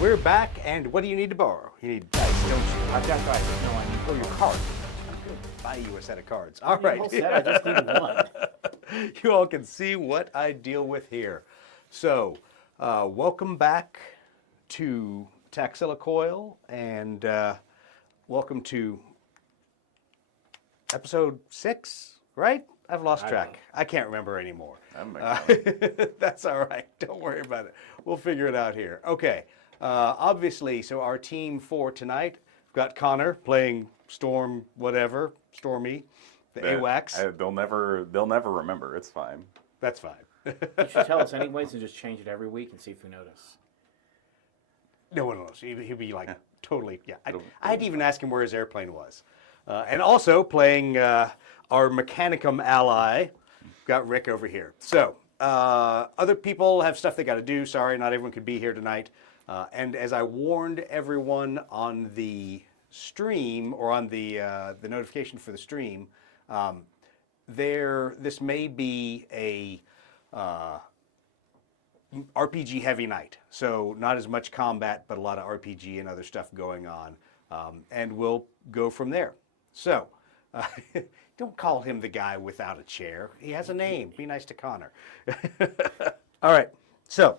we're back, and what do you need to borrow? You need dice, don't you? I've got dice. No, I need your cards. I'm going to buy you a set of cards. All a right. whole set. I just need one. You all can see what I deal with here. So, welcome back to Taxila Coil, and welcome to episode 6, right? I've lost track. I can't remember anymore. That's all right. Don't worry about it. We'll figure it out here. Okay. Obviously, so our team for tonight, we've got Connor playing Stormy, the AWACS. They'll never remember. It's fine. That's fine. You should tell us anyways and just change it every week and see if we notice. No one knows. He'd be like totally, yeah. I'd even ask him where his airplane was. And also playing our Mechanicum ally, got Rick over here. So, other people have stuff they got to do. Sorry, not everyone could be here tonight. And as I warned everyone on the stream, or on the notification for the stream, this may be a RPG heavy night. So not as much combat, but a lot of RPG and other stuff going on. And we'll go from there. So, don't call him the guy without a chair. He has a name. Be nice to Connor. All right. So,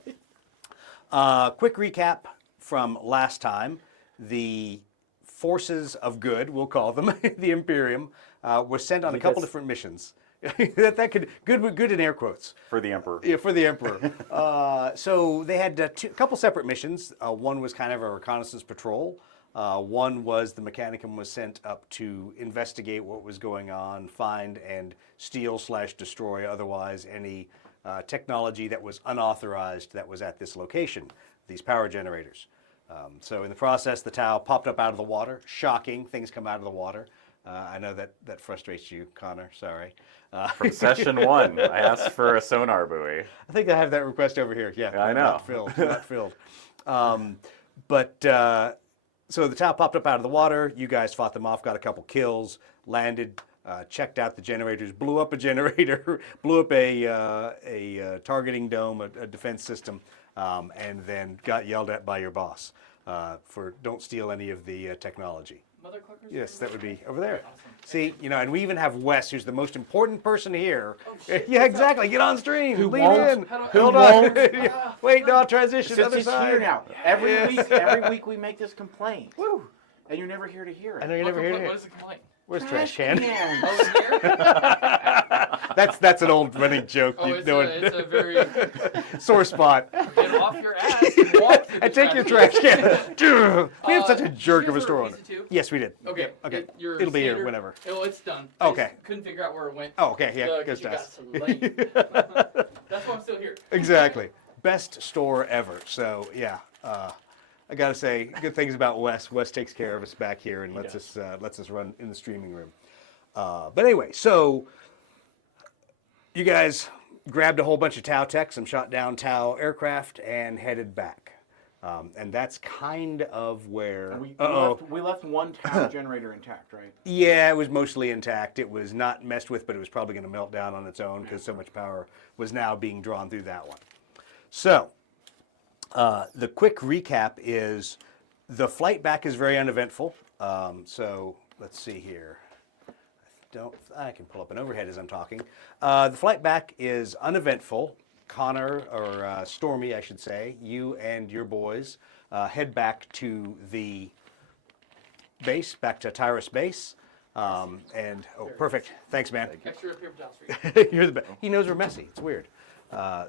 quick recap from last time. The forces of good, we'll call them, the Imperium, was sent on a couple different missions. that could good in air quotes For the Emperor. Yeah, for the Emperor. So they had a couple separate missions. One was kind of a reconnaissance patrol. One was the Mechanicum was sent up to investigate what was going on, find and steal/destroy otherwise any technology that was unauthorized that was at this location, these power generators. So in the process, the Tau popped up out of the water. Shocking, things come out of the water. I know that frustrates you, Connor, sorry. From session 1, I asked for a sonar buoy. I think I have that request over here. Yeah, I know. Not filled. So the Tau popped up out of the water. You guys fought them off, got a couple kills, landed, checked out the generators, blew up a generator, blew up a targeting dome, a defense system, and then got yelled at by your boss for don't steal any of the technology. Mother clickers? Yes, that would be over there. Awesome. See, and we even have Wes, who's the most important person here. Oh, shit. Yeah, exactly. Get on stream. Who Lean won't? in. Who Hold on. won't? Wait, no, I'll transition. Since Other he's side. here now. Every week we make this complaint. Woo. And you're never here to hear I it. know you're never here to hear. What is the complaint? Where's trash can? Oh, in here? That's an old running joke. Oh, it's a very Sore spot. get off your ass and walk through And the take your trash can. We have such a did jerk you of a ever store piece owner. it too? Yes, we did. Okay. Okay. Your It'll be here standard- whenever. Oh, it's done. Okay. I just couldn't figure out where it went. Oh, okay. Yeah, goes 'cause you to got us. so late. That's why I'm still here. Exactly. Best store ever. So, yeah. I got to say good things about Wes. Wes takes care of us back here and lets us run in the streaming room. But anyway, so you guys grabbed a whole bunch of Tau techs and shot down Tau aircraft and headed back. And that's kind of where... We left one Tau generator intact, right? Yeah, it was mostly intact. It was not messed with, but it was probably going to melt down on its own because so much power was now being drawn through that one. So, the quick recap is the flight back is very uneventful. So, let's see here. I can pull up an overhead as I'm talking. The flight back is uneventful. Connor, or Stormy, I should say, you and your boys head back to the base, back to Tyrus base. Perfect. Thanks, man. Extra paper towels for you. You're the best. He knows we're messy. It's weird.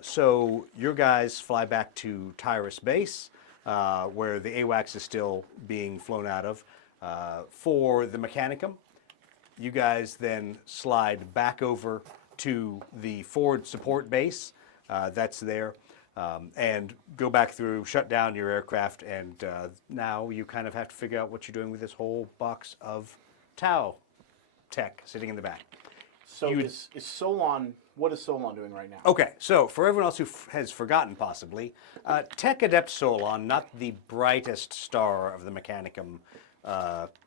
So your guys fly back to Tyrus base, where the AWACS is still being flown out of. For the Mechanicum, you guys then slide back over to the forward support base. That's there. And go back through, shut down your aircraft, and now you kind of have to figure out what you're doing with this whole box of Tau tech sitting in the back. So is Solan, what is Solan doing right now? Okay, so for everyone else who has forgotten possibly, Tech Adept Solan, not the brightest star of the Mechanicum,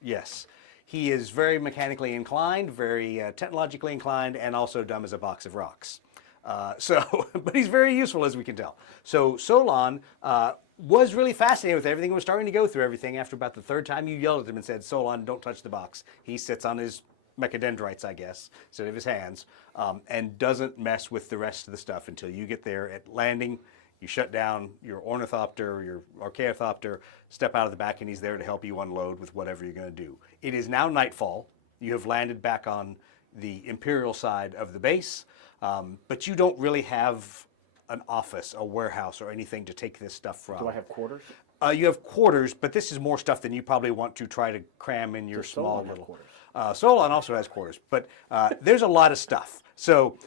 yes. He is very mechanically inclined, very technologically inclined, and also dumb as a box of rocks. But he's very useful, as we can tell. So Solan was really fascinated with everything, was starting to go through everything after about the third time you yelled at him and said, Solan, don't touch the box. He sits on his mechadendrites, I guess, instead of his hands, and doesn't mess with the rest of the stuff until you get there at landing. You shut down your ornithopter, your archaeothopter, step out of the back, and he's there to help you unload with whatever you're going to do. It is now nightfall. You have landed back on the Imperial side of the base, but you don't really have an office, a warehouse, or anything to take this stuff from. Do I have quarters? You have quarters, but this is more stuff than you probably want to try to cram in your Does small Solan have little. quarters? Solan also has quarters, but there's a lot of stuff. So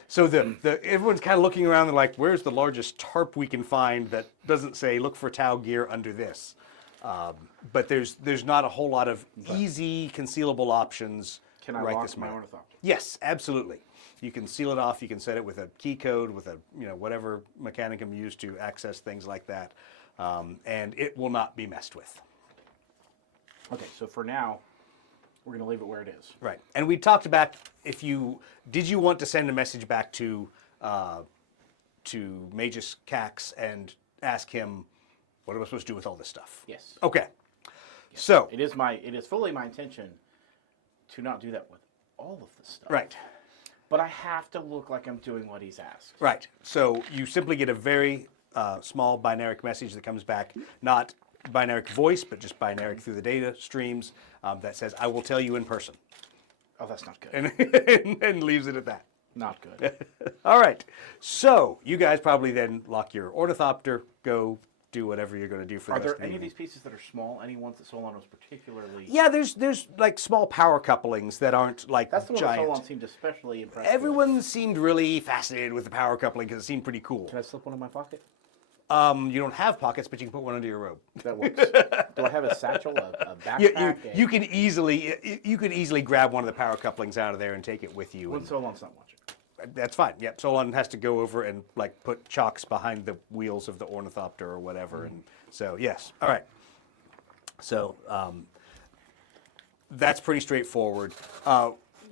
everyone's kind of looking around and like, where's the largest tarp we can find that doesn't say look for Tau gear under this? But there's not a whole lot of easy concealable options. Can I right lock this my minute. ornithopter? Yes, absolutely. You can seal it off. You can set it with a key code, with a whatever mechanicum used to access things like that, and it will not be messed with. Okay, so for now, we're going to leave it where it is. Right, and we talked about did you want to send a message back to Magus Cax and ask him what am I supposed to do with all this stuff? Yes. Okay. So It is fully my intention to not do that with all of this stuff. right. But I have to look like I'm doing what he's asked. Right. So you simply get a very small binaric message that comes back, not binaric voice, but just binaric through the data streams that says, I will tell you in person. Oh, that's not good. And leaves it at that. Not good. All right. So you guys probably then lock your ornithopter, go do whatever you're going to do for the Are rest there of the any of evening. these pieces that are small? Any ones that Solan was particularly... Yeah, there's like small power couplings that aren't like That's the one giant. that Solan seemed especially impressed with. Everyone seemed really fascinated with the power coupling because it seemed pretty cool. Can I slip one in my pocket? You don't have pockets, but you can put one under your robe. That works. Do I have a satchel, a You, backpack? you could easily grab one of the power couplings out of there and take it with you. When And Solan's not watching. that's fine. Yep. Solan has to go over and like put chocks behind the wheels of the ornithopter or whatever. And so yes. All right. So that's pretty straightforward.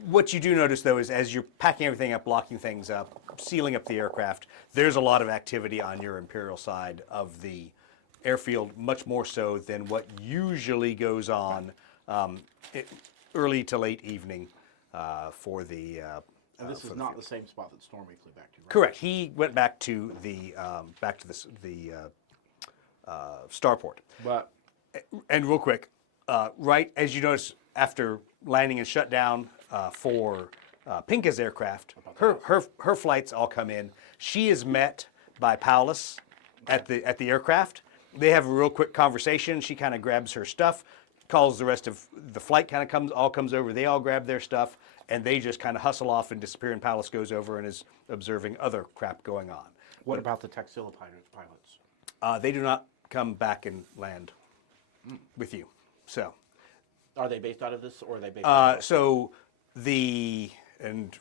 What you do notice though is as you're packing everything up, locking things up, sealing up the aircraft, there's a lot of activity on your Imperial side of the airfield, much more so than what usually goes on early to late evening for the. And this for is the not field. the same spot that Stormy flew back to, right? Correct. He went back to the starport. But And real quick, right as you notice after landing and shutdown for Pinka's aircraft, her flights all come in. She is met by Paulus at the aircraft. They have a real quick conversation. She kind of grabs her stuff, calls the rest of the flight kind of comes over. They all grab their stuff, and they just kind of hustle off and disappear. And Paulus goes over and is observing other crap going on. what about the Taxila pilots? They do not come back and land with you. So. Are they based out of this, or are they based out of So and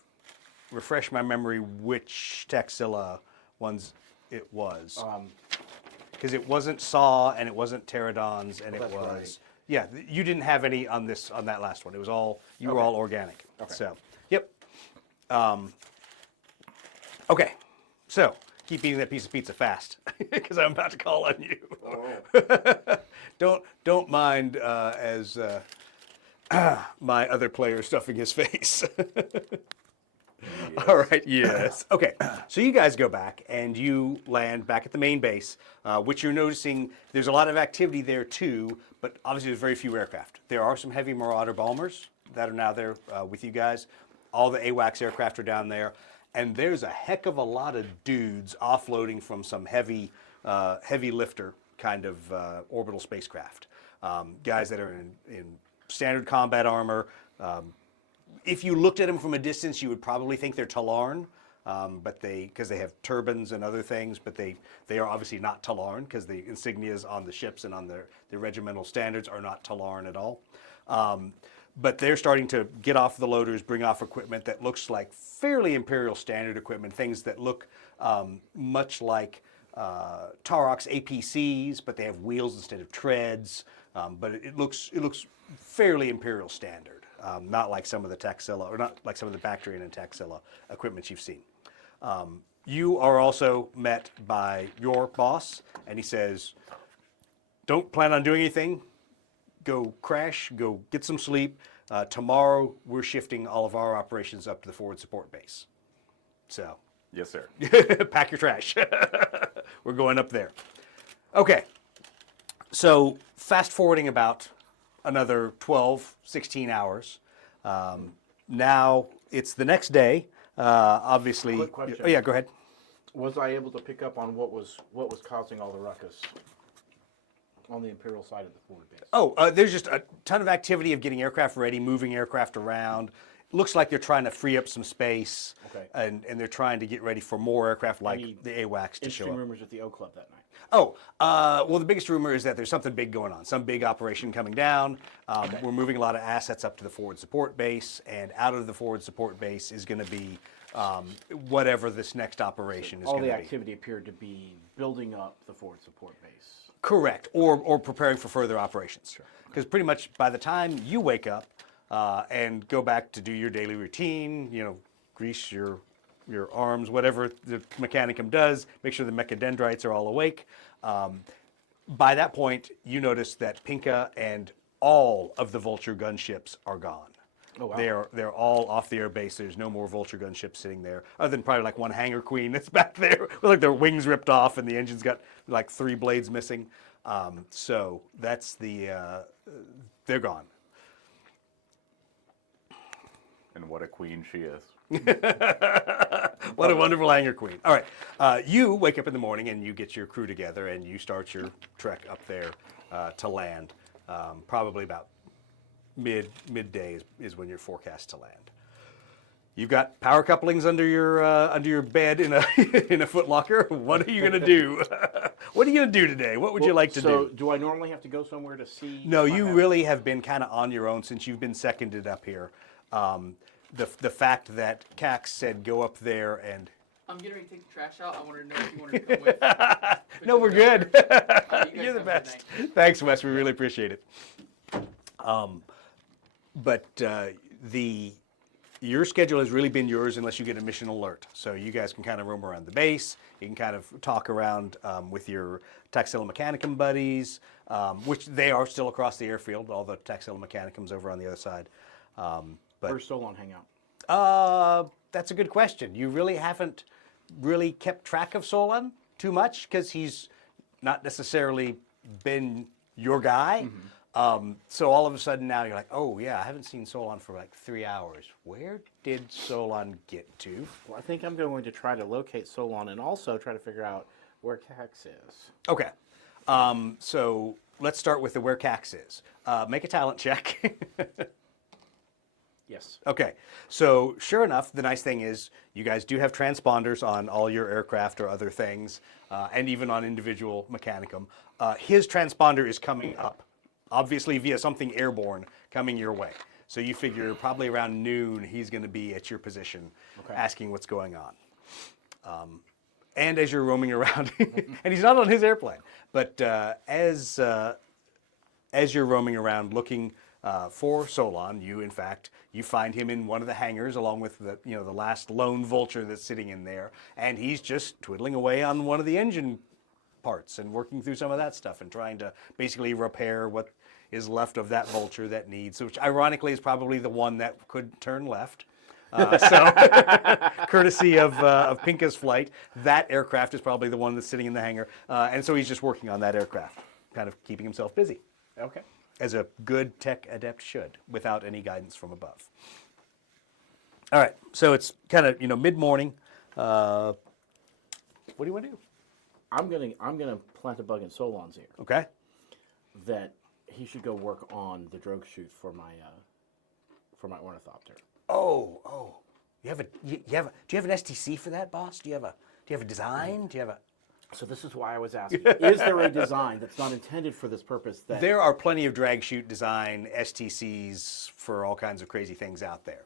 refresh my memory which Taxila ones it was. Because it wasn't Saw and it wasn't Pterodons and it that's was right. yeah, you didn't have any on that last one. It was all you were all organic. Okay. So yep. Okay. So keep eating that piece of pizza fast because I'm about to call on you. Don't mind as my other player stuffing his face. All right, yes. Okay, so you guys go back and you land back at the main base, which you're noticing there's a lot of activity there too, but obviously there's very few aircraft. There are some heavy Marauder bombers that are now there with you guys. All the AWACS aircraft are down there, and there's a heck of a lot of dudes offloading from some heavy lifter kind of orbital spacecraft. Guys that are in standard combat armor. If you looked at them from a distance, you would probably think they're Talarn, but because they have turbines and other things, but they are obviously not Talarn because the insignias on the ships and on their regimental standards are not Talarn at all. But they're starting to get off the loaders, bring off equipment that looks like fairly Imperial standard equipment, things that look much like Tarok's APCs, but they have wheels instead of treads. But it looks fairly Imperial standard, not like some of the Taxila, or not like some of the Bactrian and Taxila equipment you've seen. You are also met by your boss, and he says, don't plan on doing anything. Go crash, go get some sleep. Tomorrow, we're shifting all of our operations up to the forward support base. So, Yes, sir. pack your trash. We're going up there. Okay. So, fast forwarding about another 12, 16 hours. Now, it's the next day. Obviously. Quick question. Oh, yeah, go ahead. Was I able to pick up on what was causing all the ruckus on the Imperial side of the forward base? Oh, there's just a ton of activity of getting aircraft ready, moving aircraft around. Looks like they're trying to free up some space, Okay. and they're trying to get ready for more aircraft like Any the AWACS to show Interesting up. rumors at the O Club that night. Oh, well, the biggest rumor is that there's something big going on, some big operation coming down. We're moving a lot of assets up to the forward support base, and out of the forward support base is going to be whatever this next operation is All going the to be. activity appeared to be building up the forward support base. Correct, or preparing for further operations. Because pretty much by the time you wake up and go back to do your daily routine, grease your arms, whatever the Mechanicum does, make sure the mechadendrites are all awake. By that point, you notice that Pinka and all of the Vulture gunships are gone. Oh, wow. They're all off the air base. There's no more Vulture gunships sitting there, other than probably like one Hangar Queen that's back there with like their wings ripped off and the engine's got like 3 blades missing. So that's they're gone. And what a queen she is. What a wonderful Hangar Queen. All right, you wake up in the morning and you get your crew together and you start your trek up there to land. Probably about midday is when you're forecast to land. You've got power couplings under your bed in a in a footlocker. What are you gonna do? What are you gonna do today? What would you like to So do? do I normally have to go somewhere to see? No, if I you have- really have been kind of on your own since you've been seconded up here. The fact that Cax said go up there and I'm getting ready to take the trash out. I wanted to know if you wanted to come with. no, we're good. You guys You're the have a good best. night. Thanks, Wes. We really appreciate it. But your schedule has really been yours unless you get a mission alert. So you guys can kind of roam around the base. You can kind of talk around with your Taxila Mechanicum buddies, which they are still across the airfield, all the Taxila Mechanicums over on the other side. Where's Solan hang out? That's a good question. You really haven't really kept track of Solan too much because he's not necessarily been your guy. So all of a sudden now you're like, oh yeah, I haven't seen Solan for like 3 hours. Where did Solan get to? Well, I think I'm going to try to locate Solan and also try to figure out where Cax is. Okay. So let's start with the where Cax is. Make a talent check. Yes. Okay, so sure enough, the nice thing is you guys do have transponders on all your aircraft or other things, and even on individual Mechanicum. His transponder is coming up, obviously via something airborne coming your way. So you figure probably around noon he's going to be at your position, asking what's going on. And as you're roaming around, and he's not on his airplane, but as you're roaming around looking for Solan, you find him in one of the hangars along with the last lone Vulture that's sitting in there, and he's just twiddling away on one of the engine parts and working through some of that stuff and trying to basically repair what is left of that Vulture that needs, which ironically is probably the one that could turn left. So, courtesy of Pinka's flight, that aircraft is probably the one that's sitting in the hangar, and so he's just working on that aircraft, kind of keeping himself busy. Okay. As a good tech adept should, without any guidance from above. All right, so it's kind of mid-morning. What do you want to do? I'm gonna plant a bug in Solan's ear Okay. that he should go work on the drogue chute for my ornithopter. Oh, do you have an STC for that, boss? Do you have a design? Do you have a? So this is why I was asking: is there a design that's not intended for this purpose? That There are plenty of drag chute design STCs for all kinds of crazy things out there.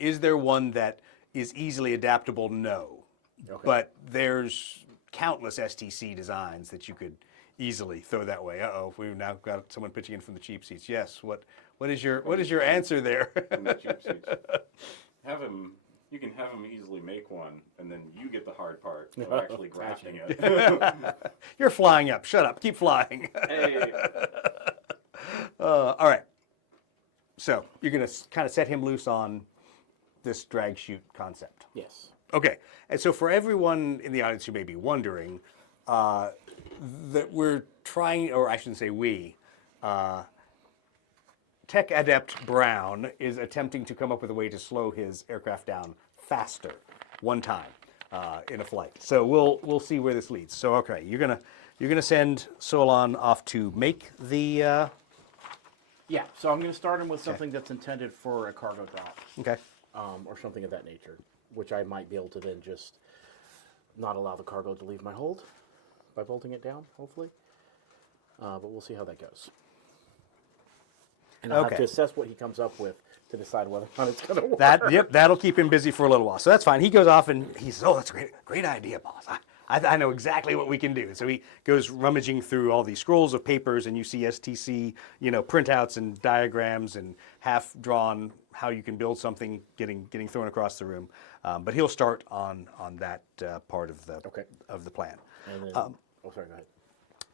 Is there one that is easily adaptable? No. Okay. But there's countless STC designs that you could easily throw that way. Uh-oh, we've now got someone pitching in from the cheap seats. Yes, what is your answer there? From the cheap seats. Have him You can have him easily make one, and then you get the hard part of actually grafting it. You're flying up. Shut up. Keep flying. Hey. All right. So you're going to kind of set him loose on this drag chute concept. Yes. Okay. And so for everyone in the audience who may be wondering, that we're trying, or I shouldn't say we, Tech Adept Brown is attempting to come up with a way to slow his aircraft down faster, one time in a flight. So we'll see where this leads. So okay, you're gonna send Solan off to make the. Yeah. So I'm going to start him with something that's intended for a cargo drop, Okay. or something of that nature, which I might be able to then just not allow the cargo to leave my hold by bolting it down, hopefully. But we'll see how that goes. And I'll have Okay. to assess what he comes up with to decide whether or not it's going to work. That'll keep him busy for a little while. So that's fine. He goes off and he says, "Oh, that's a great idea, boss. I know exactly what we can do." So he goes rummaging through all these scrolls of papers, and you see STC, printouts and diagrams and half drawn how you can build something getting thrown across the room. But he'll start on that part of the of the plan. And then, sorry, go ahead.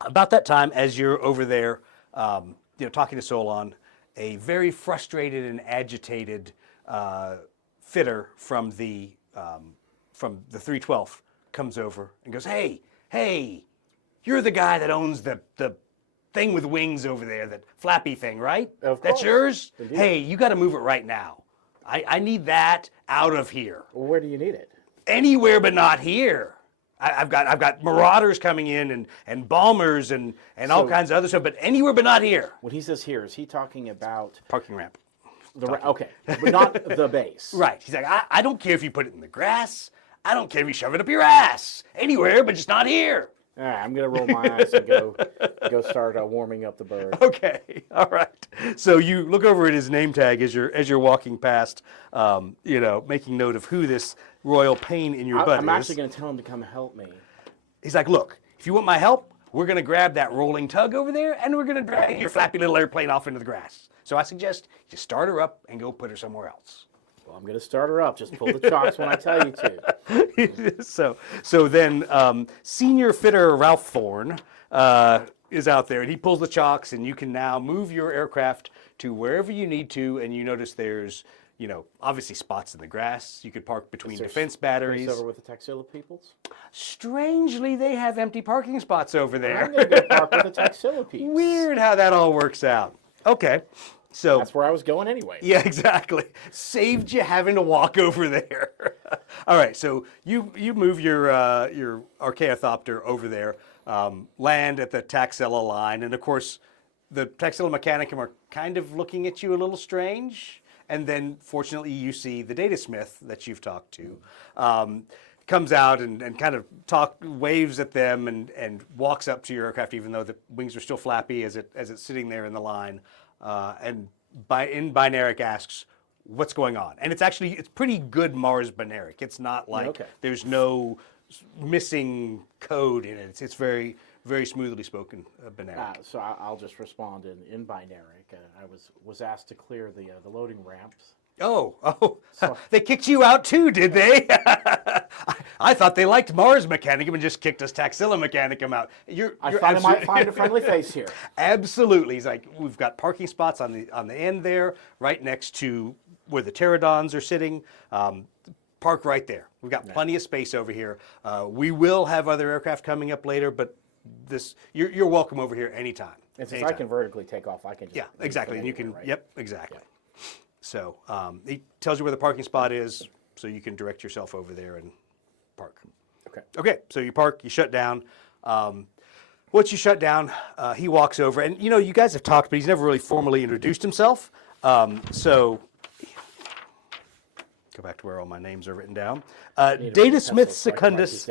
About that time, as you're over there, talking to Solan, a very frustrated and agitated fitter from the 312th comes over and goes, "Hey, you're the guy that owns the thing with wings over there, that flappy thing, right? Of That's course. yours? Indeed. Hey, you got to move it right now. I need that out of here. Well, where do you need it? Anywhere but not here. I've got marauders coming in and bombers and all So- kinds of other stuff, but anywhere but not here." When he says here, is he talking about Parking ramp. okay, but not the base? Right. He's like, I don't care if you put it in the grass. I don't care if you shove it up your ass. Anywhere but just not here. All right, I'm gonna roll my eyes and go start warming up the bird. Okay. All right. So you look over at his name tag as you're walking past, making note of who this royal pain in your butt I'm is. actually gonna tell him to come help me. He's like, "Look, if you want my help, we're going to grab that rolling tug over there, and we're going to drag your flappy little airplane off into the grass. So I suggest you start her up and go put her somewhere else." Well, I'm gonna start her up. Just pull the chocks when I tell you to. So then senior fitter Ralph Thorne is out there, and he pulls the chocks, and you can now move your aircraft to wherever you need to, and you notice there's, obviously spots in the grass. You could park between defense batteries. Over with the Taxila peoples. Strangely, they have empty parking spots over I'm there. gonna go park with the Taxila peeps. Weird how that all works out. Okay. So That's where I was going anyway. yeah, exactly. Saved you having to walk over there. All right, so you move your Archaeothopter over there, land at the Taxila line, and of course, the Taxila Mechanicum are kind of looking at you a little strange. And then, fortunately, you see the datasmith that you've talked to comes out and kind of waves at them and walks up to your aircraft, even though the wings are still flappy as it's sitting there in the line. And in binaric asks, "What's going on?" And it's pretty good Mars binaric. It's not like there's no missing code in it. It's very, very smoothly spoken binaric. So I'll just respond in binaric. I was asked to clear the loading ramps. Oh, they kicked you out too, did they? I thought they liked Mars Mechanicum and just kicked us Taxila Mechanicum out. I thought I might find a friendly face here. Absolutely. He's like, "We've got parking spots on the end there, right next to where the pterodons are sitting. Park right there. We've got plenty of space over here. We will have other aircraft coming up later, but you're welcome over here anytime." And since Anytime. I can vertically take off, I can just... Yeah, exactly. And you can, anywhere, right? yep, exactly. So he tells you where the parking spot is, so you can direct yourself over there and park. Okay, so you park, you shut down. Once you shut down, he walks over, and you guys have talked, but he's never really formally introduced himself. So go back to where all my names are written down. Datasmith Secundus.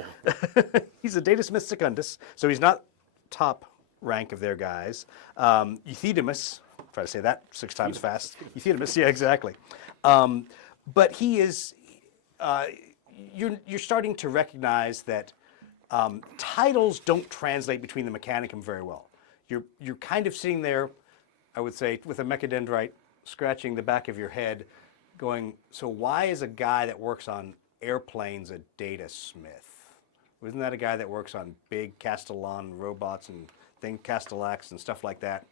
He's a Datasmith Secundus, so he's not top rank of their guys. Euthydemus, try to say that 6 times fast. Euthydemus, yeah, exactly. But he is, you're starting to recognize that titles don't translate between the Mechanicum very well. You're kind of sitting there, I would say, with a mechadendrite scratching the back of your head, going, so why is a guy that works on airplanes a data smith? Isn't that a guy that works on big Castellan robots and Castellax and stuff like that?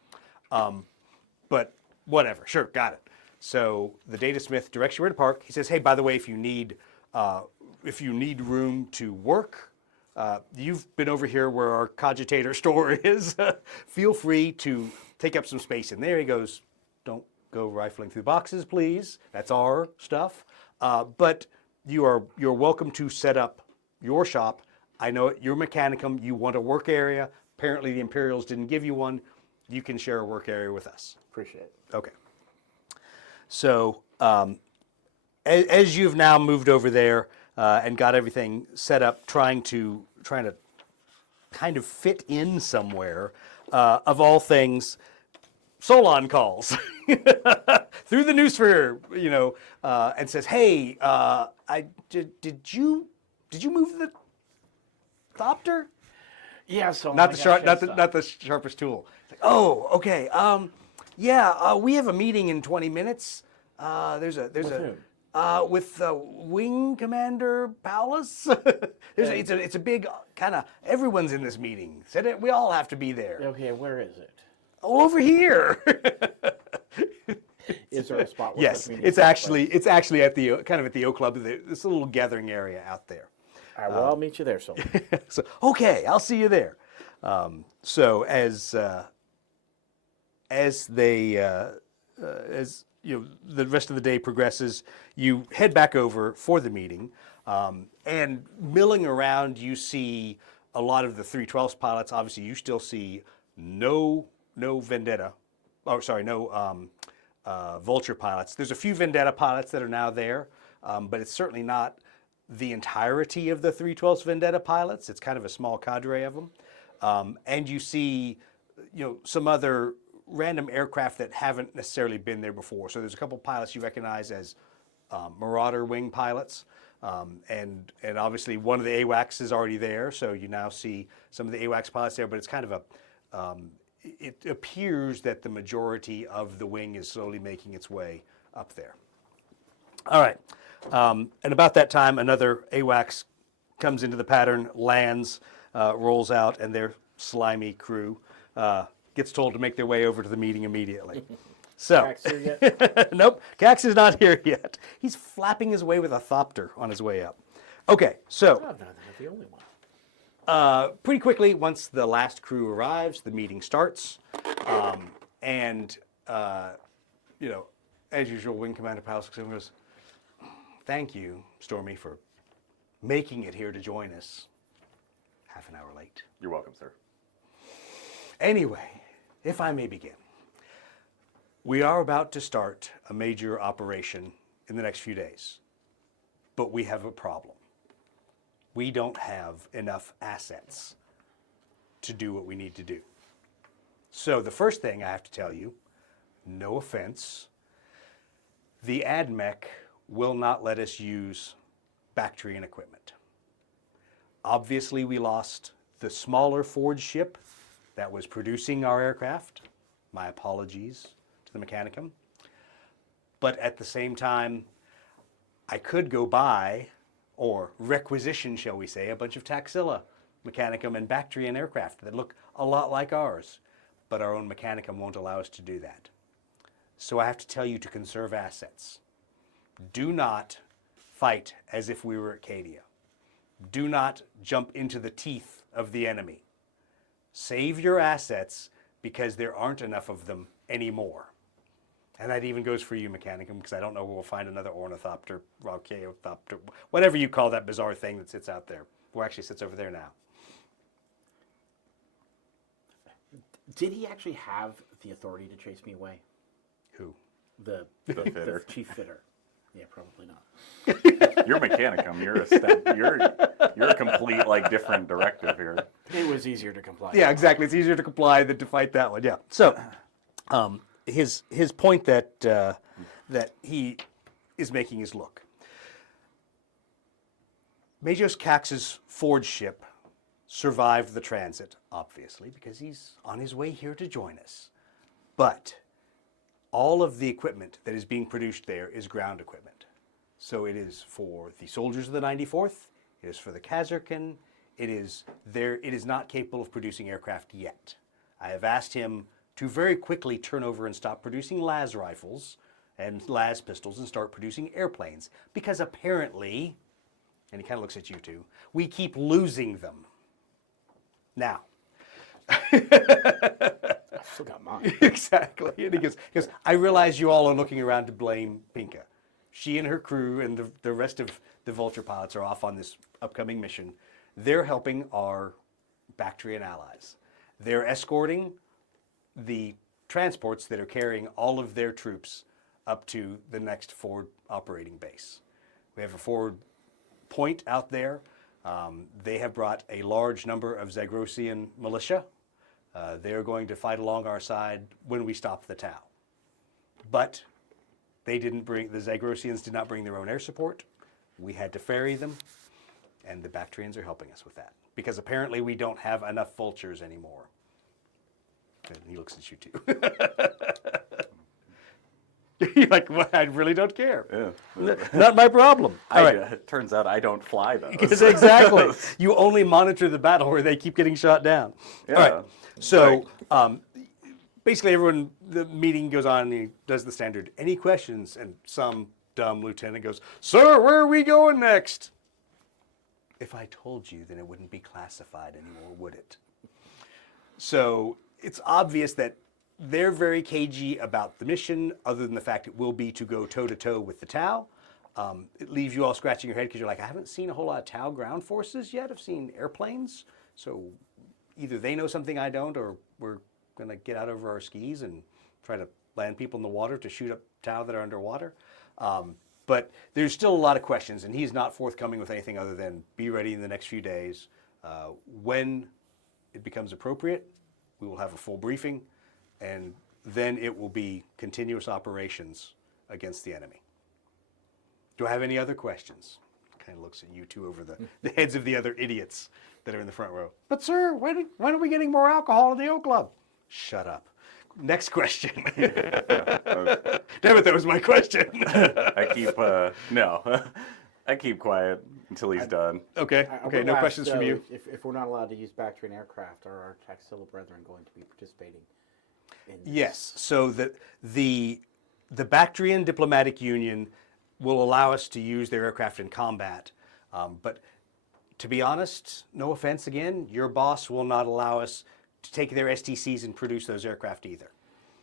But whatever, sure, got it. So the data smith directs you where to park. He says, hey, by the way, if you need room to work, you've been over here where our cogitator store is. Feel free to take up some space in there. He goes, don't go rifling through boxes, please. That's our stuff. But you're welcome to set up your shop. I know you're Mechanicum. You want a work area. Apparently the Imperials didn't give you one. You can share a work area with us. Appreciate it. Okay. So as you've now moved over there and got everything set up, trying to kind of fit in somewhere, of all things, Solan calls through the newsphere, and says, "Hey, did you move the thopter?" Yeah, so Not the sharpest tool. It's like, oh, okay. Yeah, we have a meeting in 20 minutes. There's whom? With Wing Commander Paulus. It's a big kind of, everyone's in this meeting. Said it, we all have to be there. Okay, where is it? Oh, over here. Is there a spot where Yes, the meeting it's takes actually place? at the kind of at the O Club. This little gathering area out there. All right, well, I'll meet you there, so. So okay, I'll see you there. So as the rest of the day progresses, you head back over for the meeting, and milling around, you see a lot of the 312's pilots. Obviously, you still see no Vendetta, no Vulture pilots. There's a few Vendetta pilots that are now there, but it's certainly not the entirety of the 312's Vendetta pilots. It's kind of a small cadre of them. And you see, some other random aircraft that haven't necessarily been there before. So there's a couple pilots you recognize as Marauder wing pilots. And obviously one of the AWACS is already there. So you now see some of the AWACS pilots there, but it's kind of it appears that the majority of the wing is slowly making its way up there. All right. And about that time, another AWACS comes into the pattern, lands, rolls out, and their slimy crew gets told to make their way over to the meeting immediately. So, Jack's here yet? nope, Cax is not here yet. He's flapping his way with a thopter on his way up. Okay, so Oh, no, they're not the only one. pretty quickly, once the last crew arrives, the meeting starts, and as usual, Wing Commander Paulus goes, "Thank you, Stormy, for making it here to join us. Half an hour late. You're welcome, sir. Anyway, if I may begin. We are about to start a major operation in the next few days, but we have a problem. We don't have enough assets to do what we need to do. So the first thing I have to tell you, no offense, the AdMech will not let us use Bactrian equipment. Obviously, we lost the smaller Ford ship that was producing our aircraft. My apologies to the Mechanicum. But at the same time, I could go buy, or requisition, shall we say, a bunch of Taxila Mechanicum and Bactrian aircraft that look a lot like ours. But our own Mechanicum won't allow us to do that. So I have to tell you to conserve assets. Do not fight as if we were Acadia. Do not jump into the teeth of the enemy. Save your assets because there aren't enough of them anymore. And that even goes for you, Mechanicum, because I don't know where we'll find another ornithopter, Raucheothopter, whatever you call that bizarre thing that sits out there. Or actually sits over there now. Did he actually have the authority to chase me away? Who? The fitter. chief fitter. Yeah, probably not. You're Mechanicum. You're a step. You're a complete different directive here. It was easier to comply. Yeah, exactly. It's easier to comply than to fight that one. Yeah. So, his point that that he is making is, look, Majos Cax's Ford ship survived the transit, obviously, because he's on his way here to join us. But all of the equipment that is being produced there is ground equipment. So it is for the soldiers of the 94th, it is for the Kazarkan, it is not capable of producing aircraft yet. I have asked him to very quickly turn over and stop producing las rifles and las pistols and start producing airplanes, because apparently, and he kind of looks at you two, we keep losing them. Now, I still got mine. exactly. And he goes, I realize you all are looking around to blame Pinka. She and her crew and the rest of the Vulture pilots are off on this upcoming mission. They're helping our Bactrian allies. They're escorting the transports that are carrying all of their troops up to the next forward operating base. We have a forward point out there. They have brought a large number of Zagrosian militia. They're going to fight along our side when we stop the Tau. But the Zagrosians did not bring their own air support. We had to ferry them, and the Bactrians are helping us with that, because apparently we don't have enough vultures anymore. And he looks at you too. You're like, well, I really don't care. Yeah. Not my problem. All right. It turns out I don't fly those. Yes, exactly. You only monitor the battle where they keep getting shot down. Yeah. All right. So basically everyone, the meeting goes on and he does the standard, any questions? And some dumb lieutenant goes, sir, where are we going next? If I told you, then it wouldn't be classified anymore, would it? So it's obvious that they're very cagey about the mission, other than the fact it will be to go toe-to-toe with the Tau. It leaves you all scratching your head because you're like, I haven't seen a whole lot of Tau ground forces yet. I've seen airplanes. So either they know something I don't, or we're going to get out over our skis and try to land people in the water to shoot up Tau that are underwater. But there's still a lot of questions, and he's not forthcoming with anything other than be ready in the next few days. When it becomes appropriate, we will have a full briefing, and then it will be continuous operations against the enemy. Do I have any other questions? Kind of looks at you two over the heads of the other idiots that are in the front row. But sir, when are we getting more alcohol in the O Club? Shut up. Next question. Damn it, that was my question. I keep no. I keep quiet until he's done. Okay, okay, no questions from you? If we're not allowed to use Bactrian aircraft, are our Taxila brethren going to be participating in this? Yes, so the Bactrian Diplomatic Union will allow us to use their aircraft in combat. But to be honest, no offense again, your boss will not allow us to take their STCs and produce those aircraft either.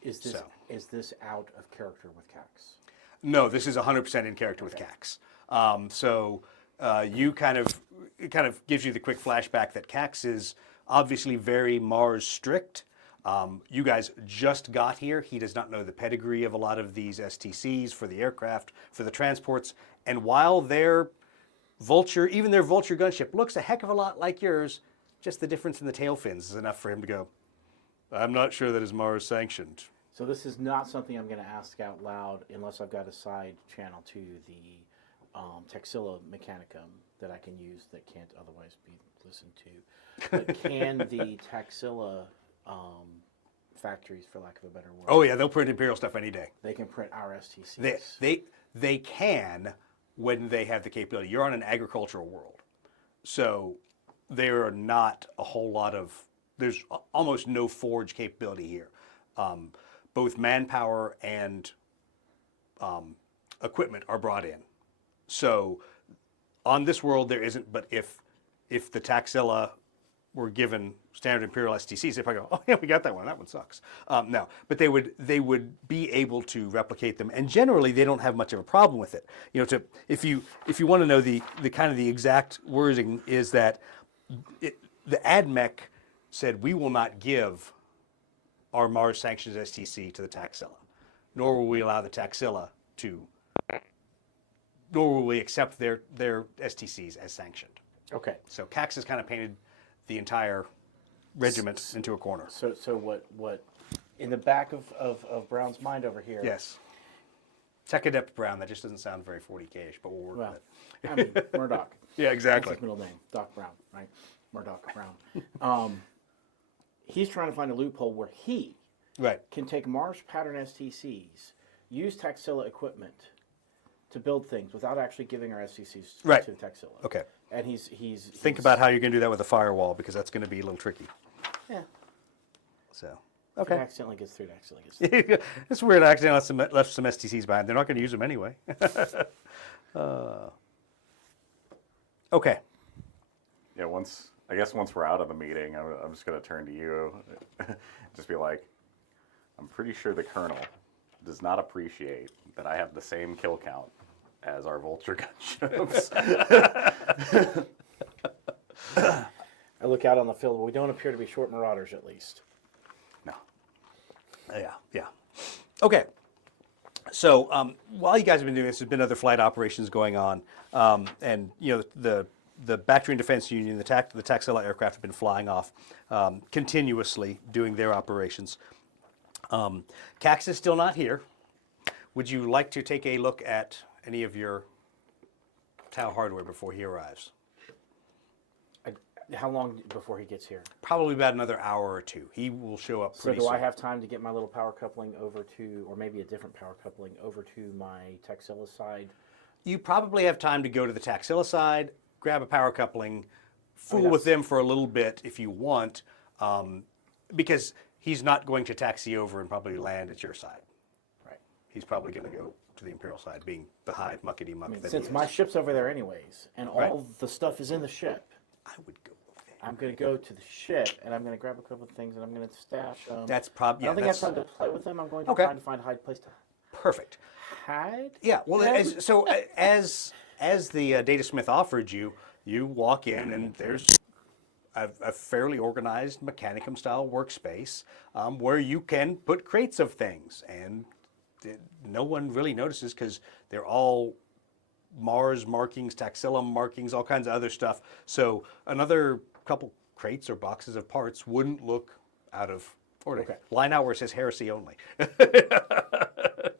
Is this out of character with CAX? No, this is 100% in character with CAX. You it kind of gives you the quick flashback that CAX is obviously very Mars strict. You guys just got here. He does not know the pedigree of a lot of these STCs for the aircraft, for the transports. And while their Vulture, even their Vulture gunship looks a heck of a lot like yours, just the difference in the tail fins is enough for him to go, I'm not sure that is Mars sanctioned. So this is not something I'm going to ask out loud unless I've got a side channel to the Taxila Mechanicum that I can use that can't otherwise be listened to. But can the Taxila factories, for lack of a better word, Oh yeah, they'll print Imperial stuff any day. they can print our STCs? They can when they have the capability. You're on an agricultural world. So there are not a whole lot of, there's almost no forge capability here. Both manpower and equipment are brought in. So on this world there isn't, but if the Taxila were given standard Imperial STCs, they'd probably go, oh yeah, we got that one. That one sucks. No, but they would be able to replicate them, and generally they don't have much of a problem with it. You know, if you want to know the kind of the exact wording is that the ADMEC said we will not give our Mars sanctions STC to the Taxila, nor will we allow the Taxila to, nor will we accept their STCs as sanctioned. Okay. So CAX has kind of painted the entire regiment into a corner. So what in the back of Brown's mind over here? Yes. Tech Adept Brown, that just doesn't sound very 40K-ish, but we'll work Well, with it. I mean, Murdoch. Yeah, That's exactly. his middle name, Doc Brown, right? Murdoch Brown. He's trying to find a loophole where he Right. can take Mars pattern STCs, use Taxila equipment to build things without actually giving our STCs Right. to Taxila. Okay. And he's Think about how you're going to do that with a firewall, because that's going to be a little tricky. Yeah. So, If it okay. accidentally gets through, it accidentally gets through. It's weird. I accidentally left some STCs behind. They're not going to use them anyway. Okay. Yeah, I guess once we're out of the meeting, I'm just going to turn to you. Just be like, I'm pretty sure the colonel does not appreciate that I have the same kill count as our vulture gunships. I look out on the field. We don't appear to be short marauders, at least. No. Yeah. Okay. So while you guys have been doing this, there's been other flight operations going on, and the Bactrian Defense Union, the Taxila aircraft have been flying off continuously, doing their operations. CAX is still not here. Would you like to take a look at any of your Tau hardware before he arrives? How long before he gets here? Probably about another hour or two. He will show up So pretty do soon. I have time to get my little power coupling over to, or maybe a different power coupling over to my Taxila side? You probably have time to go to the Taxila side, grab a power coupling, fool that's- with them for a little bit if you want, because he's not going to taxi over and probably land at your side. Right. He's probably going to go to the Imperial side, being the hive muckety muck that Since he my is. ship's over there anyways, and Right. all the stuff is in the ship, I would go over there. I'm going to go to the ship, and I'm going to grab a couple of things, and I'm going to stash them. That's probably, I don't think I have time to play with them. I'm going to Okay. try to find a hide place to perfect. hide. Yeah, well, them. as the data smith offered you, you walk in and there's a fairly organized Mechanicum style workspace where you can put crates of things, and no one really notices because they're all Mars markings, Taxila markings, all kinds of other stuff. So another couple crates or boxes of parts wouldn't look out of order. Okay. Line out where it says heresy only.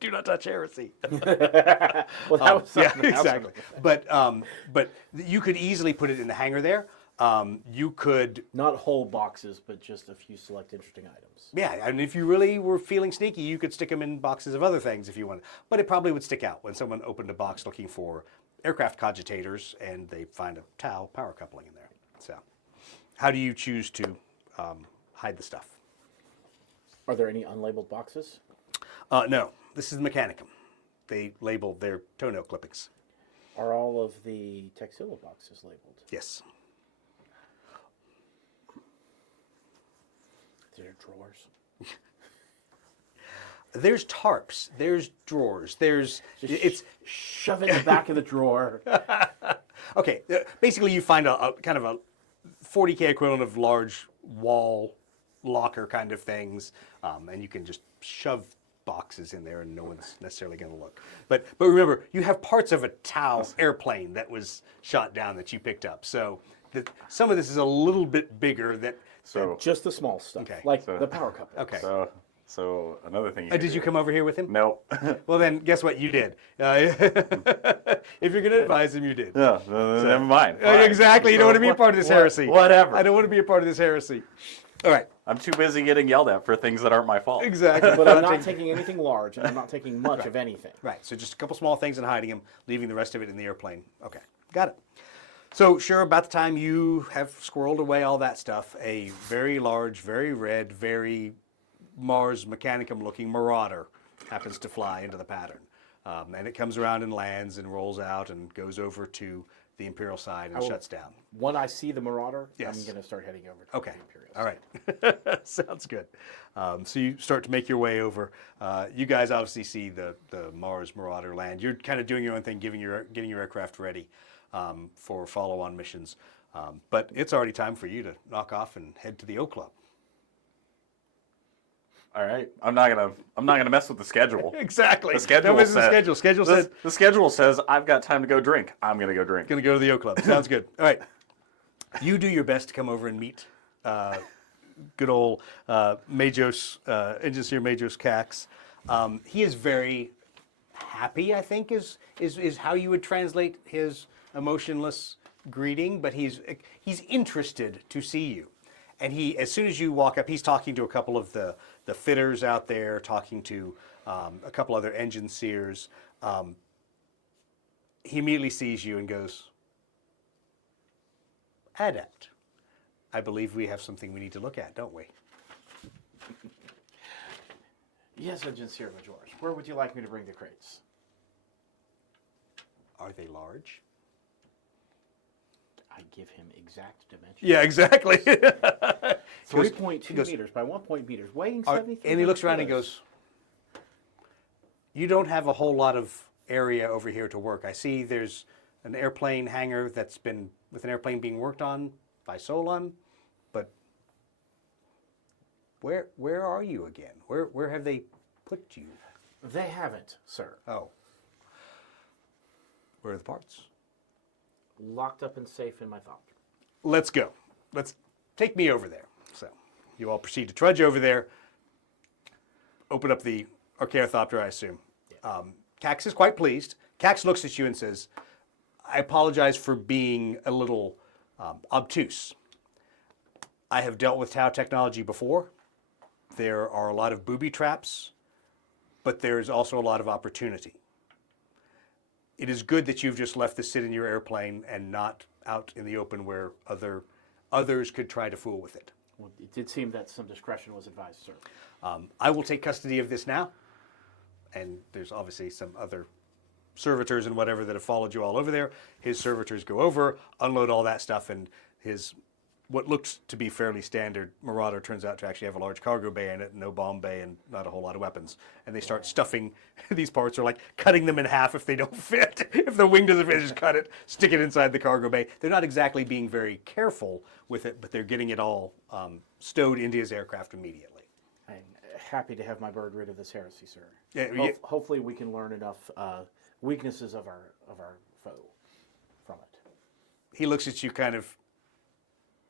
Do not touch heresy. Well, that was Yeah, something else. exactly. But you could easily put it in the hangar there. You could, Not whole boxes, but just a few select interesting items. yeah, and if you really were feeling sneaky, you could stick them in boxes of other things if you wanted. But it probably would stick out when someone opened a box looking for aircraft cogitators and they find a Tau power coupling in there. So, how do you choose to hide the stuff? Are there any unlabeled boxes? No, this is Mechanicum. They label their toenail clippings. Are all of the Taxila boxes labeled? Yes. There are drawers. There's tarps. There's drawers. There's it's Shove it in the back of the drawer. okay. Basically, you find a kind of a 40K equivalent of large wall locker kind of things, and you can just shove boxes in there, and no one's necessarily going to look. But remember, you have parts of a Tau airplane that was shot down that you picked up. So some of this is a little bit bigger. So, Just the small stuff, Okay. like So- the power couple. Okay. so another thing. Did you come over here with him? No. Well, then guess what? You did. If you're going to advise him, you did. No, never mind. Fine. Exactly. You don't want to be a part of this heresy. Whatever. I don't want to be a part of this heresy. All right. I'm too busy getting yelled at for things that aren't my fault. Exactly. But I'm not taking anything large, and I'm not taking much of anything. Right, so just a couple small things and hiding them, leaving the rest of it in the airplane. Okay, got it. So sure, about the time you have squirreled away all that stuff, a very large, very red, very Mars Mechanicum looking Marauder happens to fly into the pattern. And it comes around and lands and rolls out and goes over to the Imperial side and shuts down. When I see the Marauder, Yes. I'm going to start heading over to Okay. the Imperials. All right. Sounds good. So you start to make your way over. You guys obviously see the Mars Marauder land. You're kind of doing your own thing, getting your aircraft ready for follow-on missions. But it's already time for you to knock off and head to the O Club. All right. I'm not gonna mess with the schedule. Exactly. The schedule Don't miss the said- schedule. Schedule said The schedule says I've got time to go drink. I'm gonna go drink. going to go to the O Club. Sounds good. All right. You do your best to come over and meet good old Majos, Engineer Majos Cax. He is very happy, I think, is how you would translate his emotionless greeting, but he's interested to see you. And as soon as you walk up, he's talking to a couple of the fitters out there, talking to a couple other engine seers. He immediately sees you and goes, Adept, I believe we have something we need to look at, don't we? Yes, Engine Seer George. Where would you like me to bring the crates? Are they large? I give him exact dimensions. Yeah, exactly. 3.2 goes, meters by 1 meters, weighing Are- 73. and he looks around and goes, you don't have a whole lot of area over here to work. I see there's an airplane hangar that's been with an airplane being worked on by Solan, but where are you again? Where have they put you? They haven't, sir. Oh. Where are the parts? Locked up and safe in my thought. Let's go. Let's take me over there. So you all proceed to trudge over there, open up the Archaeothopter, I assume. Cax is quite pleased. Cax looks at you and says, I apologize for being a little obtuse. I have dealt with Tau technology before. There are a lot of booby traps, but there's also a lot of opportunity. It is good that you've just left this sit in your airplane and not out in the open where others could try to fool with it. Well, it did seem that some discretion was advised, sir. I will take custody of this now, and there's obviously some other servitors and whatever that have followed you all over there. His servitors go over, unload all that stuff, and his what looked to be fairly standard Marauder turns out to actually have a large cargo bay in it, no bomb bay, and not a whole lot of weapons. And they start stuffing these parts, or like cutting them in half if they don't fit. If the wing doesn't fit, just cut it, stick it inside the cargo bay. They're not exactly being very careful with it, but they're getting it all stowed into his aircraft immediately. I'm happy to have my bird rid of this heresy, sir. Yeah, Hopefully we can learn enough weaknesses of our foe from it. He looks at you kind of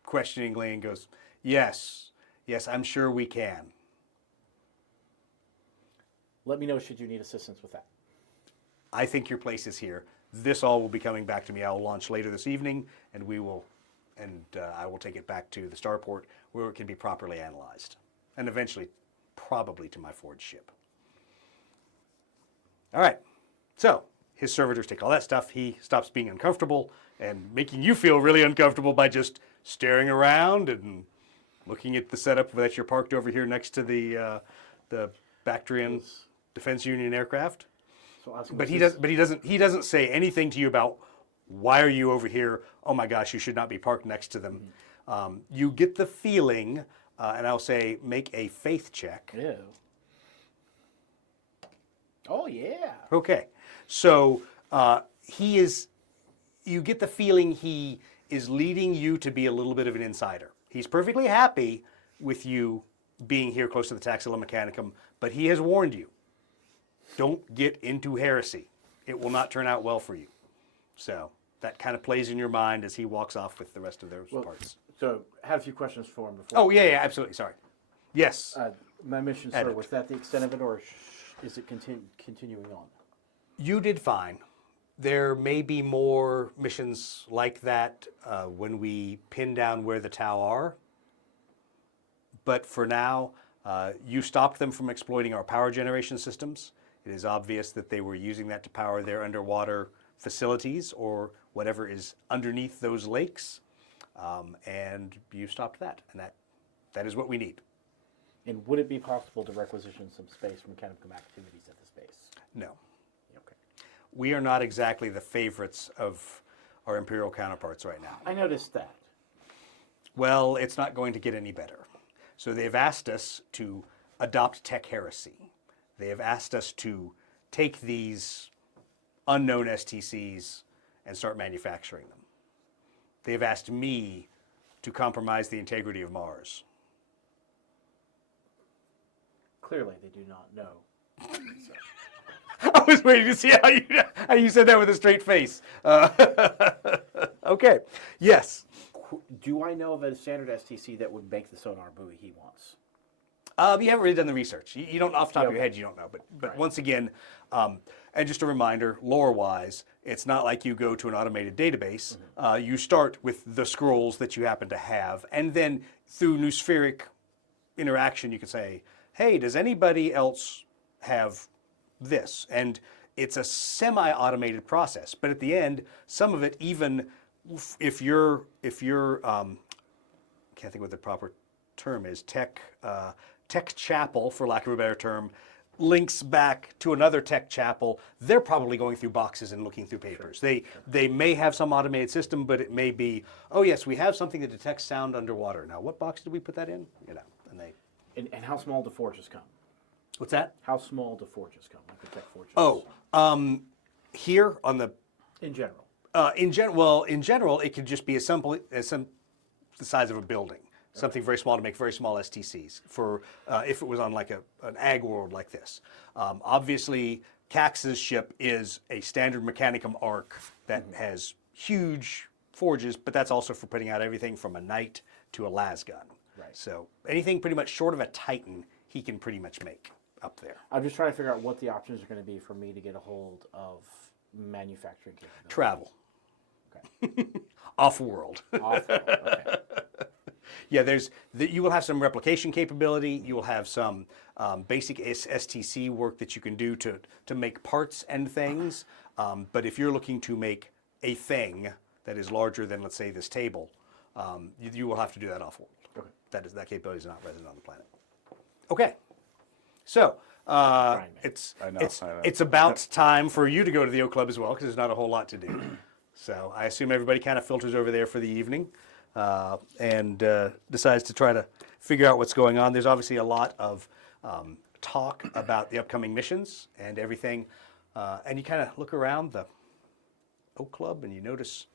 questioningly and goes, yes, I'm sure we can. Let me know should you need assistance with that. I think your place is here. This all will be coming back to me. I will launch later this evening, and I will take it back to the starport where it can be properly analyzed, and eventually probably to my forge ship. All right, so his servitors take all that stuff. He stops being uncomfortable and making you feel really uncomfortable by just staring around and looking at the setup that you're parked over here next to the Bactrian Defense Union aircraft. So But he doesn't say anything to you about why are you over here? Oh my gosh, you should not be parked next to them. You get the feeling, and I'll say, make a faith check. Ew. Oh yeah. Okay, so you get the feeling he is leading you to be a little bit of an insider. He's perfectly happy with you being here close to the Taxila Mechanicum, but he has warned you. Don't get into heresy. It will not turn out well for you. So that kind of plays in your mind as he walks off with the rest of those parts. So I had a few questions for him before. Oh, yeah, absolutely. Sorry. Yes. My mission, sir, was that the extent of it, or is it continuing on? You did fine. There may be more missions like that when we pin down where the Tau are. But for now, you stopped them from exploiting our power generation systems. It is obvious that they were using that to power their underwater facilities or whatever is underneath those lakes. And you stopped that. And that is what we need. And would it be possible to requisition some space for mechanical activities at the space? No. Okay. We are not exactly the favorites of our Imperial counterparts right now. I noticed that. Well, it's not going to get any better. So they've asked us to adopt tech heresy. They have asked us to take these unknown STCs and start manufacturing them. They've asked me to compromise the integrity of Mars. Clearly, they do not know. I was waiting to see how you said that with a straight face. Okay. Yes. Do I know of a standard STC that would make the sonar buoy he wants? You haven't really done the research. You don't, off the top of your head, you don't know. But Right. once again, and And just a reminder, lore-wise, it's not like you go to an automated database. You start with the scrolls that you happen to have, and then through Newspheric interaction, you can say, hey, does anybody else have this? And it's a semi-automated process, but at the end, some of it, even if you're I can't think what the proper term is, tech chapel, for lack of a better term, links back to another tech chapel. They're probably going through boxes and looking through papers. They may have some automated system, but it may be, oh yes, we have something that detects sound underwater. Now, what box did we put that in? You know, and they. And how small do forges come? What's that? How small do forges come? Like the tech forges? Oh, here on the. In general. In general, it could just be as simple as the size of a building. Something very small to make very small STCs for if it was on like an ag world like this. Obviously, Cax's ship is a standard Mechanicum arc that has huge forges, but that's also for putting out everything from a knight to a las gun. Right. So anything pretty much short of a Titan, he can pretty much make up there. I'm just trying to figure out what the options are going to be for me to get a hold of manufacturing capability. Travel. Okay. Off-world. Okay. Yeah, you will have some replication capability. You will have some basic STC work that you can do to make parts and things. But if you're looking to make a thing that is larger than, let's say, this table, you will have to do that off-world. Okay. That capability is not resident on the planet. Okay, so it's about time for you to go to the O Club as well, because there's not a whole lot to do. So I assume everybody kind of filters over there for the evening. And decides to try to figure out what's going on. There's obviously a lot of talk about the upcoming missions and everything. And you kind of look around the Oak Club and you notice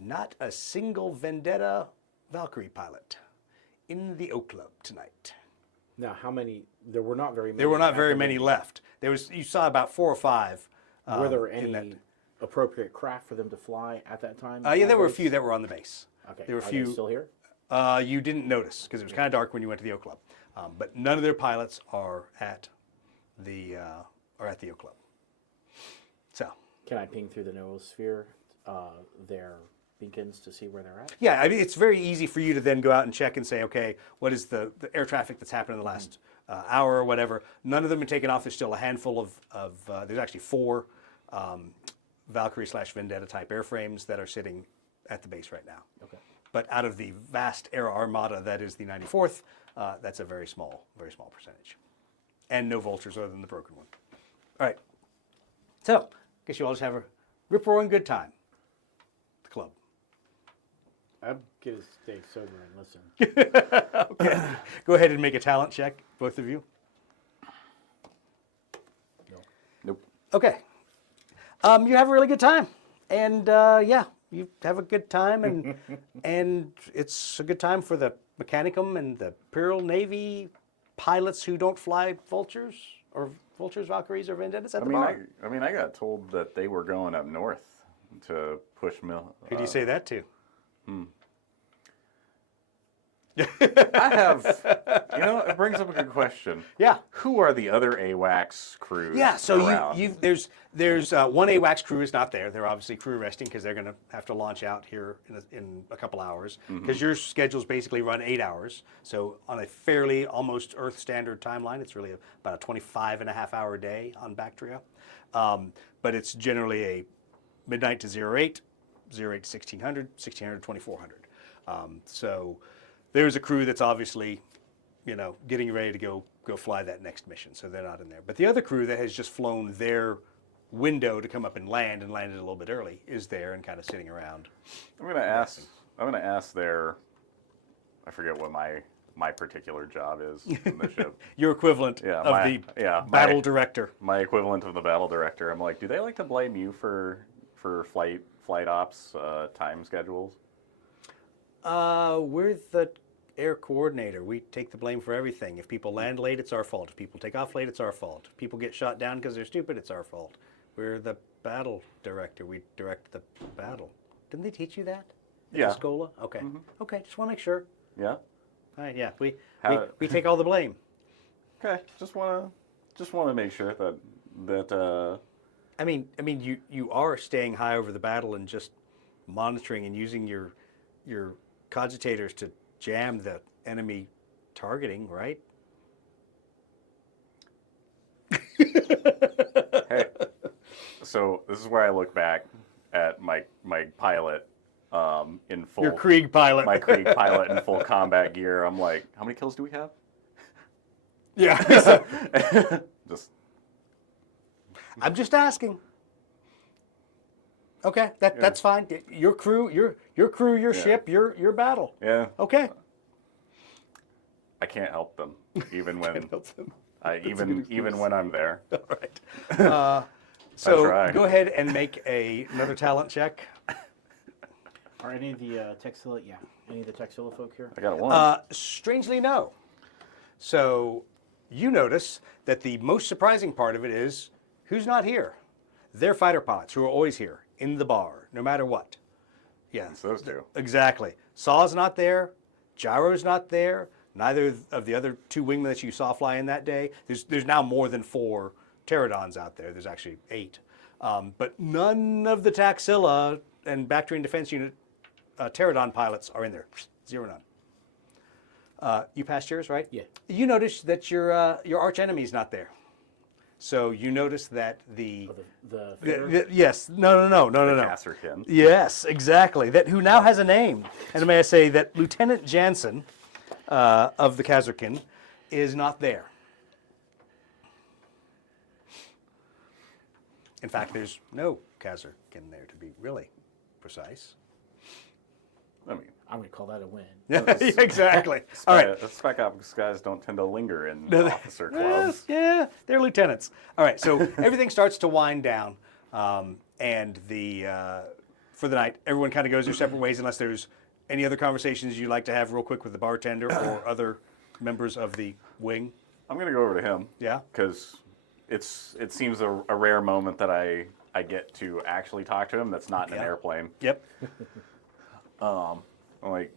not a single Vendetta Valkyrie pilot in the Oak Club tonight. Now, how many? There were not very many. There were not very many left. You saw about 4 or 5. Were there any appropriate craft for them to fly at that time? Yeah, there were a few that were on the base. Okay. There were a Are few. they still here? You didn't notice because it was kind of dark when you went to the O Club. But none of their pilots are at the O Club. So. Can I ping through the noosphere their beacons to see where they're at? Yeah, I mean, it's very easy for you to then go out and check and say, okay, what is the air traffic that's happened in the last hour or whatever. None of them are taken off. There's still a handful of there's actually 4 Valkyrie/Vendetta type airframes that are sitting at the base right now. Okay. But out of the vast air armada that is the 94th, that's a very small percentage. And no vultures other than the broken one. All right. So, I guess you all just have a rip-roaring good time at the club. I'm going to stay sober and listen. Okay. Go ahead and make a talent check, both of you. No. Nope. Okay. You have a really good time. And, yeah. You have a good time, and it's a good time for the Mechanicum and the Imperial Navy pilots who don't fly Vultures, or Vultures, Valkyries, or Vendettas at the bar. I got told that they were going up north to push mill. Who do you say that to? I have, it brings up a good question. Yeah. Who are the other AWACS crews? Yeah, so around? there's one AWACS crew is not there. They're obviously crew resting because they're going to have to launch out here in a couple hours. Because your schedules basically run 8 hours. So on a fairly almost Earth standard timeline, it's really about a 25-and-a-half-hour day on Bactria. But it's generally a midnight to 08, 08 to 1600, 1600 to 2400. So there's a crew that's obviously, getting ready to go fly that next mission, so they're not in there. But the other crew that has just flown their window to come up and landed a little bit early is there and kind of sitting around. I'm gonna ask their, I forget what my particular job is in the ship. Your equivalent of the battle director. My equivalent of the battle director. I'm like, do they like to blame you for flight ops time schedules? We're the air coordinator. We take the blame for everything. If people land late, it's our fault. If people take off late, it's our fault. If people get shot down because they're stupid, it's our fault. We're the battle director. We direct the battle. Didn't they teach you that? Yeah. Scola? Okay. Okay, just want to make sure. Yeah. All right, yeah. We take all the blame. Okay. Just wanna make sure that I mean, you are staying high over the battle and just monitoring and using your cogitators to jam the enemy targeting, right? Hey, so this is where I look back at my pilot in full. Your Krieg pilot. My Krieg pilot in full combat gear. I'm like, how many kills do we have? Yeah. Just I'm just asking. Okay, that's fine. Your crew, your ship, your battle. yeah. Okay. I can't help them, even when Help them. even when I'm there. All right. So try. go ahead and make another talent check. Are any of the Taxila? Yeah, any of the Taxila folk here? I got a 1. Strangely, no. So you notice that the most surprising part of it is who's not here. They're fighter pilots who are always here in the bar, no matter what. Yeah, It's those two. exactly. Saw's not there. Gyro's not there. Neither of the other 2 wingmen that you saw fly in that day. There's now more than 4 pterodons out there. There's actually 8. But none of the Taxila and Bactrian Defense Unit pterodon pilots are in there. 0, none. You passed yours, right? Yeah. You notice that your arch enemy's not there. So you notice that the yes, no. Kasserkin. Yes, exactly. That who now has a name, and may I say that Lieutenant Janssen of the Kazarkin is not there. In fact, there's no Kazarkin there, to be really precise. I mean, I'm going to call that a win. Exactly. All right. Spec Ops guys don't tend to linger in No, officer clubs. Yeah, they're lieutenants. All right, so everything starts to wind down, and for the night, everyone kind of goes their separate ways, unless there's any other conversations you'd like to have real quick with the bartender or other members of the wing. I'm gonna go over to him. Yeah. Because it seems a rare moment that I get to actually talk to him. That's not in an airplane. Yep. I'm like,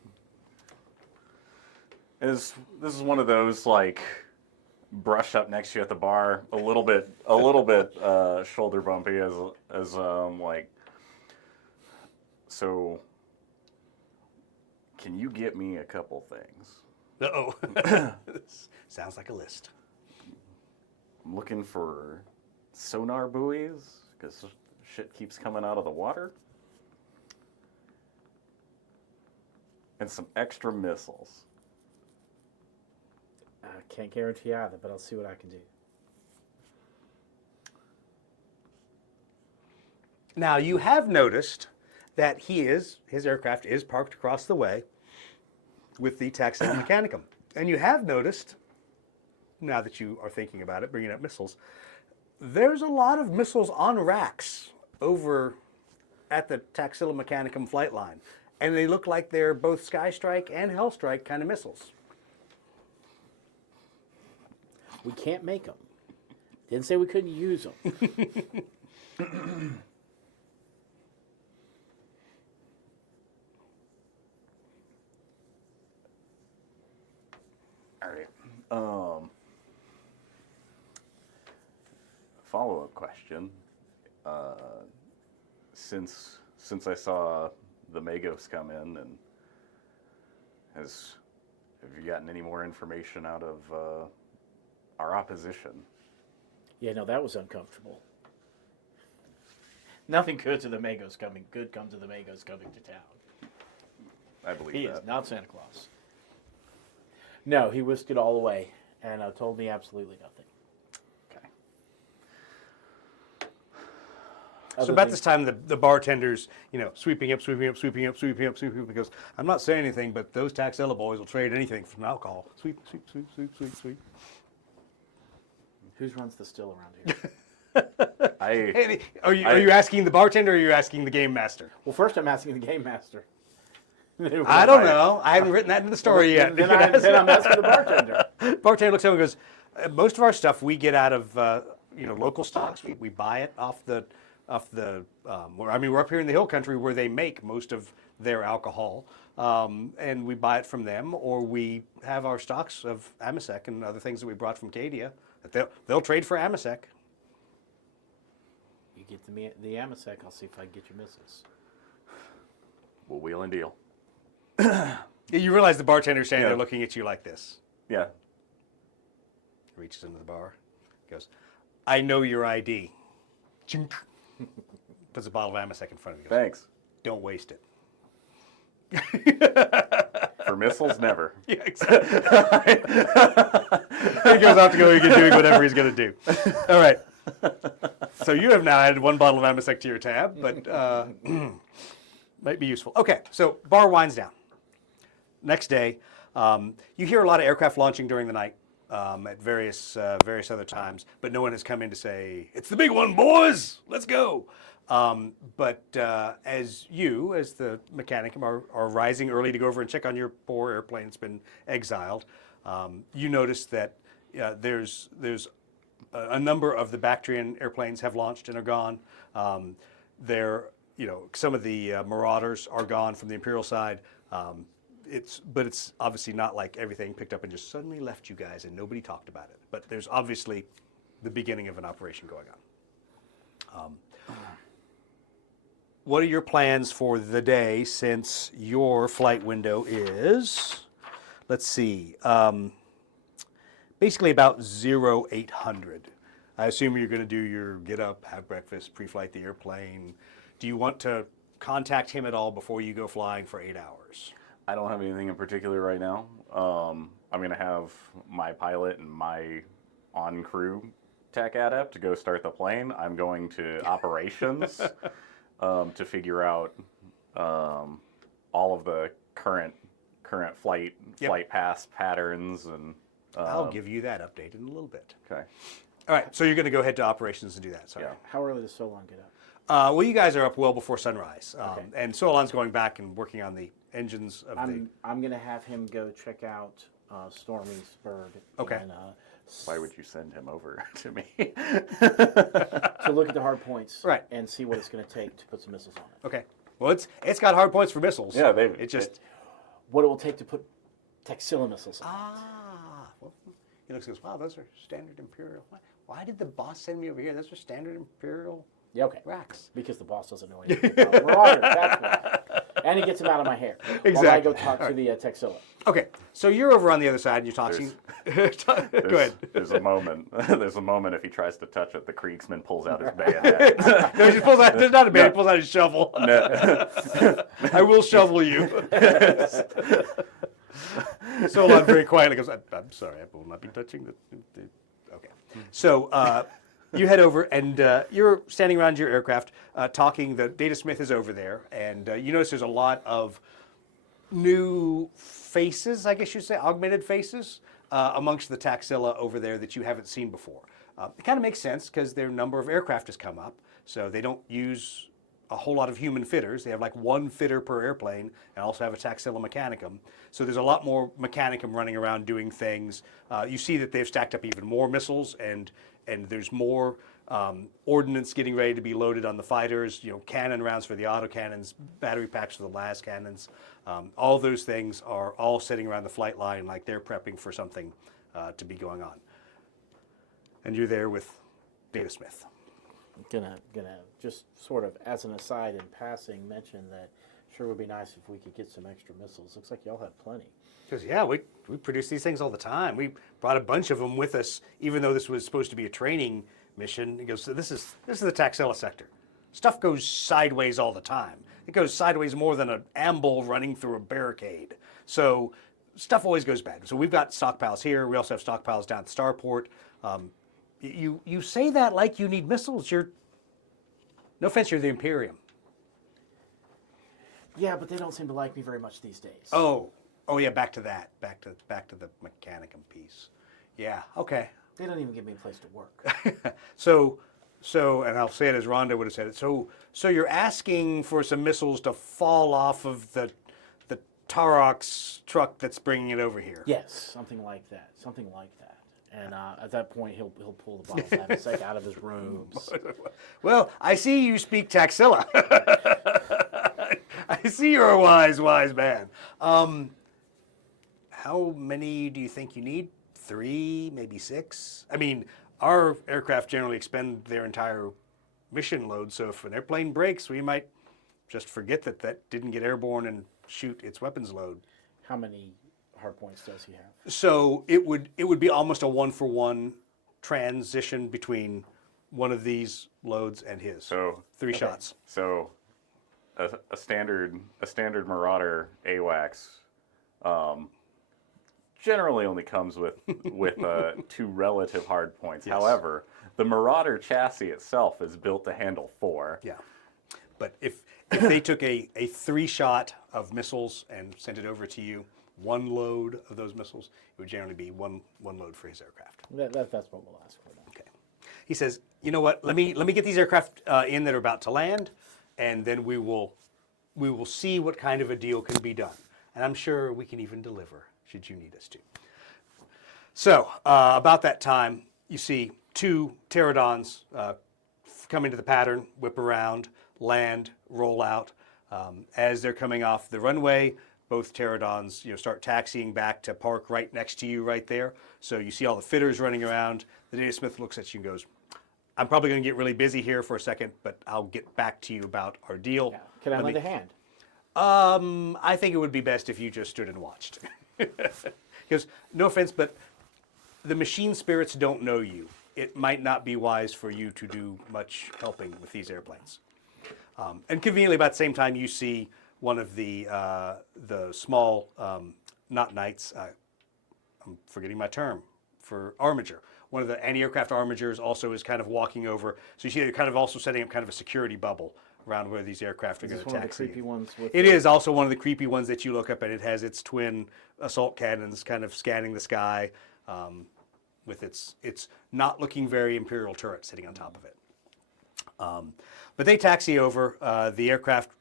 this is one of those like brush up next to you at the bar, a little bit shoulder bumpy as like, so can you get me a couple things? Uh-oh. Sounds like a list. I'm looking for sonar buoys because shit keeps coming out of the water. And some extra missiles. I can't guarantee either, but I'll see what I can do. Now, you have noticed that his aircraft is parked across the way with the Taxila Mechanicum. And you have noticed, now that you are thinking about it, bringing up missiles, there's a lot of missiles on racks over at the Taxila Mechanicum flight line. And they look like they're both Sky Strike and Hellstrike kind of missiles. We can't make them. Didn't say we couldn't use them. All right. Follow-up question. Since I saw the Magos come in, and have you gotten any more information out of our opposition? Yeah, no, that was uncomfortable. Nothing good to the Magos coming. Good comes to the Magos coming to town. I believe He that. is not Santa Claus. No, he whisked it all away and told me absolutely nothing. Okay. So about this time, the bartender's, sweeping up, because I'm not saying anything, but those Taxila boys will trade anything from alcohol. Sweep. Who runs the still around here? Hey, are you asking the bartender or are you asking the game master? Well, first I'm asking the game master. I don't know. I haven't written that into the story yet. Then I'm asking the bartender. Bartender looks at him and goes, most of our stuff we get out of local stocks. We buy it off the we're up here in the hill country where they make most of their alcohol, and we buy it from them, or we have our stocks of Amasec and other things that we brought from Cadia that they'll trade for Amasec. You get the AMSEC, I'll see if I can get your missiles. We'll wheel and deal. You realize the bartender's standing there Yeah. looking at you like this. Yeah. Reaches into the bar, goes, I know your ID. Chink. Puts a bottle of Amasec in front of you. Goes, Thanks. don't waste it. For missiles, never. Yeah, exactly. He goes off to go doing whatever he's going to do. All right. So you have now added 1 bottle of Amasec to your tab, but might be useful. Okay, so bar winds down. Next day, you hear a lot of aircraft launching during the night at various other times, but no one has come in to say, it's the big one, boys, let's go. But as the mechanic, are rising early to go over and check on your poor airplane that's been exiled, you notice that there's a number of the Bactrian airplanes have launched and are gone. Some of the Marauders are gone from the Imperial side. But it's obviously not like everything picked up and just suddenly left you guys and nobody talked about it. But there's obviously the beginning of an operation going on. What are your plans for the day since your flight window is, let's see, basically about 0800. I assume you're going to do your get up, have breakfast, pre-flight the airplane. Do you want to contact him at all before you go flying for 8 hours? I don't have anything in particular right now. I'm going to have my pilot and my on-crew tech adept to go start the plane. I'm going to operations to figure out all of the current flight path patterns, and I'll give you that update in a little bit. okay. All right, so you're going to go head to operations and do that. Sorry. Yeah. How early does Solan get up? Well, you guys are up well before sunrise, Okay. and Solan's going back and working on the engines of I'm gonna have him go check out Stormy's bird. Okay. And, Why would you send him over to me? to look at the hard points. Right. And see what it's gonna take to put some missiles on it. Okay. Well, it's got hard points for missiles. Yeah, it just What it will take to put Taxila missiles on it. Well, he looks and goes, wow, those are standard Imperial. Why did the boss send me over here? Those are standard Imperial Yeah, okay. racks. Because the boss doesn't know anything about Marauders, that's why. And he gets them out of my hair. While I go Exactly. talk to the Taxila. Okay, so you're over on the other side and you're talking. Go ahead. There's a moment. There's a moment if he tries to touch it, the Kriegsman pulls out his bayonet. No, he just pulls out, there's not a bait, he pulls out his shovel. No. I will shovel you. Solan very quietly goes, I'm sorry, I will not be touching the okay. So you head over and you're standing around your aircraft talking. The data smith is over there, and you notice there's a lot of new faces, I guess you'd say, augmented faces amongst the Taxila over there that you haven't seen before. It kind of makes sense because their number of aircraft has come up, so they don't use a whole lot of human fitters. They have like 1 fitter per airplane and also have a Taxila Mechanicum. So there's a lot more Mechanicum running around doing things. You see that they've stacked up even more missiles, and there's more ordnance getting ready to be loaded on the fighters, cannon rounds for the autocannons, battery packs for the las cannons. All those things are all sitting around the flight line like they're prepping for something to be going on. And you're there with Data Smith. Gonna just sort of as an aside in passing mention that sure would be nice if we could get some extra missiles. Looks like y'all have plenty. Because yeah, we produce these things all the time. We brought a bunch of them with us, even though this was supposed to be a training mission. He goes, so this is the Taxila sector. Stuff goes sideways all the time. It goes sideways more than an amble running through a barricade. So stuff always goes bad. So we've got stockpiles here. We also have stockpiles down at the starport. You say that like you need missiles. No offense, you're the Imperium. Yeah, but they don't seem to like me very much these days. Oh yeah, back to that. Back to the Mechanicum piece. Yeah, okay. They don't even give me a place to work. So, and I'll say it as Rhonda would have said it. So you're asking for some missiles to fall off of the Tarox truck that's bringing it over here. Yes, something like that. And at that point, he'll pull the bottle of Amasec out of his robes. Well, I see you speak Taxila. I see you're a wise man. How many do you think you need? 3, maybe 6? I mean, our aircraft generally expend their entire mission load, so if an airplane breaks, we might just forget that that didn't get airborne and shoot its weapons load. How many hard points does he have? So it would be almost a 1-for-1 transition between one of these loads and his. So 3 shots. So a standard Marauder AWACS generally only comes with 2 relative hard points. Yes. However, the Marauder chassis itself is built to handle 4. Yeah. But if they took a 3-shot of missiles and sent it over to you, 1 load of those missiles, it would generally be one load for his aircraft. That's what we'll ask for now. Okay. He says, you know what? Let me get these aircraft in that are about to land, and then we will see what kind of a deal can be done. And I'm sure we can even deliver should you need us to. So about that time, you see 2 pterodons come into the pattern, whip around, land, roll out. As they're coming off the runway, both pterodons start taxiing back to park right next to you right there. So you see all the fitters running around. The data smith looks at you and goes, I'm probably going to get really busy here for a second, but I'll get back to you about our deal. Yeah. Can I lend a hand? I think it would be best if you just stood and watched. Because, no offense, but the machine spirits don't know you. It might not be wise for you to do much helping with these airplanes. And conveniently, about the same time, you see one of the small, not knights, I'm forgetting my term, for armiger. One of the anti-aircraft armigers also is kind of walking over. So you see they're kind of also setting up kind of a security bubble around where these aircraft are going to taxi. One of the creepy ones with It is also one of the creepy ones that you look up, and it has its twin assault cannons kind of scanning the sky with its not looking very Imperial turret sitting on top of it. But they taxi over. The aircraft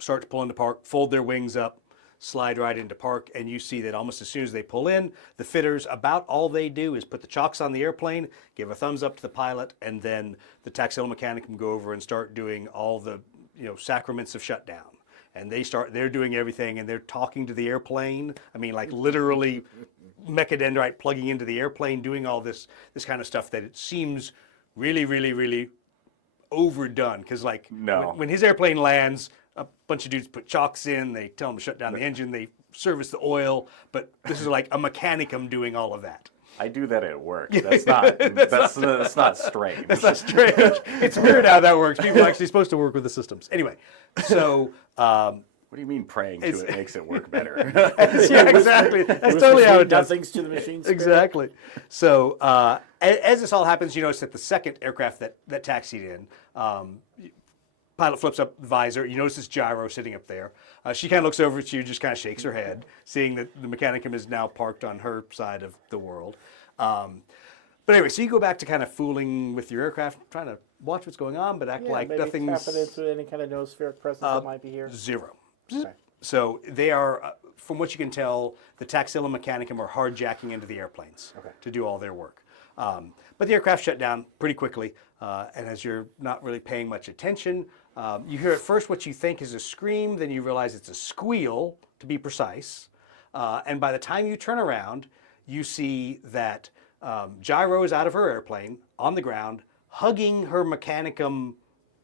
start to pull into park, fold their wings up, slide right into park, and you see that almost as soon as they pull in, the fitters, about all they do is put the chocks on the airplane, give a thumbs up to the pilot, and then the Taxila mechanicum go over and start doing all the sacraments of shutdown. And they're doing everything, and they're talking to the airplane. I mean, like literally mechadendrite plugging into the airplane, doing all this kind of stuff that it seems really, really, really overdone. Because when his airplane lands, a bunch of dudes put chocks in, they tell them to shut down the engine, they service the oil, but this is like a mechanicum doing all of that. I do that at work. That's not strange. That's not strange. It's weird how that works. People are actually supposed to work with the systems. Anyway, so... what do you mean praying to it makes it work better? Yeah, exactly. That's totally how it does. Things to the machine spirit. Exactly. So as this all happens, you notice that the second aircraft that taxied in, pilot flips up the visor. You notice this gyro sitting up there. She kind of looks over at you, just kind of shakes her head, seeing that the mechanicum is now parked on her side of the world. But anyway, so you go back to kind of fooling with your aircraft, trying to watch what's going on, but act like maybe nothing's... tap it into any kind of noospheric presence that might be here. 0. Okay. So they are, from what you can tell, the Taxila mechanicum are hardjacking into the airplanes to do all their work. But the aircraft shut down pretty quickly, and as you're not really paying much attention, you hear at first what you think is a scream, then you realize it's a squeal, to be precise. And by the time you turn around, you see that Gyro is out of her airplane, on the ground, hugging her mechanicum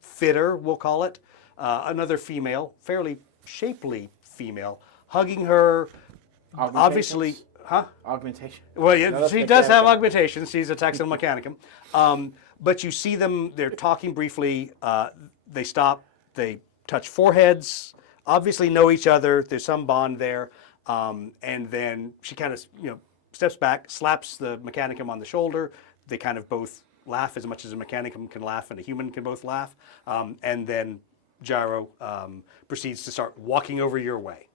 fitter, we'll call it, another female, fairly shapely female, hugging her, obviously... Huh? Augmentation. Well, yeah, she does have augmentation. She's a Taxila mechanicum. But you see them, they're talking briefly. They stop, they touch foreheads, obviously know each other. There's some bond there. And then she kind of, steps back, slaps the mechanicum on the shoulder. They kind of both laugh as much as a mechanicum can laugh and a human can both laugh. And then Gyro proceeds to start walking over your way.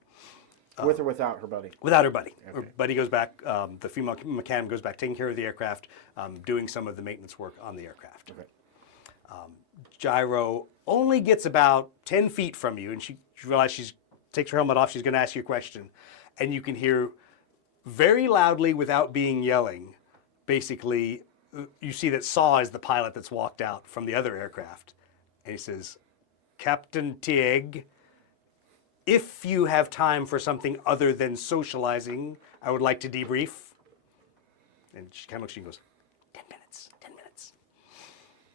With or without her buddy? Without her buddy. Okay. Her buddy goes back, the female mechanic goes back taking care of the aircraft, doing some of the maintenance work on the aircraft. Okay. Gyro only gets about 10 feet from you, and she realizes she takes her helmet off, she's going to ask you a question. And you can hear very loudly, without being yelling, basically, you see that Saw is the pilot that's walked out from the other aircraft. And he says, Captain Tig, if you have time for something other than socializing, I would like to debrief. And she kind of looks at you and goes, 10 minutes, 10 minutes.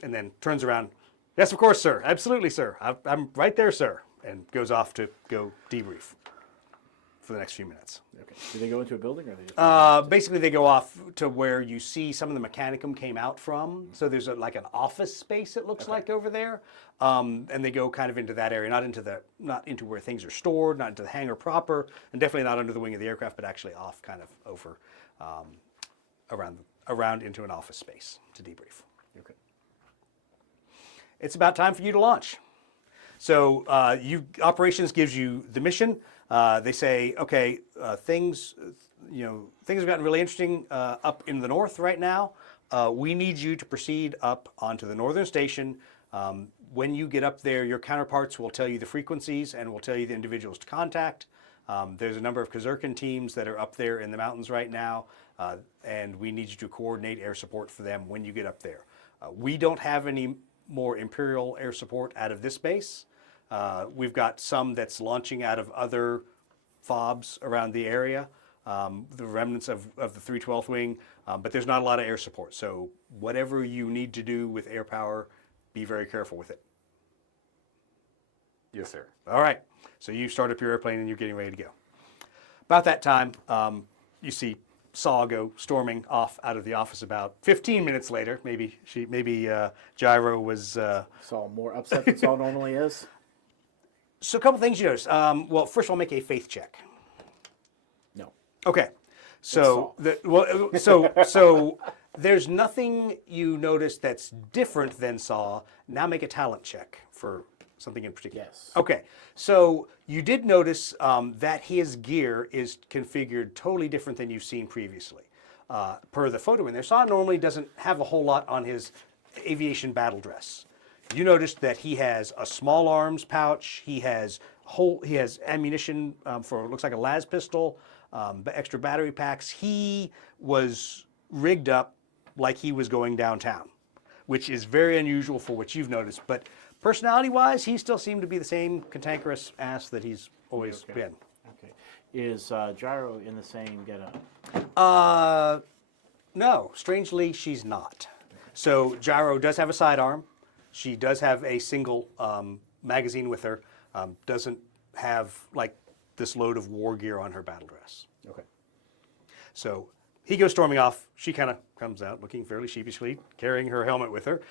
And then turns around, Yes, of course, sir. Absolutely, sir. I'm right there, sir. And goes off to go debrief for the next few minutes. Okay. Do they go into a building or are they just? Basically, they go off to where you see some of the mechanicum came out from. So there's like an office space, it looks like, over there. And they go kind of into that area, not into where things are stored, not into the hangar proper, and definitely not under the wing of the aircraft, but actually off kind of over around into an office space to debrief. Okay. It's about time for you to launch. So operations gives you the mission. They say, okay, things have gotten really interesting up in the north right now. We need you to proceed up onto the northern station. When you get up there, your counterparts will tell you the frequencies and will tell you the individuals to contact. There's a number of Kazurkan teams that are up there in the mountains right now, and we need you to coordinate air support for them when you get up there. We don't have any more Imperial air support out of this base. We've got some that's launching out of other FOBs around the area, the remnants of the 312th Wing, but there's not a lot of air support. So whatever you need to do with air power, be very careful with it. Yes, sir. All right, so you start up your airplane and you're getting ready to go. About that time, you see Saw go storming off out of the office about 15 minutes later. Maybe Gyro was... Saul more upset than Saul normally is. So a couple things you notice. Well, first of all, make a faith check. No. Okay. So so there's nothing you notice that's different than Saw. Now make a talent check for something in particular. Yes. Okay. So you did notice that his gear is configured totally different than you've seen previously. Per the photo in there, Saw normally doesn't have a whole lot on his aviation battle dress. You noticed that he has a small arms pouch. He has ammunition for what looks like a las pistol, extra battery packs. He was rigged up like he was going downtown, which is very unusual for what you've noticed. But personality-wise, he still seemed to be the same cantankerous ass that he's always been. Okay. Is Gyro in the same getup? No, strangely, she's not. So Gyro does have a sidearm. She does have a single magazine with her. Doesn't have like this load of war gear on her battle dress. Okay. So he goes storming off. She kind of comes out looking fairly sheepishly, carrying her helmet with her,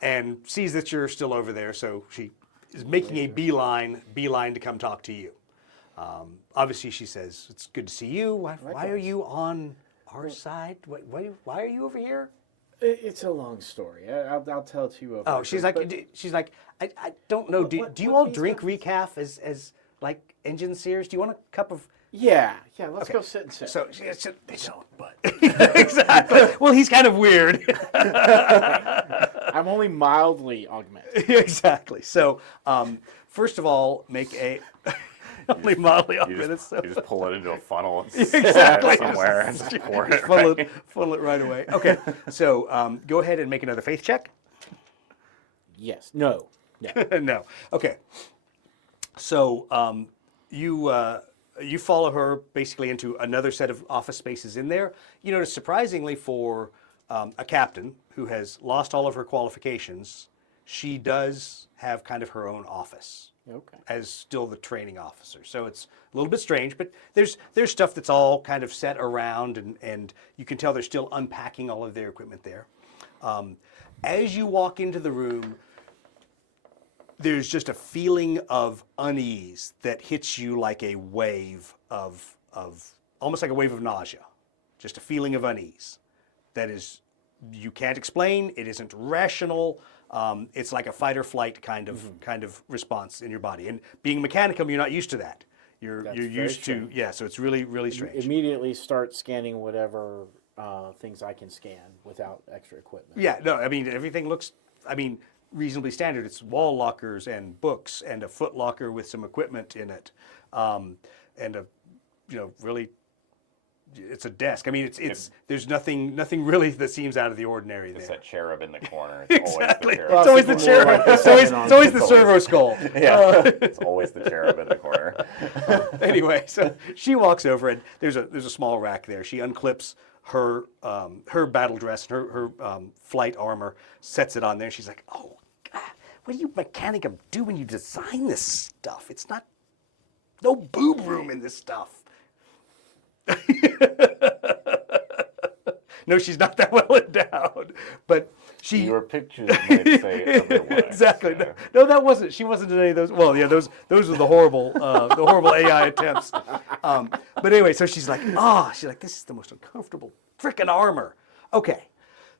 and sees that you're still over there. So she is making a beeline to come talk to you. Obviously, she says, "It's good to see you. Why are you on our side? Why are you over here?" It's a long story. I'll tell it to you. Oh, she's like, I don't know. Do you all drink recaf as like engine sears? Do you want a cup of? Yeah. Let's go sit and sit. So they don't, but exactly. Well, he's kind of weird. I'm only mildly augmented. Exactly. So, first of all, make a only mildly augmented. You just pull it into a funnel and Exactly. set it somewhere and just pour it. Funnel it right away. Okay. So, go ahead and make another faith check. Yes. No. No. Okay. So you follow her basically into another set of office spaces in there. You notice, surprisingly, for a captain who has lost all of her qualifications, she does have kind of her own office. Okay. As still the training officer. So it's a little bit strange, but there's stuff that's all kind of set around, and you can tell they're still unpacking all of their equipment there. As you walk into the room, there's just a feeling of unease that hits you like a wave of almost like a wave of nausea. Just a feeling of unease that is, you can't explain. It isn't rational. It's like a fight or flight kind of response in your body. And being mechanicum, you're not used to that. You're used to, yeah. So it's really, really strange. Immediately start scanning whatever things I can scan without extra equipment. Yeah. No. I mean, everything looks. Reasonably standard. It's wall lockers and books and a foot locker with some equipment in it, and a, really, it's a desk. I mean, it's there's nothing really that seems out of the ordinary there. It's that cherub in the corner. It's Exactly. always the cherub. It's always the cherub. It's always the servo skull. Yeah, it's always the cherub in the corner. Anyway, so she walks over and there's a small rack there. She unclips her battle dress and her flight armor, sets it on there. She's like, "Oh, what do you mechanicum do when you design this stuff? It's not, no boob room in this stuff. No, she's not that well endowed, but she. Your pictures might say otherwise. Exactly. so. No, that wasn't. She wasn't in any of those. Well, yeah, those were the horrible AI attempts. But anyway, so she's like, this is the most uncomfortable frickin' armor. Okay,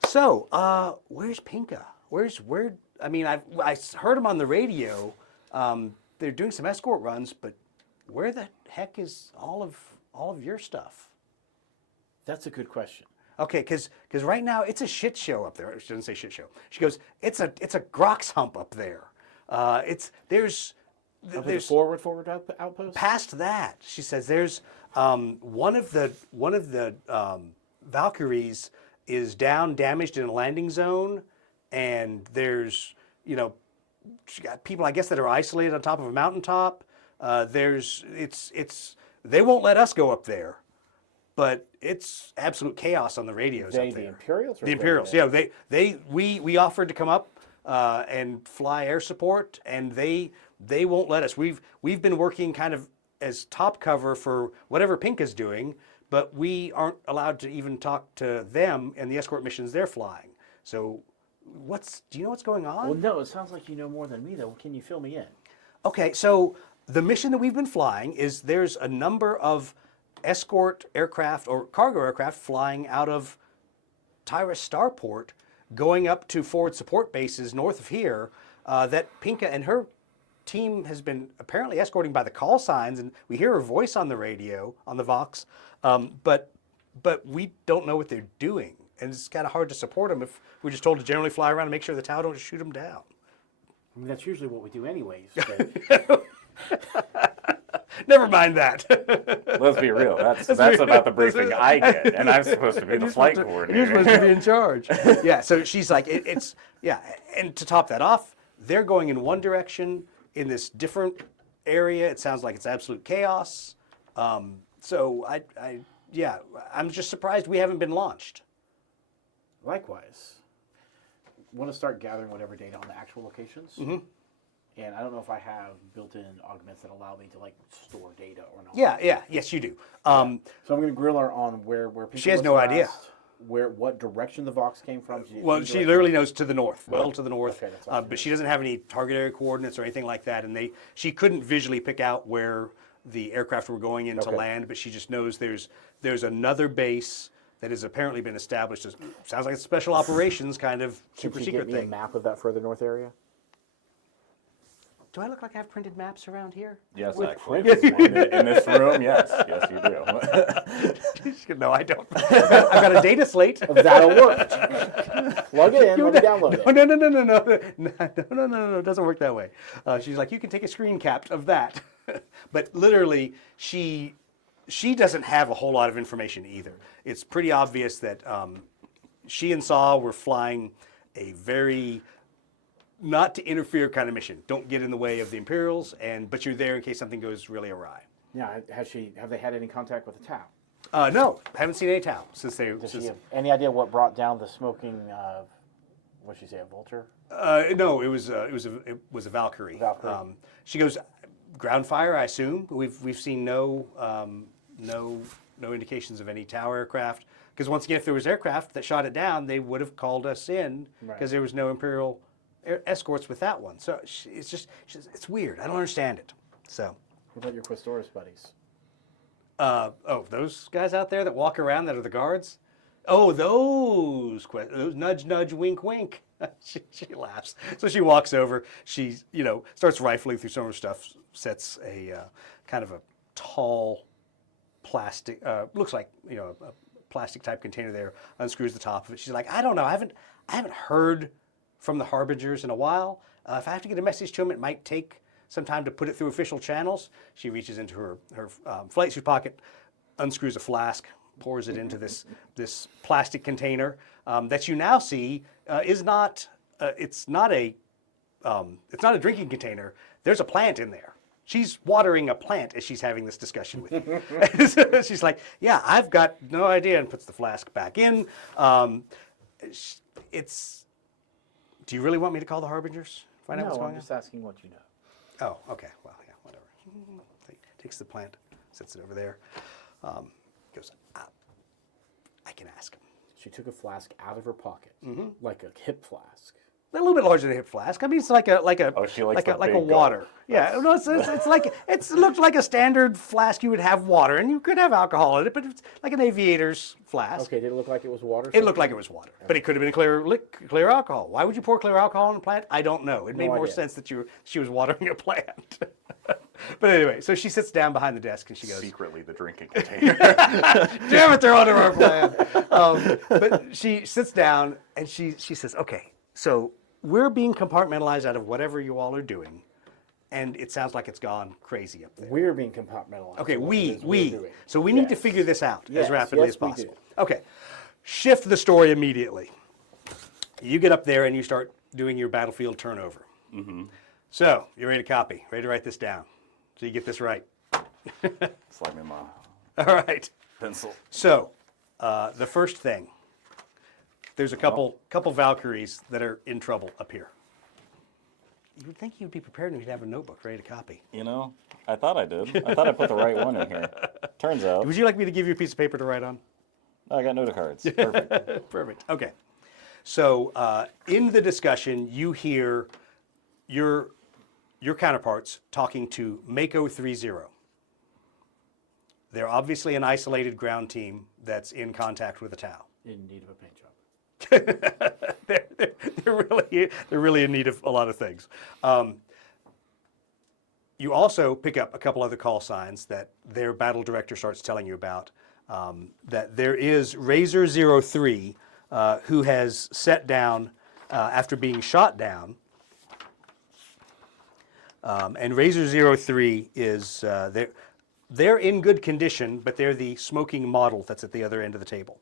so where's Pinka? I mean, I heard him on the radio. They're doing some escort runs, but where the heck is all of your stuff? That's a good question. Okay, because right now it's a shit show up there. She doesn't say shit show. She goes, it's a Grox hump up there. There's forward outpost. Past that, she says there's one of the Valkyries is down, damaged in a landing zone, and there's she got people I guess that are isolated on top of a mountaintop. They won't let us go up there. But it's absolute chaos on the radios up there. The Imperials? Or the Imperials, yeah. We offered to come up and fly air support, and they won't let us. We've been working kind of as top cover for whatever Pinka's doing, but we aren't allowed to even talk to them and the escort missions they're flying. So, do you know what's going on? Well, no. It sounds like you know more than me, though. Can you fill me in? Okay, so the mission that we've been flying is there's a number of escort aircraft or cargo aircraft flying out of Tyrus Starport going up to forward support bases north of here that Pinka and her team has been apparently escorting by the call signs, and we hear her voice on the radio, on the Vox, but we don't know what they're doing, and it's kind of hard to support them if we're just told to generally fly around and make sure the Tau don't shoot them down. I mean, that's usually what we do anyways. But... Never mind that. Let's be real. That's about the briefing I get, and I'm supposed to be the flight coordinator. You're supposed to be in charge. Yeah. So she's like, and to top that off, they're going in one direction in this different area. It sounds like it's absolute chaos. So I'm just surprised we haven't been launched. Likewise, want to start gathering whatever data on the actual locations. Mm-hmm. And I don't know if I have built-in augments that allow me to store data or not. Yes, you do. So I'm going to grill her on where she has no idea. What direction the Vox came from. She literally knows to the north, well to the north. Okay, that's but she doesn't have any target area coordinates or anything like that. And she couldn't visually pick out where the aircraft were going in to land, but she just knows there's another base that has apparently been established. Sounds like it's special operations kind of super secret thing. Can you get me a map of that further north area? Do I look like I have printed maps around here? Yes, actually. In this room, yes. Yes, you do. No, I don't. I've got a data slate. That'll work. Plug it in, let me download it. No, it doesn't work that way. She's like, you can take a screen cap of that. But literally, she doesn't have a whole lot of information either. It's pretty obvious that she and Saw were flying a very not to interfere kind of mission. Don't get in the way of the Imperials, but you're there in case something goes really awry. Yeah, have they had any contact with the Tau? No, haven't seen any Tau since they. Does she have any idea what brought down the smoking? What'd she say? A vulture? No, it was a Valkyrie. Valkyrie. She goes ground fire. I assume we've seen no indications of any Tau aircraft. Because once again, if there was aircraft that shot it down, they would have called us in because there was no Imperial escorts with that one. So it's weird. I don't understand it. So. What about your Questoris buddies? Those guys out there that walk around that are the guards? Oh, those nudge, nudge, wink, wink. She laughs. So she walks over. She, starts rifling through some of her stuff, sets a kind of a tall plastic, looks like, a plastic type container there, unscrews the top of it. She's like, I don't know. I haven't heard from the Harbingers in a while. If I have to get a message to them, it might take some time to put it through official channels. She reaches into her flight suit pocket, unscrews a flask, pours it into this plastic container that you now see is not it's not a drinking container. There's a plant in there. She's watering a plant as she's having this discussion with you. She's like, yeah, I've got no idea, and puts the flask back in. Do you really want me to call the Harbingers Find out what's No, going I'm just asking what you know. on? Oh, okay. Well, yeah, whatever. Takes the plant, sets it over there. Goes, I can ask him. She took a flask out of her pocket, like a hip flask. A little bit larger than a hip flask. I mean, it's like a Oh, she likes the like a big water. gulp. Yeah, no, it's like it looks like a standard flask you would have water, and you could have alcohol in it, but it's like an aviator's flask. Okay, did it look like it was water? It looked like it was water, but it could have been clear alcohol. Why would you pour clear alcohol on a plant? I don't know. It made more idea. sense that she was watering a plant. But anyway, so she sits down behind the desk and she goes, Secretly the drinking container. "Damn it, they're under our plan." But she sits down and she says, "Okay, so we're being compartmentalized out of whatever you all are doing, and it sounds like it's gone crazy up there." We're being compartmentalized. Okay, to what it is we're we. doing. So we need to Yes. figure this out as Yes, rapidly yes, as we possible. do. Okay, shift the story immediately. You get up there and you start doing your battlefield turnover. So you're ready to copy, ready to write this down. So you get this right. Slide me my All right. pencil. So the first thing, there's a couple Valkyries that are in trouble up here. You would think you'd be prepared and you'd have a notebook ready to copy. You know, I thought I did. I thought I put the right one in here. Turns out, Would you like me to give you a piece of paper to write on? I got note cards. Perfect. Perfect. Okay. So in the discussion, you hear your counterparts talking to Mako 30. They're obviously an isolated ground team that's in contact with a Tau. In need of a paint job. They're really in need of a lot of things. You also pick up a couple other call signs that their battle director starts telling you about. That there is Razor 03 who has set down after being shot down. And Razor 03 is they're in good condition, but they're the smoking model that's at the other end of the table.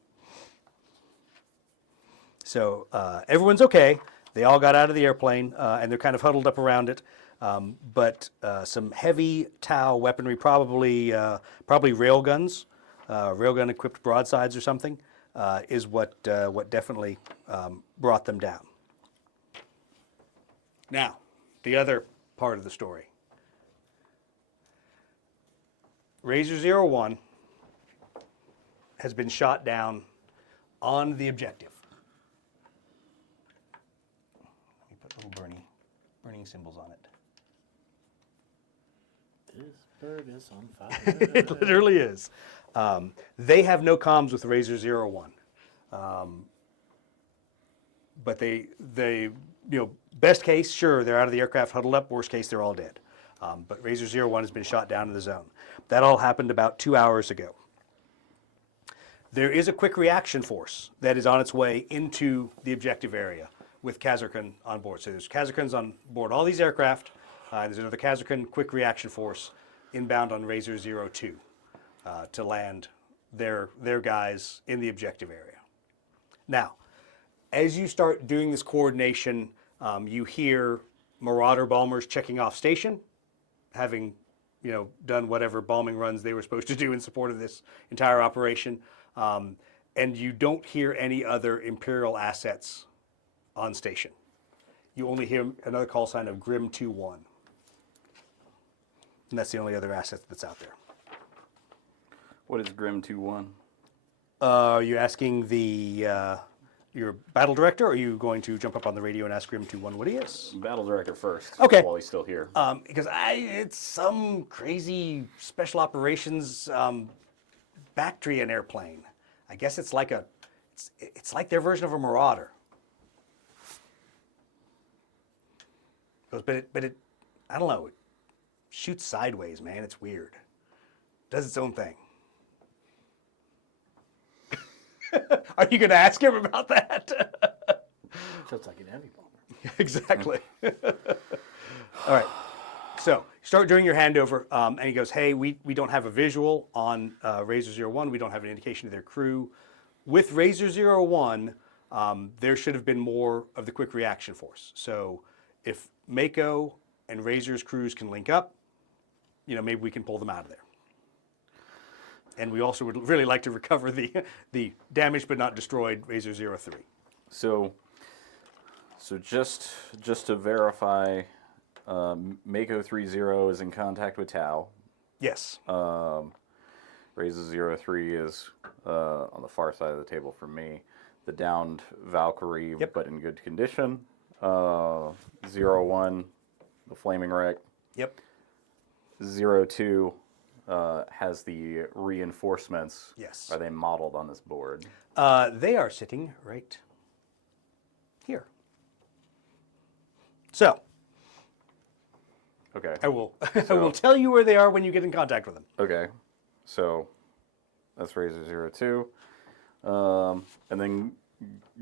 So everyone's okay. They all got out of the airplane, and they're kind of huddled up around it. But some heavy Tau weaponry, probably railguns, railgun-equipped broadsides or something, is what definitely brought them down. Now, the other part of the story. Razor 01 has been shot down on the objective. Let me put little burning symbols on it. This bird is on fire. It literally is. They have no comms with Razor 01. But they, best case, sure, they're out of the aircraft huddled up. Worst case, they're all dead. But Razor 01 has been shot down in the zone. That all happened about 2 hours ago. There is a quick reaction force that is on its way into the objective area with Kazarkan on board. So there's Kazarkans on board all these aircraft. There's another Kazarkan quick reaction force inbound on Razor 02 to land their guys in the objective area. Now, as you start doing this coordination, you hear Marauder bombers checking off station, having done whatever bombing runs they were supposed to do in support of this entire operation, and you don't hear any other Imperial assets on station. You only hear another call sign of Grim 2-1. And that's the only other asset that's out there. What is Grim 2-1? Are you asking your battle director, or are you going to jump up on the radio and ask Grim 2-1 what he is? Battle director first. Okay. While he's still here. Because it's some crazy special operations Bactrian airplane. I guess it's like it's like their version of a Marauder. But it, I don't know, it shoots sideways, man. It's weird. Does its own thing. Are you going to ask him about that? Sounds like an heavy bomber. Exactly. All right. So start doing your handover, and he goes, "Hey, we don't have a visual on Razor 01. We don't have an indication of their crew. With Razor 01, there should have been more of the quick reaction force. So if Mako and Razor's crews can link up, maybe we can pull them out of there. And we also would really like to recover the damaged but not destroyed Razor 03. So So just to verify, Mako 30 is in contact with Tau. Yes. Raises 03 is on the far side of the table for me. The downed Valkyrie, Yep. but in good condition. 01, the Flaming Wreck. Yep. 02 has the reinforcements. Yes. Are they modeled on this board? They are sitting right here. So Okay. I will I will tell you where they are when you get in contact with them. Okay. So that's Razor 02. And then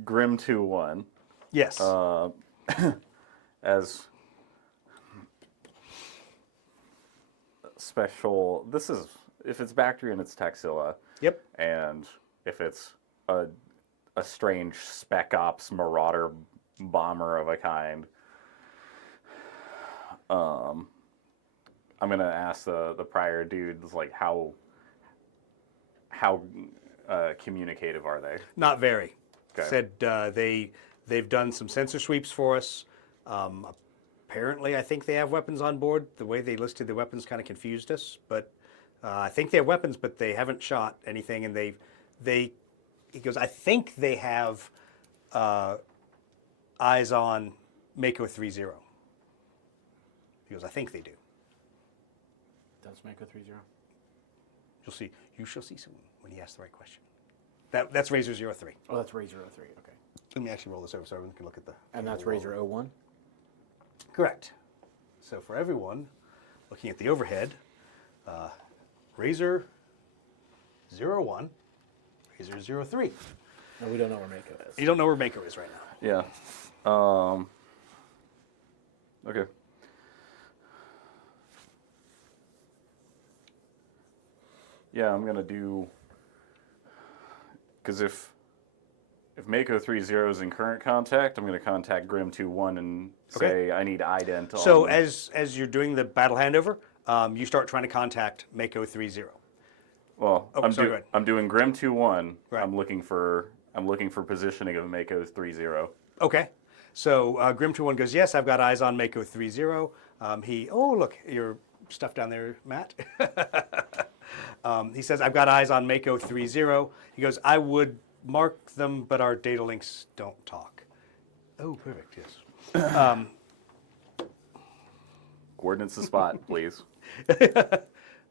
Grim 2-1. Yes. As special, this is, if it's Bactrian, it's Taxila. Yep. And if it's a strange spec ops marauder bomber of a kind, I'm gonna ask the prior dudes, like, how communicative are they? Not very. Okay. Said they've done some sensor sweeps for us. Apparently, I think they have weapons on board. The way they listed the weapons kind of confused us, but I think they have weapons, but they haven't shot anything. And he goes, I think they have eyes on Mako 30. He goes, I think they do. Does Mako 30? You'll see. You shall see soon when he asks the right question. That's Razor 03. Oh, that's Razor 03. Okay. Let me actually roll this over so everyone can look at the. And that's Razor 01? Correct. So for everyone looking at the overhead, Razor 01, Razor 03. No, we don't know where Mako is. You don't know where Mako is right now. Yeah. Okay. Yeah, I'm gonna do, because if Mako 30 is in current contact, I'm gonna contact Grim 2-1 and say I need ident on. So as you're doing the battle handover, you start trying to contact Mako 30. well, oh, sorry, go ahead. I'm doing Grim 2-1. Right. I'm looking for positioning of Mako 30. Okay. So Grim 21 goes, yes, I've got eyes on Mako 30. Oh, look, your stuff down there, Matt. He says, I've got eyes on Mako 30. He goes, I would mark them, but our data links don't talk. Oh, perfect, yes. Coordinates to spot, please.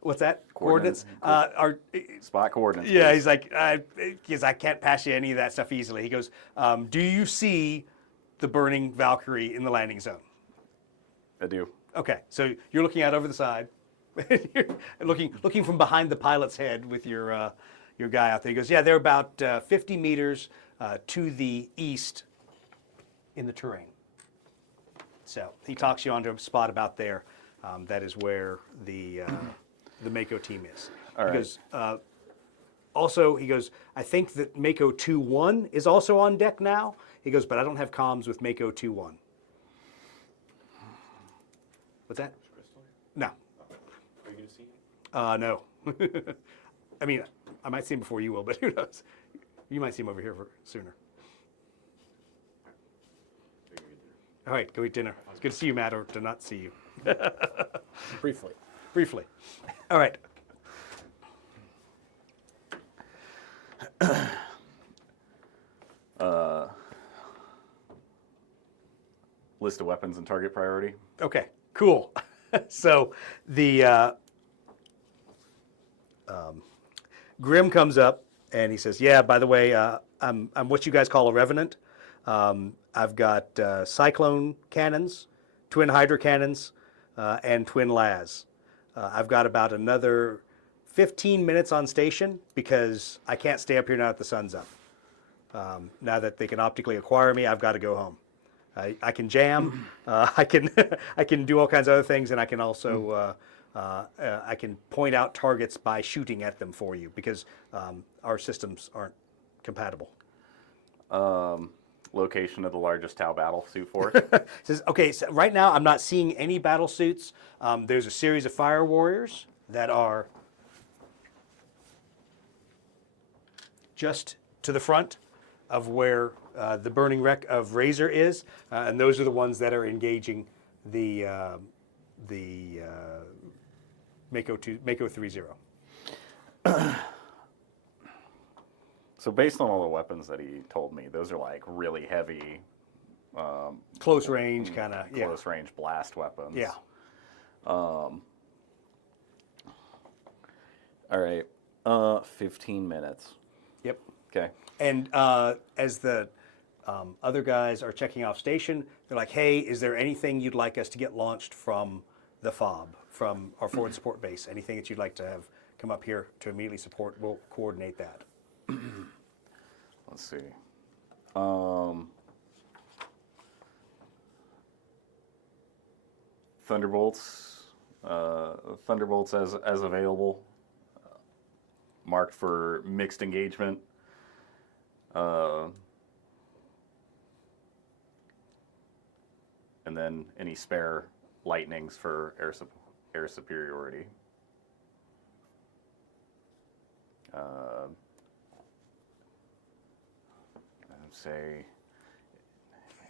What's that? Coordinates. Our, Spot coordinates. yeah, please. he's like, I can't pass you any of that stuff easily. He goes, do you see the burning Valkyrie in the landing zone? I do. Okay, so you're looking out over the side, you're looking from behind the pilot's head with your guy out there. He goes, yeah, they're about 50 meters to the east in the terrain. So he talks you onto a spot about there. That is where the Mako team is. All right. He goes, also, he goes, I think that Mako 2-1 is also on deck now. He goes, but I don't have comms with Mako 2-1. What's that? No. Are you going to see him? No. I mean, I might see him before you will, but who knows? You might see him over here sooner. All right, go eat dinner. It's good to see you, Matt, or to not see you. Briefly. Briefly. All right. List of weapons and target priority. Okay, cool. So the Grim comes up and he says, yeah, by the way, I'm what you guys call a revenant. I've got cyclone cannons, twin hydra cannons, and twin las. I've got about another 15 minutes on station because I can't stay up here now that the sun's up. Now that they can optically acquire me, I've got to go home. I can jam, I can do all kinds of other things, and I can also I can point out targets by shooting at them for you because our systems aren't compatible. Location of the largest Tau battle suit force. Says, okay, so right now I'm not seeing any battle suits. There's a series of fire warriors that are just to the front of where the burning wreck of Razor is, and those are the ones that are engaging the Mako 30. So based on all the weapons that he told me, those are like really heavy, Close range, kind of. Yeah. close range blast weapons. Yeah. All right. 15 minutes. Yep. Okay. And as the other guys are checking off station, they're like, "Hey, is there anything you'd like us to get launched from the FOB, from our forward support base? Anything that you'd like to have come up here to immediately support? We'll coordinate that." Let's see. Thunderbolts. Thunderbolts as available. Marked for mixed engagement. And then any spare lightnings for air superiority. I would say,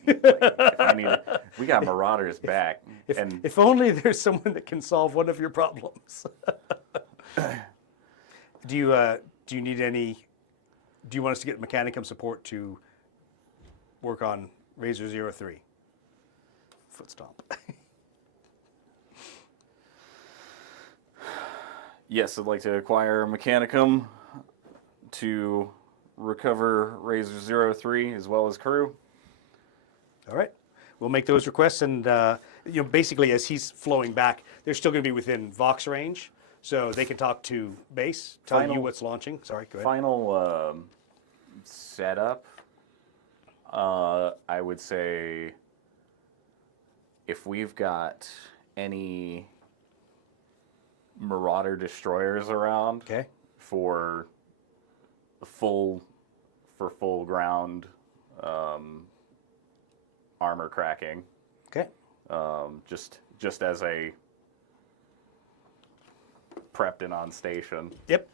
if I need it, we got Marauders back, and If only there's someone that can solve one of your problems. Do you need any? Do you want us to get Mechanicum support to work on Razor 03? Foot stomp. yes, I'd like to acquire Mechanicum to recover Razor 03 as well as crew. All right. We'll make those requests, and basically, as he's flowing back, they're still going to be within Vox range, so they can talk to base, tell you Final- what's launching. Sorry, go ahead. Final setup, I would say if we've got any Marauder destroyers around Okay. for full ground armor cracking, Okay. just as a prepped and on station. Yep.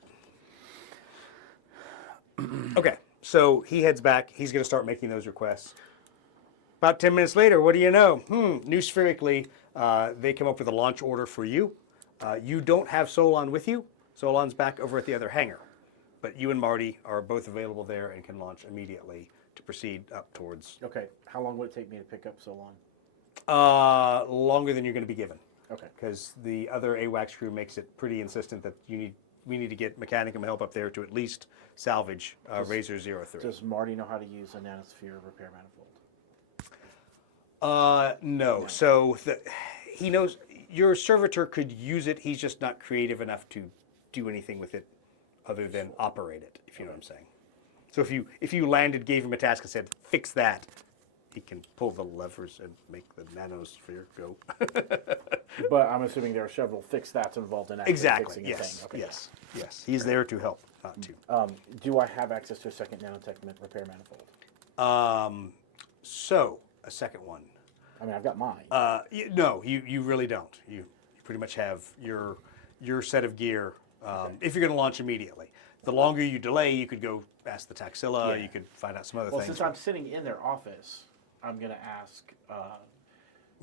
Okay. So he heads back. He's going to start making those requests. About 10 minutes later, what do you know? New spherically, they come up with a launch order for you. You don't have Solan with you. Solan's back over at the other hangar. But you and Marty are both available there and can launch immediately to proceed up towards. Okay. How long would it take me to pick up Solan? Longer than you're going to be given. Okay. Because the other AWACS crew makes it pretty insistent that we need to get Mechanicum help up there to at least salvage Razor 03. Does Marty know how to use a nanosphere repair manifold? No. So he knows your servitor could use it. He's just not creative enough to do anything with it other than operate it, if you know what I'm saying. So if you landed, gave him a task and said, fix that, he can pull the levers and make the nanosphere go. But I'm assuming there are several fix that's involved in actually Exactly. fixing a Yes. thing. Okay. Yes. He's there to help, not to. Do I have access to a second nanotech repair manifold? So a second one. I mean, I've got mine. No, you really don't. You pretty much have your set of gear if you're going to launch immediately. The longer you delay, you could go ask the Taxila. Yeah. You could find out some other Well, things. since I'm sitting in their office, I'm going to ask.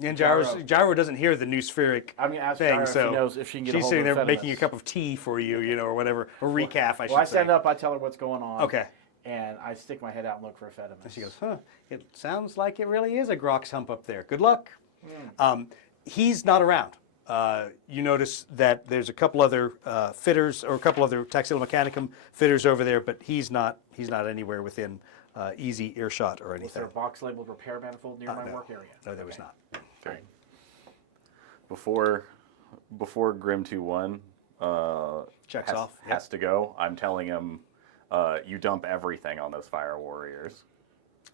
And Gyro- Gyro doesn't hear the new spheric I'm going to ask thing, Gyro if so she knows if she can get a she's hold sitting of there making a Fetimus. cup of tea for you, or whatever, a recaf, I should Well, I say. stand up, I tell her what's going on. Okay. And I stick my head out and look for a Fetimus. And she goes, it sounds like it really is a Grox hump up there. Good luck. He's not around. You notice that there's a couple other fitters or a couple other Taxila Mechanicum fitters over there, but he's not anywhere within easy earshot or Was anything. there a box labeled repair manifold near my No. work area? No, there was not. Okay. Before Grim 2-1 Checks off. Yep. has to go, I'm telling him, you dump everything on those Fire Warriors.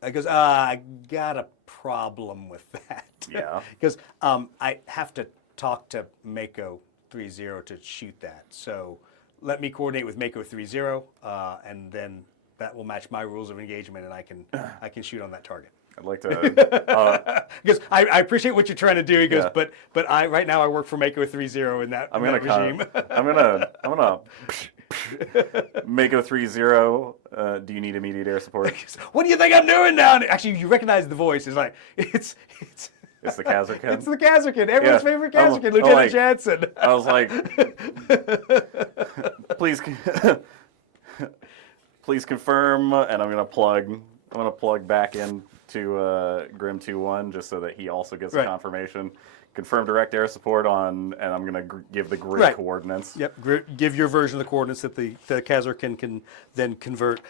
He goes, I got a problem with that. Yeah. Because I have to talk to Mako 30 to shoot that. So let me coordinate with Mako 30, and then that will match my rules of engagement, and I can shoot on that target. I'd like to. Because I appreciate what you're trying to do. He goes, Yeah. but right now I work for Mako 30 in that, I'm in gonna that regime. I'm gonna Mako 3-0. Do you need immediate air support? What do you think I'm doing now? Actually, you recognize the voice. It's like it's It's the Kazakh. it's the Kazakh, everyone's Yeah. favorite I'm- Kazakh, I'm Lieutenant like- Janssen. I was like, please confirm, and I'm gonna plug back into Grim 2-1 just so that he also gets Right. a confirmation. Confirm direct air support on, and I'm gonna give the grid Right. coordinates. Yep, give your version of the coordinates that the Kazakh can then convert.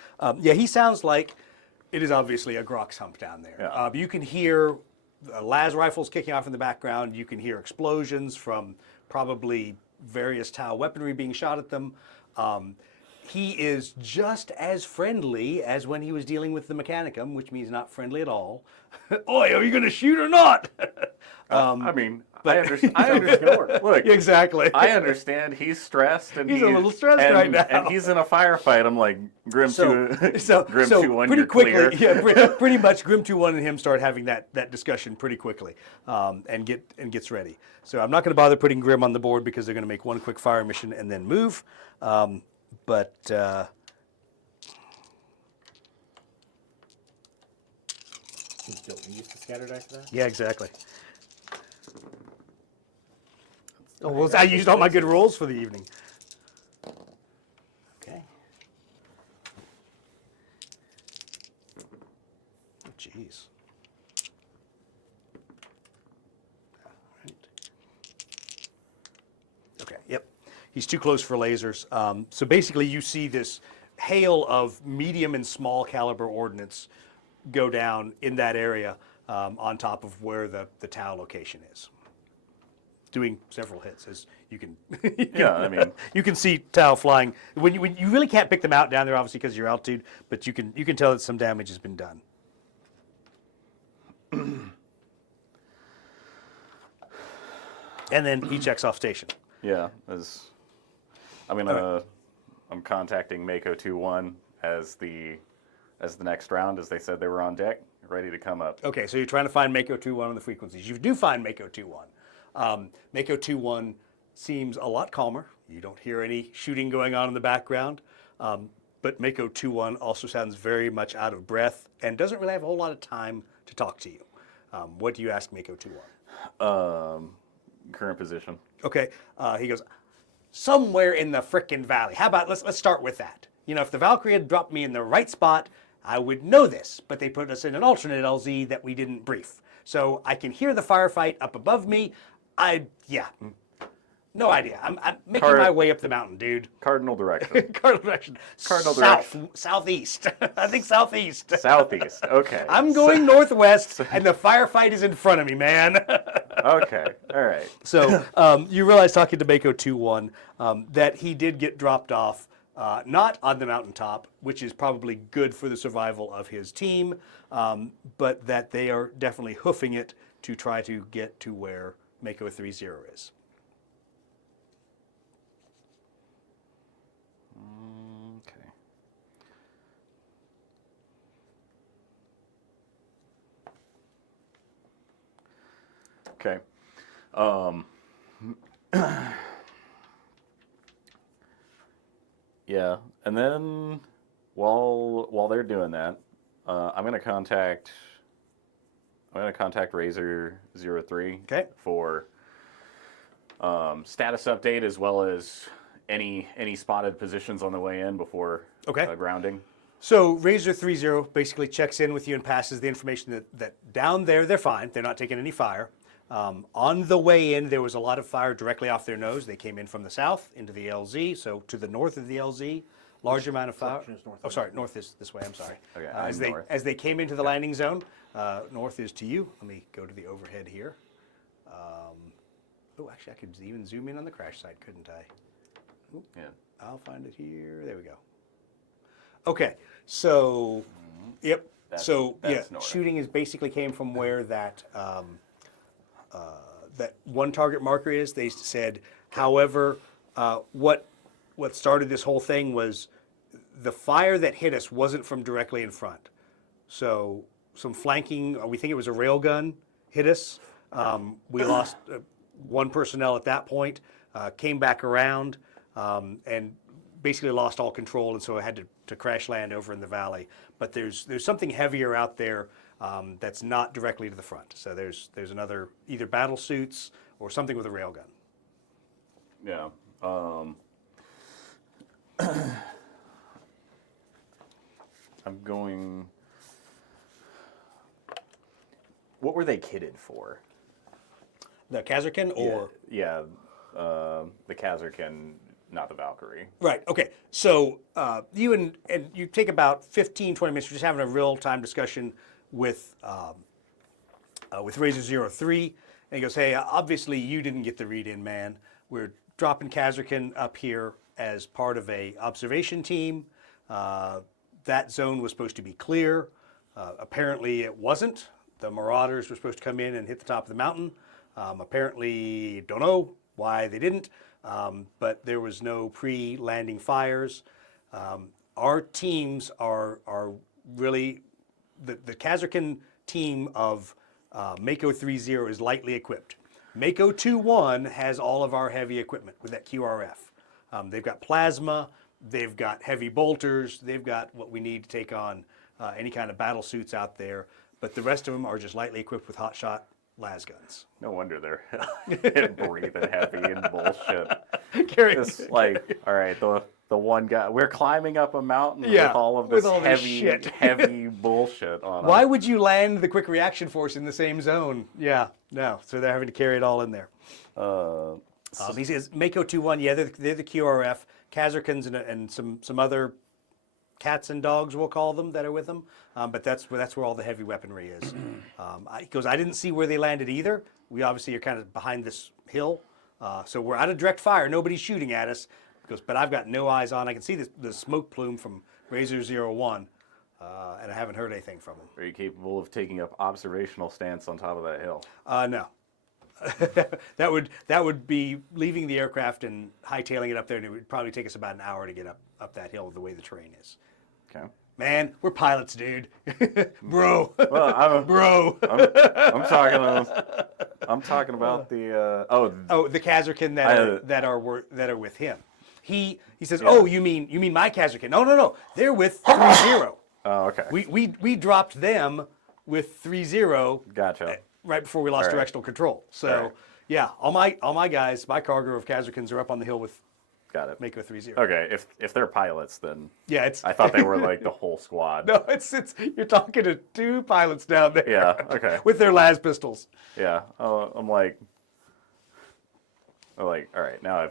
Yeah, he sounds like it is obviously a Grox hump down there. Yeah. You can hear las rifles kicking off in the background. You can hear explosions from probably various Tau weaponry being shot at them. He is just as friendly as when he was dealing with the Mechanicum, which means not friendly at all. Oi, are you going to shoot or not? I mean, I understand. Look, Exactly. I understand he's stressed and He's a little stressed right now. and he's in a firefight. I'm like Grim So 2, Grim so 2-1, pretty you're quickly, clear. yeah, pretty much Grim 2-1 and him start having that discussion pretty quickly, and gets ready. So I'm not going to bother putting Grim on the board because they're going to make one quick fire mission and then move. But You used to scatter die for that? yeah, exactly. Oh, well, I used all my good rolls for the evening. Okay. Oh, jeez. All right. Okay, yep. He's too close for lasers. So basically, you see this hail of medium and small caliber ordnance go down in that area on top of where the Tau location is. Doing several hits, as you can. Yeah, I mean, You can see Tau flying. When you really can't pick them out down there, obviously, because of your altitude, but you can tell that some damage has been done. And then he checks off station. yeah. I'm contacting Mako 2-1 as the next round, as they said they were on deck, ready to come up. Okay, so you're trying to find Mako 2-1 on the frequencies. You do find Mako 2-1. Mako 2-1 seems a lot calmer. You don't hear any shooting going on in the background. But Mako 2-1 also sounds very much out of breath and doesn't really have a whole lot of time to talk to you. What do you ask Mako 2-1? Current position. Okay, he goes, somewhere in the frickin' valley. How about, let's start with that. You know, if the Valkyrie had dropped me in the right spot, I would know this, but they put us in an alternate LZ that we didn't brief. So I can hear the firefight up above me. No idea. I'm making my way up the mountain, dude. Cardinal direction. Cardinal direction. Cardinal Southeast. I think southeast. Southeast. Okay. I'm going northwest, and the firefight is in front of me, man. Okay. All right. So you realize, talking to Mako 2-1, that he did get dropped off, not on the mountaintop, which is probably good for the survival of his team, but that they are definitely hoofing it to try to get to where Mako 3-0 is. Okay. Okay. Yeah, and then while they're doing that, I'm gonna contact Razor 03 Okay. for status update, as well as any spotted positions on the way in before Okay. grounding. So Razor 3-0 basically checks in with you and passes the information that down there they're fine. They're not taking any fire. On the way in, there was a lot of fire directly off their nose. They came in from the south into the LZ, so to the north of the LZ, large amount of fire. direction is north? Oh, sorry, north is this way. I'm sorry. Okay, As I'm north. they came into the landing zone, north is to you. Let me go to the overhead here. Oh, actually, I could even zoom in on the crash site, couldn't I? Yeah. I'll find it here. There we go. Okay, so, yep. That's Yeah, north. shooting is basically came from where that that one target marker is. They said, however, what started this whole thing was the fire that hit us wasn't from directly in front. So some flanking, we think it was a railgun, hit us. We lost one personnel at that point, came back around, and basically lost all control, and so I had to crash land over in the valley. But there's something heavier out there that's not directly to the front. So there's another either battle suits or something with a railgun. Yeah. I'm going. What were they kitted for? The Kazarkin or Yeah, the Kazarkin, not the Valkyrie. right? Okay, so you and you take about 15, 20 minutes. We're just having a real time discussion with Razor 03, and he goes, "Hey, obviously you didn't get the read in, man. We're dropping Kazarkin up here as part of a observation team. That zone was supposed to be clear. Apparently it wasn't. The Marauders were supposed to come in and hit the top of the mountain. Apparently, don't know why they didn't, but there was no pre-landing fires. Our teams are really, the Kazarkin team of Mako 3-0 is lightly equipped. Mako 2-1 has all of our heavy equipment with that QRF. They've got plasma, they've got heavy bolters, they've got what we need to take on any kind of battle suits out there, but the rest of them are just lightly equipped with hotshot las guns. No wonder they're breathing heavy and bullshit. Carry It's like, all right, the one guy, we're climbing up a mountain Yeah, with all of with this all this heavy, shit. heavy bullshit on Why us. would you land the quick reaction force in the same zone? Yeah, no. So they're having to carry it all in there. He says Mako 2-1. Yeah, they're the QRF. Kazarkins and some other cats and dogs, we'll call them, that are with them. But that's where all the heavy weaponry is. He goes, I didn't see where they landed either. We obviously are kind of behind this hill, so we're out of direct fire. Nobody's shooting at us. He goes, but I've got no eyes on. I can see the smoke plume from Razor 01, and I haven't heard anything from them. Are you capable of taking up observational stance on top of that hill? No. that would be leaving the aircraft and hightailing it up there, and it would probably take us about an hour to get up that hill the way the terrain is. Okay. Man, we're pilots, dude. Bro. Well, Bro. I'm talking about the The Kazarkin that are with him. He says, Yeah. "Oh, you mean my Kazarkin? No. They're with 3-0. Oh, okay. We dropped them with 3-0 Gotcha. right before we lost All right. directional control. So, All right. yeah, all my guys, my cargo of Kazarkins are up on the hill with Got it. Mako 3-0. Okay, if they're pilots, then Yeah, it's I thought they were like the whole squad. no, it's you're talking to two pilots down there. Yeah. Okay. With their las pistols. Yeah. I'm like, all right. Now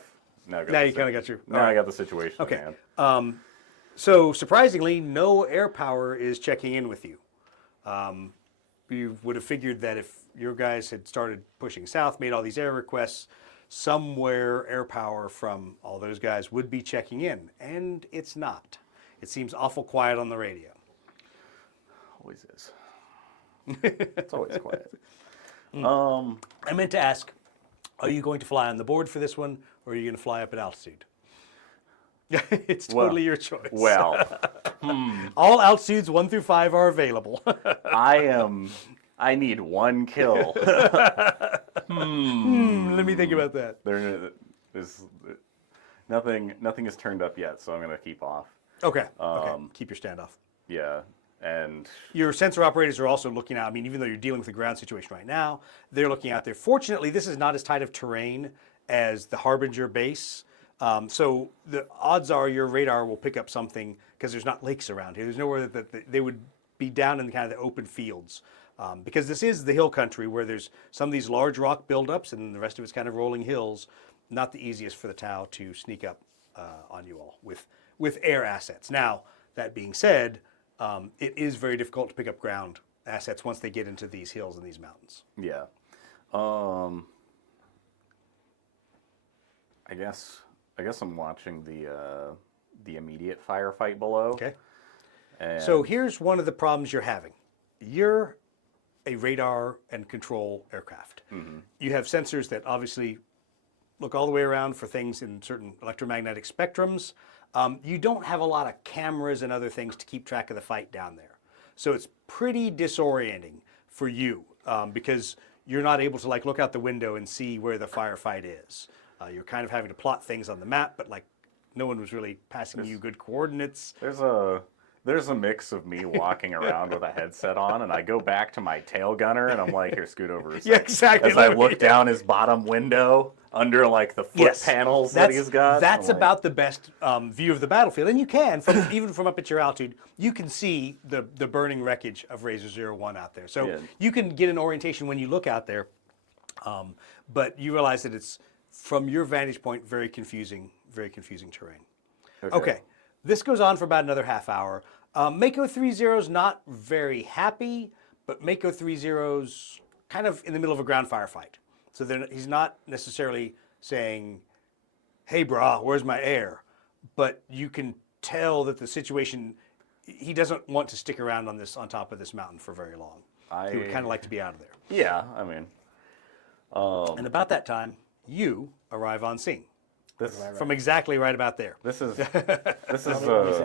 You kind of got your. Now I got the situation. Okay. In hand. So surprisingly, no air power is checking in with you. You would have figured that if your guys had started pushing south, made all these air requests, somewhere air power from all those guys would be checking in, and it's not. It seems awful quiet on the radio. Always is. It's always quiet. I meant to ask, are you going to fly on the board for this one, or are you going to fly up at altitude? It's totally your choice. Well, All altitudes 1 through 5 are available. I need one kill. Let me think about that. There's nothing is turned up yet, so I'm gonna keep off. Okay. Keep your standoff. Yeah, and Your sensor operators are also looking out. I mean, even though you're dealing with the ground situation right now, they're looking out there. Fortunately, this is not as tight of terrain as the Harbinger base. So the odds are your radar will pick up something because there's not lakes around here. There's nowhere that they would be down in kind of the open fields. Because this is the hill country where there's some of these large rock buildups and the rest of it's kind of rolling hills. Not the easiest for the Tau to sneak up on you all with air assets. Now, that being said, it is very difficult to pick up ground assets once they get into these hills and these mountains. yeah, I guess I'm watching the immediate firefight below. Okay. And So here's one of the problems you're having. You're a radar and control aircraft. You have sensors that obviously look all the way around for things in certain electromagnetic spectrums. You don't have a lot of cameras and other things to keep track of the fight down there. So it's pretty disorienting for you because you're not able to like look out the window and see where the firefight is. You're kind of having to plot things on the map, but like no one was really passing you good coordinates. There's a mix of me walking around with a headset on, and I go back to my tail gunner, and I'm like, here, scoot over a second. Yeah, exactly. As I look down his bottom window under like the foot panels that he's got. That's I'm like, about the best view of the battlefield, and you can, even from up at your altitude, you can see the burning wreckage of Razor 01 out there. So Yeah. you can get an orientation when you look out there, but you realize that it's, from your vantage point, very confusing terrain. Okay. This goes on for about another half hour. Mako 30's not very happy, but Mako 30's kind of in the middle of a ground firefight. So he's not necessarily saying, hey, brah, where's my air? But you can tell that the situation, he doesn't want to stick around on top of this mountain for very long. He would kind of like to be out of there. Yeah, I mean. And about that time, you arrive on scene. This, From exactly right about there. this is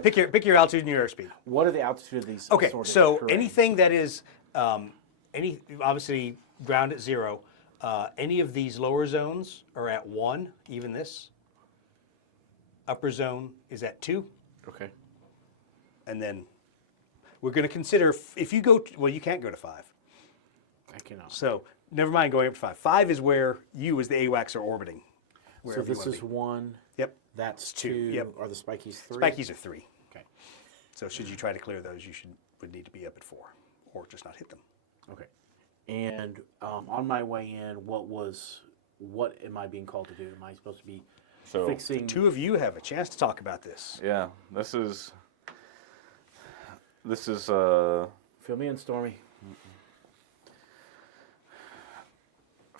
Pick your altitude and your airspeed. What are the altitude of these? Okay, sort of so terrain? anything that is, obviously ground at 0, any of these lower zones are at 1, even this. Upper zone is at 2, Okay. and then we're going to consider, if you go, well, you can't go to 5. I cannot. So never mind going up to 5. 5 is where you as the AWACS are orbiting. So wherever you this wanna is be. 1. Yep. That's 2. 2. Yep. Are the spikies 3? Spikies are 3. Okay. So should you try to clear those, you would need to be up at 4, or just not hit them. Okay. And on my way in, what am I being called to do? Am I supposed to be so fixing? 2 of you have a chance to talk about this. yeah. This is Fill me in, Stormy.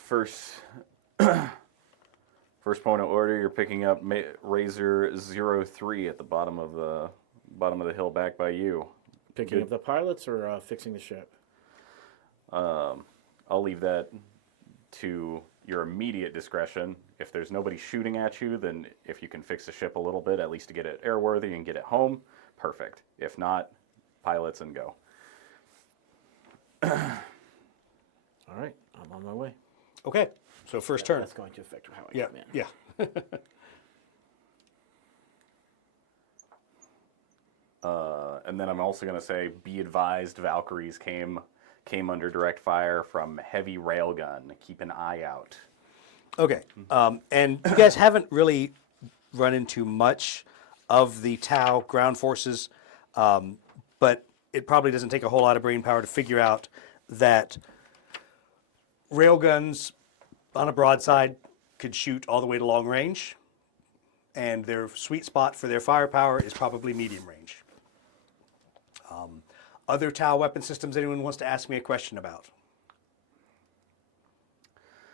first point of order. You're picking up Razor 03 at the bottom of the hill back by you. Picking up the pilots or fixing the ship? I'll leave that to your immediate discretion. If there's nobody shooting at you, then if you can fix the ship a little bit, at least to get it airworthy and get it home, perfect. If not, pilots and go. All right. I'm on my way. Okay, so first turn. That's going to affect how I Yeah, come in. yeah. And then I'm also going to say, be advised, Valkyries came under direct fire from heavy railgun. Keep an eye out. Okay, and you guys haven't really run into much of the Tau ground forces, but it probably doesn't take a whole lot of brain power to figure out that railguns on a broadside could shoot all the way to long range, and their sweet spot for their firepower is probably medium range. Other Tau weapon systems anyone wants to ask me a question about?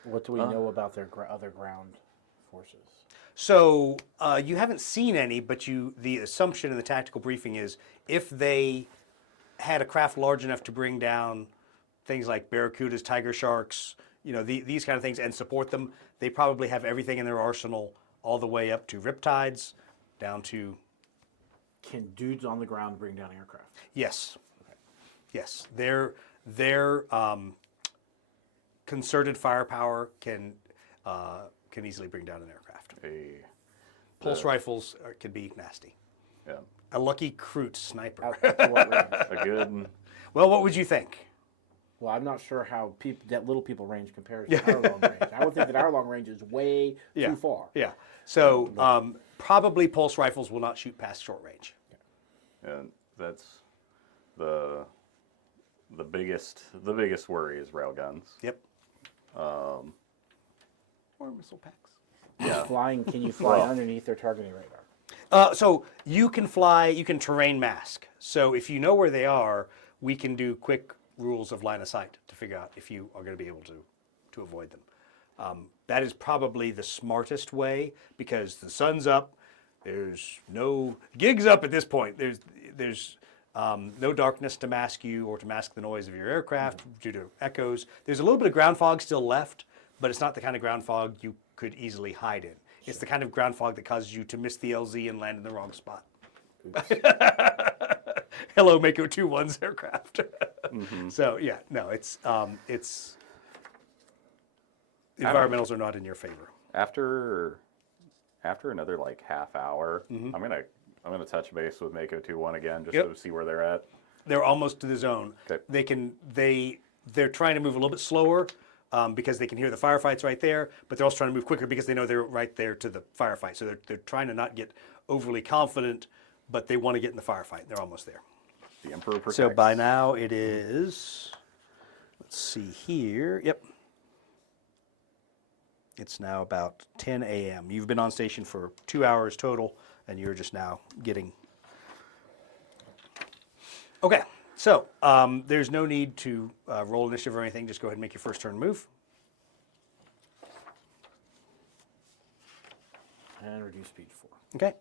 What do we know about their other ground forces? So you haven't seen any, but the assumption in the tactical briefing is if they had a craft large enough to bring down things like barracudas, tiger sharks, these kind of things, and support them, they probably have everything in their arsenal, all the way up to riptides, down to. Can dudes on the ground bring down aircraft? Yes, yes, their concerted firepower can easily bring down an aircraft. Pulse rifles can be nasty. Yeah. A lucky Kroot sniper. Out to what range? A good. Well, what would you think? Well, I'm not sure how that little people range compares to our long range. I would think that our long range is way too far. Yeah. So probably pulse rifles will not shoot past short range. And that's the biggest worry is railguns. Yep. Or missile packs. Yeah. Flying? Can you fly underneath their targeting radar? So you can fly. You can terrain mask. So if you know where they are, we can do quick rules of line of sight to figure out if you are going to be able to avoid them. That is probably the smartest way because the sun's up. There's no gig's up at this point. There's no darkness to mask you or to mask the noise of your aircraft due to echoes. There's a little bit of ground fog still left, but it's not the kind of ground fog you could easily hide in. It's the kind of ground fog that causes you to miss the LZ and land in the wrong spot. Hello, Mako 2-1's aircraft. So yeah, no, it's the environmentals are not in your favor. After after another like half hour, I'm gonna touch base with Mako 2-1 again just Yep. to see where they're at. They're almost to the zone. Okay. They're trying to move a little bit slower because they can hear the firefights right there, but they're also trying to move quicker because they know they're right there to the firefight. So they're trying to not get overly confident, but they want to get in the firefight. They're almost there. The Emperor protects. So by now it is, let's see here. Yep. It's now about 10 a.m. You've been on station for 2 hours total, and you're just now getting. Okay, so there's no need to roll initiative or anything. Just go ahead and make your first turn move. And reduce speed 4. Okay.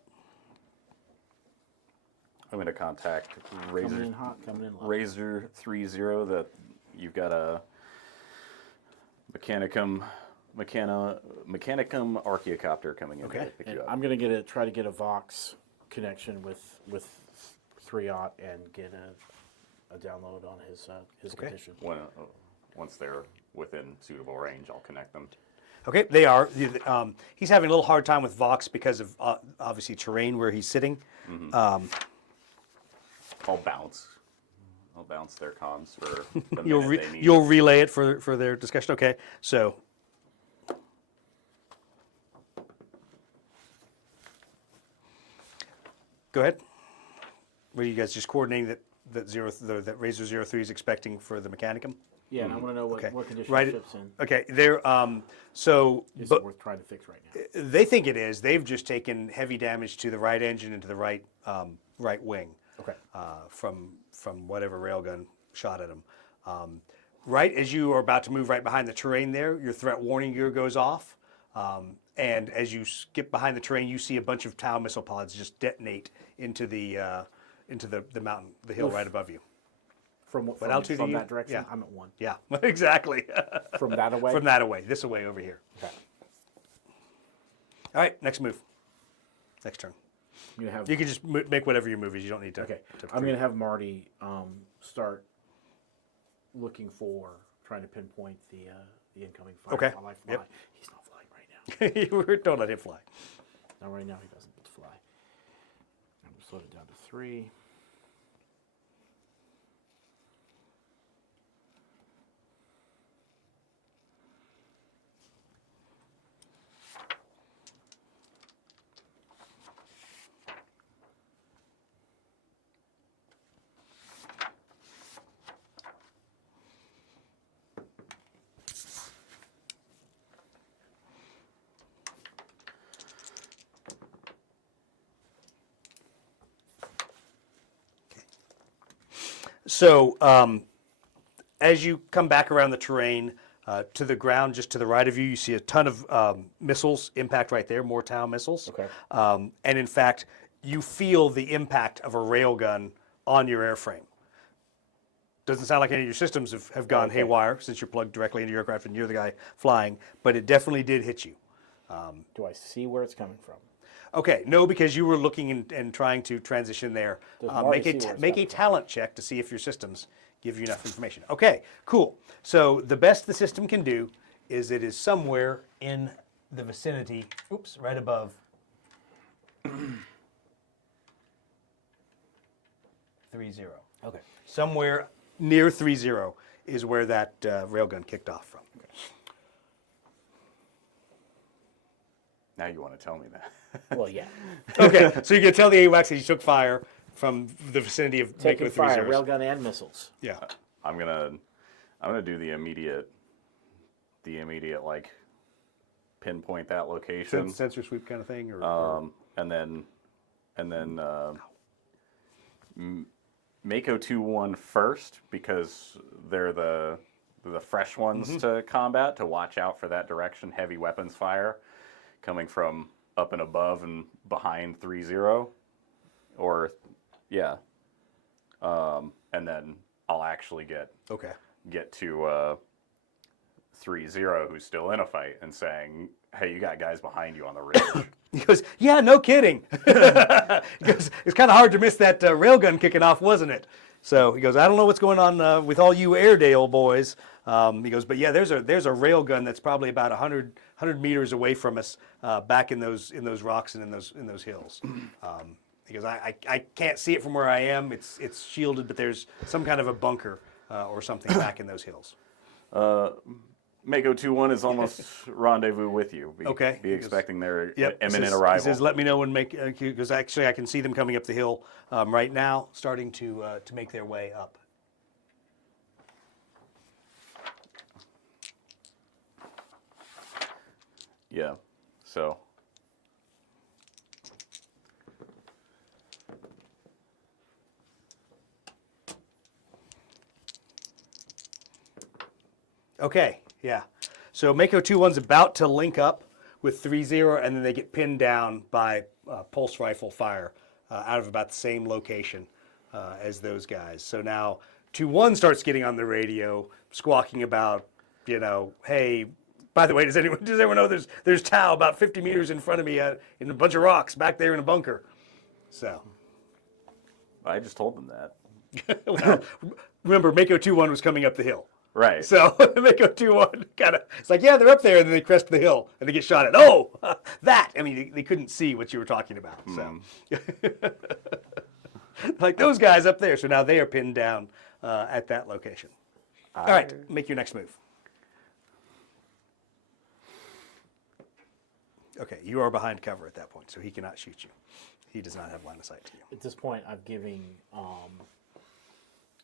I'm gonna contact Coming in Razor hot, coming in low. Razor 30 that you've got a Mechanicum Archaeocopter coming in Okay. to pick And you up. I'm gonna try to get a Vox connection with 3-aught and get a download on his Okay. condition. Once they're within suitable range, I'll connect them. Okay, they are. He's having a little hard time with Vox because of obviously terrain where he's sitting. I'll bounce their comms for the You'll minute they need. you'll relay it for their discussion. Okay, so go ahead. Were you guys just coordinating that Razor 03 is expecting for the Mechanicum? Yeah, and I want to know what, Okay. what condition Right. it ships in. Okay, they're so Is but it worth trying to fix right now? they think it is. They've just taken heavy damage to the right engine and to the right wing. Okay. From whatever railgun shot at him. Right as you are about to move right behind the terrain there, your threat warning gear goes off. And as you skip behind the terrain, you see a bunch of Tau missile pods just detonate into the mountain, the hill right above you. From what? What altitude From are you? that direction, Yeah. I'm at 1. Yeah, exactly. From that away. From that away, this away over here. Okay. All right, next move. Next turn. I'm gonna have. You can just make whatever your move is. You don't need to. Okay. I'm gonna have Marty start looking for trying to pinpoint the incoming fire Okay. while I fly. Yep. He's not flying right now. Don't let him fly. No, right now he doesn't fly. I'm gonna slow it down to 3. So as you come back around the terrain to the ground, just to the right of you, you see a ton of missiles impact right there, more Tau missiles. Okay. And in fact, you feel the impact of a railgun on your airframe. Doesn't sound like any of your systems have gone Okay. haywire since you're plugged directly into your aircraft and you're the guy flying, but it definitely did hit you. Do I see where it's coming from? Okay, no, because you were looking and trying to transition there. Does Marty Make see where it's make a coming from? talent check to see if your systems give you enough information. Okay, cool. So the best the system can do is it is somewhere in the vicinity, oops, right above 30. Okay. Somewhere near 30 is where that railgun kicked off from. Now you want to tell me that? Well, yeah. Okay, so you can tell the AWACS that you took fire from the vicinity of Taking Mako fire, 30. railgun and missiles. Yeah. I'm gonna do the immediate like pinpoint that location. Sensor sweep kind of thing, or And then Mako 2-1 first because they're the fresh ones to combat, to watch out for that direction, heavy weapons fire coming from up and above and behind 30, or yeah, and then I'll actually okay. get to 30 who's still in a fight and saying, hey, you got guys behind you on the ridge. He goes, yeah, no kidding. Because it's kind of hard to miss that railgun kicking off, wasn't it? So he goes, I don't know what's going on with all you Airedale boys. He goes, but yeah, there's a rail gun that's probably about 100 meters away from us, back in those rocks and in those hills. He goes, I can't see it from where I am. It's shielded, but there's some kind of a bunker or something back in those hills. Mako 2-1 is almost rendezvous with you. Okay. Be expecting their Yep. imminent He arrival. says, let me know when because actually I can see them coming up the hill right now, starting to make their way up. Yeah. So. Okay, yeah. So Mako 2-1's about to link up with 3-0, and then they get pinned down by pulse rifle fire out of about the same location as those guys. So now 2-1 starts getting on the radio, squawking about, hey, by the way, does everyone know there's Tau about 50 meters in front of me in a bunch of rocks back there in a bunker? So. I just told them that. Well, remember, Mako 2-1 was coming up the hill. Right. So Mako 2-1 it's like, yeah, they're up there, and then they crest the hill, and they get shot at. Oh, that! I mean, they couldn't see what you were talking about. So, like those guys up there. So now they are pinned down at that location. All right, make your next move. Okay, you are behind cover at that point, so he cannot shoot you. He does not have line of sight to you. At this point, I'm giving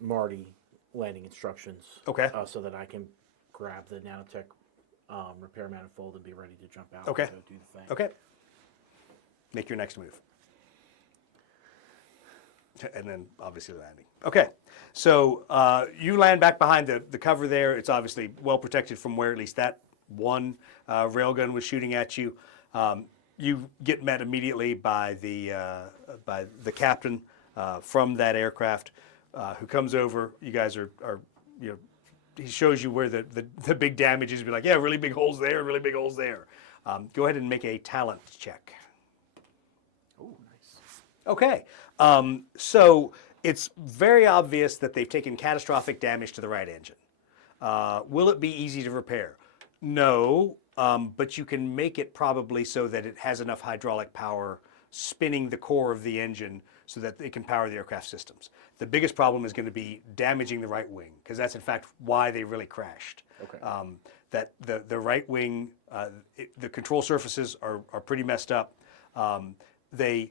Marty landing instructions. Okay. So that I can grab the nanotech repair manifold and be ready to jump out. Okay. And go do the thing. Okay. Make your next move. And then obviously landing. Okay. So you land back behind the cover there. It's obviously well protected from where at least that one railgun was shooting at you. You get met immediately by the captain from that aircraft, who comes over. You guys are he shows you where the big damage is. Be like, yeah, really big holes there, really big holes there. Go ahead and make a talent check. Oh, nice. Okay. So it's very obvious that they've taken catastrophic damage to the right engine. Will it be easy to repair? No, but you can make it probably so that it has enough hydraulic power spinning the core of the engine so that it can power the aircraft systems. The biggest problem is going to be damaging the right wing, because that's in fact why they really crashed. Okay. That the right wing, the control surfaces are pretty messed up. They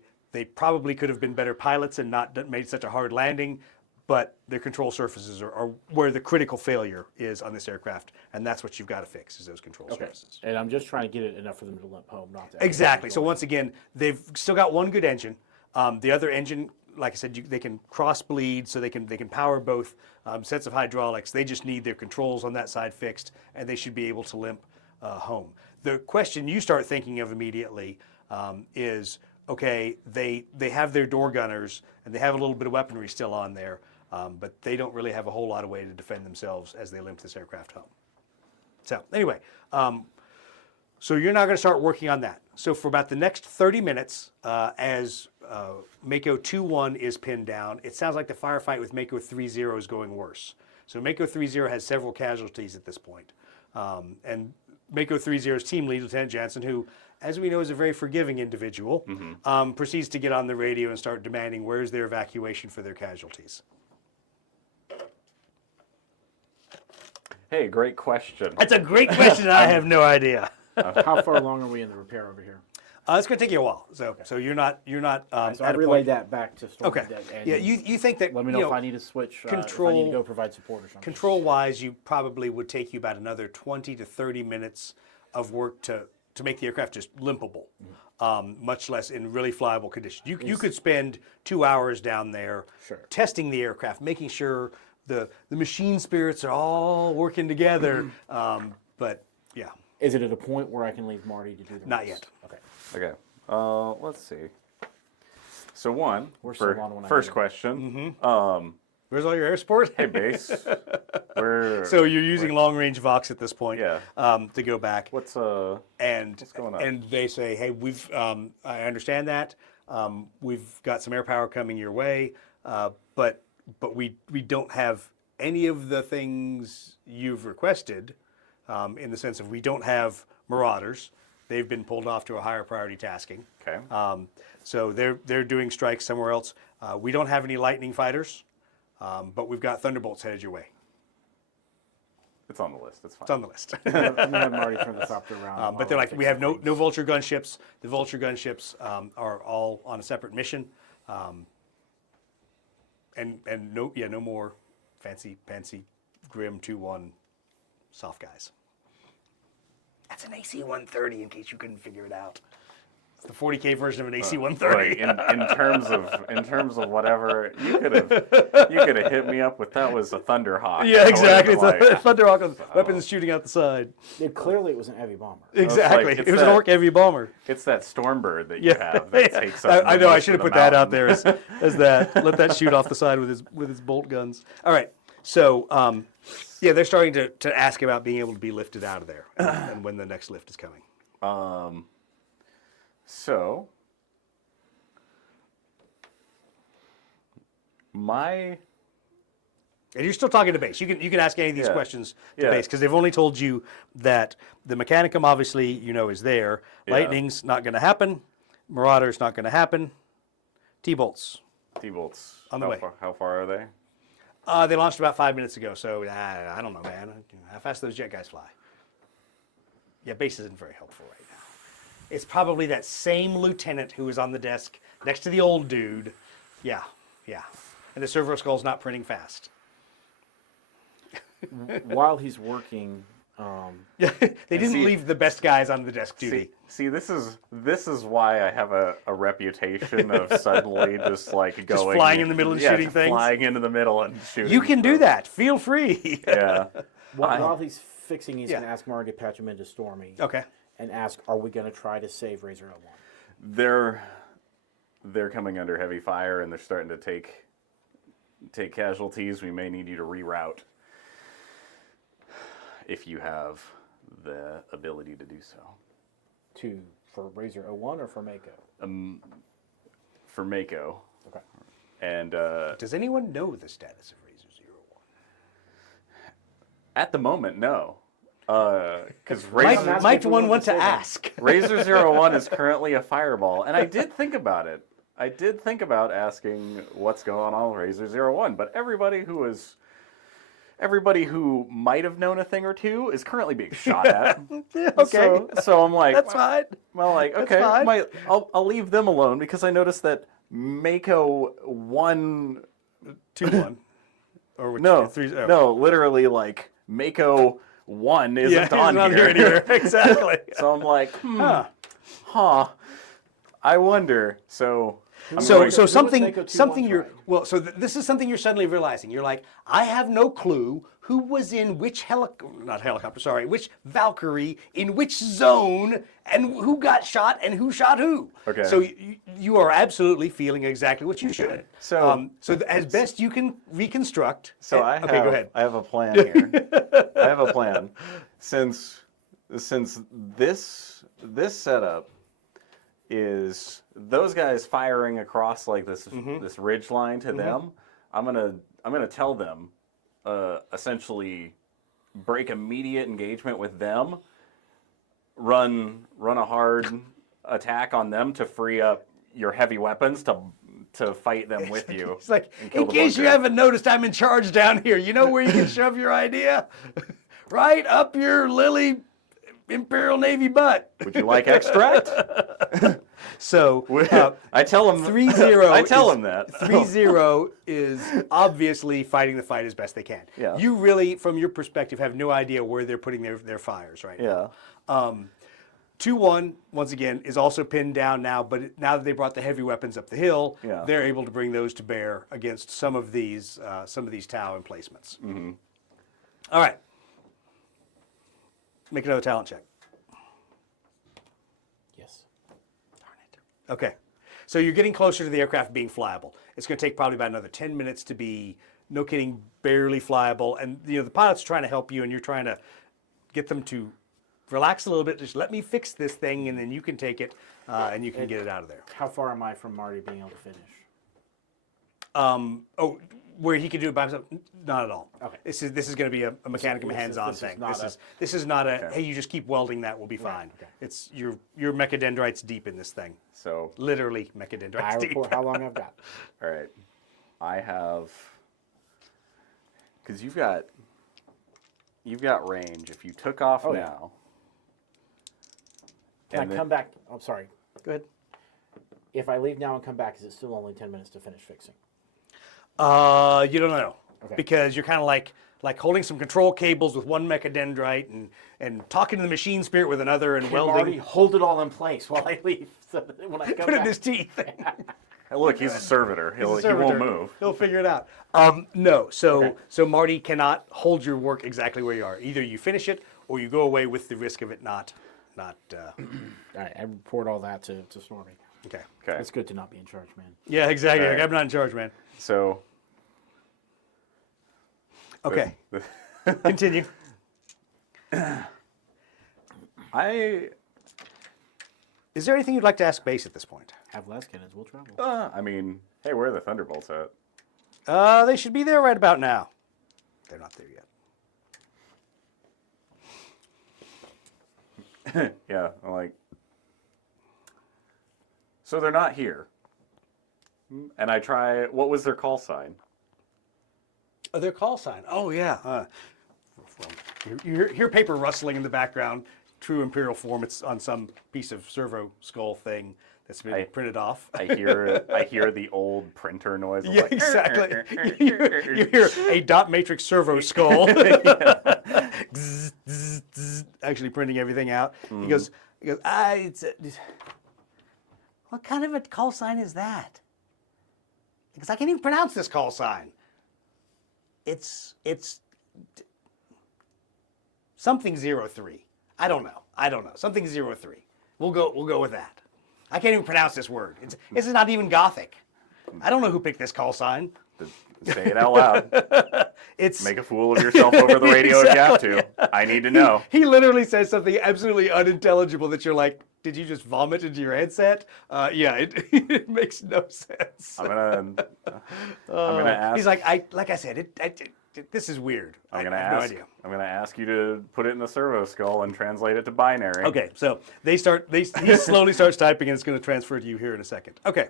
probably could have been better pilots and not made such a hard landing, but their control surfaces are where the critical failure is on this aircraft, and that's what you've got to fix, is those control surfaces. And I'm just trying to get it enough for them to limp home, not to Exactly. So once again, they've still got one good engine. The other engine, like I said, they can cross bleed, so they can power both sets of hydraulics. They just need their controls on that side fixed, and they should be able to limp home. The question you start thinking of immediately is, okay, they have their door gunners, and they have a little bit of weaponry still on there, but they don't really have a whole lot of way to defend themselves as they limp this aircraft home. So anyway, so you're now going to start working on that. So for about the next 30 minutes, as Mako 2-1 is pinned down, it sounds like the firefight with Mako 3-0 is going worse. So Mako 3-0 has several casualties at this point. And Mako 3-0's team lead, Lieutenant Janssen, who, as we know, is a very forgiving individual, proceeds to get on the radio and start demanding where's their evacuation for their casualties. Hey, great question. That's a great question. I have no idea. How far along are we in the repair over here? It's going to take you a while. So you're not. So at I a relayed point. that back to Storm. Okay. And Yeah, you think that let me know if I need to switch. If I need control- to go provide support or something. control-wise, you probably would take you about another 20 to 30 minutes of work to make the aircraft just limpable, much less in really flyable conditions. You could spend 2 hours down there testing the aircraft, making sure the machine spirits are all working together. But yeah, Is it at a point where I can leave Marty to do the Not rest? yet. Okay. Okay. Let's see. So Where's for Solan when I first need it? question. where's all your air support? Hey, base. Where? So you're using long-range Vox at this point, Yeah. to go back. What's And going on? And they say, hey, we've I understand that. We've got some air power coming your way, but but we don't have any of the things you've requested, in the sense of we don't have Marauders. They've been pulled off to a higher priority tasking. Okay. So they're doing strikes somewhere else. We don't have any lightning fighters, but we've got thunderbolts headed your way. It's on the list. It's fine. It's on the list. I'm gonna have Marty turn this opter around. But they're like, we have no vulture gunships. The vulture gunships are all on a separate mission, and no more fancy grim 2-1 soft guys. That's an AC-130 in case you couldn't figure it out. It's the 40K version of an AC-130. Right. In terms of whatever you could have hit me up with, that was a Thunderhawk. Yeah, exactly. It's Like, a Thunderhawk with weapons shooting out the side. Clearly, it was an heavy bomber. Exactly. it's It was an orc heavy bomber. It's that Stormbird that you Yeah. have that takes up I know. I most should of have the put that out mountain. there as that. Let that shoot off the side with his bolt guns. All right. So yeah, they're starting to ask about being able to be lifted out of there and when the next lift is coming. So, And you're still talking to base. You can ask any of these Yeah. questions to Yeah. base because they've only told you that the Mechanicum obviously is there. Yeah. Lightning's not going to happen. Marauder's not going to happen. T-bolts. T-bolts. On the way. How far are they? They launched about 5 minutes ago, so I don't know, man. How fast do those jet guys fly? Yeah, base isn't very helpful right now. It's probably that same lieutenant who was on the desk next to the old dude. Yeah. And the servo skull's not printing fast. While he's working, Yeah, they didn't see- leave the best guys on the desk duty. See, this is why I have a reputation of suddenly just like going flying in the middle and shooting just things? flying into the middle and shooting. You can do stuff. that. Feel free. Yeah. while he's fixing, he's Yeah. gonna ask Marty to patch him into Stormy. Okay. And ask, are we gonna try to save Razor 01? They're coming under heavy fire and they're starting to take casualties. We may need you to reroute if you have the ability to do so. For Razor 01 or for Mako? For Mako. Okay. And Does anyone know the status of Razor 01? at the moment, no. Because Razor, Might one want to ask? Razor 01 is currently a fireball, and I did think about it. I did think about asking what's going on with Razor 01, but everybody who might have known a thing or two is currently being shot at. Okay. So I'm like, That's fine. well, like, okay, fine. I'll leave them alone because I noticed that Mako won. 2-1. Or which, No, 3-0. no, literally like Mako 1 isn't Yeah, on it's not here. here anywhere. Exactly. So I'm like, I wonder. So I'm So going- something Mako 2-1 you're tried? well. So this is something you're suddenly realizing. You're like, I have no clue who was in which which Valkyrie in which zone, and who got shot and who shot who. Okay. So you are absolutely feeling exactly what you should. So- as best you can reconstruct. So I have, okay, go ahead. I have a plan here. I have a plan. Since this setup is those guys firing across like this this ridge line to them, I'm gonna tell them essentially break immediate engagement with them, run a hard attack on them to free up your heavy weapons to fight them with you. It's like, and kill in the case you bunker. haven't noticed, I'm in charge down here. You know where you can shove your idea? Right up your lily Imperial Navy butt. Would you like extract? So I tell them 3-0. I tell them that 3-0 is obviously fighting the fight as best they can. Yeah. You really, from your perspective, have no idea where they're putting their fires right now. Yeah. 2-1, once again, is also pinned down now, but now that they brought the heavy weapons up the hill, Yeah. they're able to bring those to bear against some of these Tau emplacements. Mm-hmm. All right. Make another talent check. Yes. Okay. So you're getting closer to the aircraft being flyable. It's going to take probably about another 10 minutes to be, no kidding, barely flyable. And the pilot's trying to help you, and you're trying to get them to relax a little bit. Just let me fix this thing, and then you can take it, and you can get it out of there. How far am I from Marty being able to finish? where he could do it by himself. Not at all. Okay. This is going to be a mechanical hands-on this is thing. not This is not a Okay. hey, you just keep welding that, we'll be fine. okay. It's your mechadendrites deep in this thing. So, Literally mechadendrites I deep. report how long I've got. all right, I have, because you've got range. If you took off Oh, yeah. now, Can and I then- come back? I'm sorry. Go ahead. If I leave now and come back, is it still only 10 minutes to finish fixing? You don't know. Okay. Because you're kind of like holding some control cables with one mechadendrite and talking to the machine spirit with another and Can welding. Marty hold it all in place while I leave, so that when I come Put it in back. his teeth. Hey, look, he's a servitor. He's a He servitor. won't move. He'll figure it out. No, so Okay. so Marty cannot hold your work exactly where you are. Either you finish it or you go away with the risk of it not. All right, I report all that to Stormy. Okay. Okay. It's good to not be in charge, man. Yeah, exactly. All Like, right. I'm not in charge, man. So, Okay. Continue. Is there anything you'd like to ask Base at this point? Have less cannons, we'll travel. I mean, hey, where are the Thunderbolts at? They should be there right about now. They're not there yet. Yeah, I'm like, so they're not here. And I try, what was their call sign? Oh, their call sign. Oh, yeah. Well, you hear paper rustling in the background. True Imperial form. It's on some piece of servo skull thing that's been printed off. I hear the old printer noise. Of Yeah, like, exactly. You hear a dot matrix servo skull. Zzz, zzz, zzz, actually printing everything out. He goes, what kind of a call sign is that? Because I can't even pronounce this call sign. It's something 03. I don't know. Something 03. We'll go with that. I can't even pronounce this word. This is not even Gothic. I don't know who picked this call sign. Say it out loud. It's Make a fool of yourself over the radio if you have to. I need to know. He literally says something absolutely unintelligible that you're like, did you just vomit into your headset? Yeah, it makes no sense. I'm gonna ask. He's like I said, this is weird. I have no idea. I'm gonna ask you to put it in the servo skull and translate it to binary. Okay, so he slowly starts typing and it's going to transfer to you here in a second. Okay.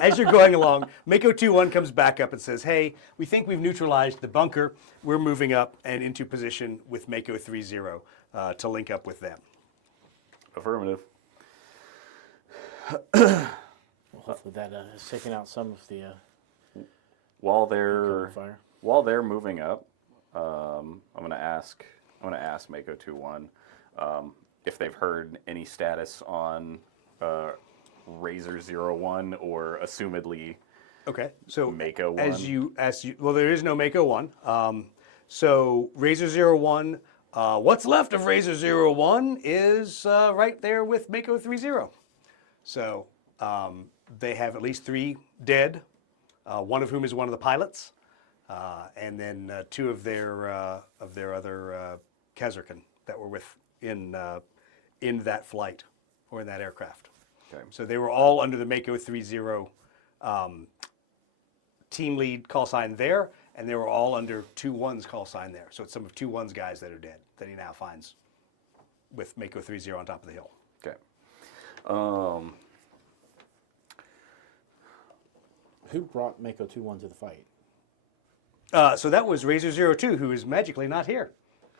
As you're going along, Mako 2-1 comes back up and says, hey, we think we've neutralized the bunker. We're moving up and into position with Mako 3-0 to link up with them. Affirmative. Well, hopefully that has taken out some of the While they're fire. moving up, I'm gonna ask Mako 2-1 if they've heard any status on Razor 01 or assumedly Okay, so Mako 1. as you well, there is no Mako 1. So Razor 01, what's left of Razor 01 is right there with Mako 3-0. So they have at least 3 dead, one of whom is one of the pilots, and then 2 of their other Kazarkan that were in that flight or in that aircraft. Okay. So they were all under the Mako 3-0 team lead call sign there, and they were all under 2-1's call sign there. So it's some of 2-1's guys that are dead that he now finds with Mako 3-0 on top of the hill. Okay. Who brought Mako 2-1 to the fight? So that was Razor 02, who is magically not here.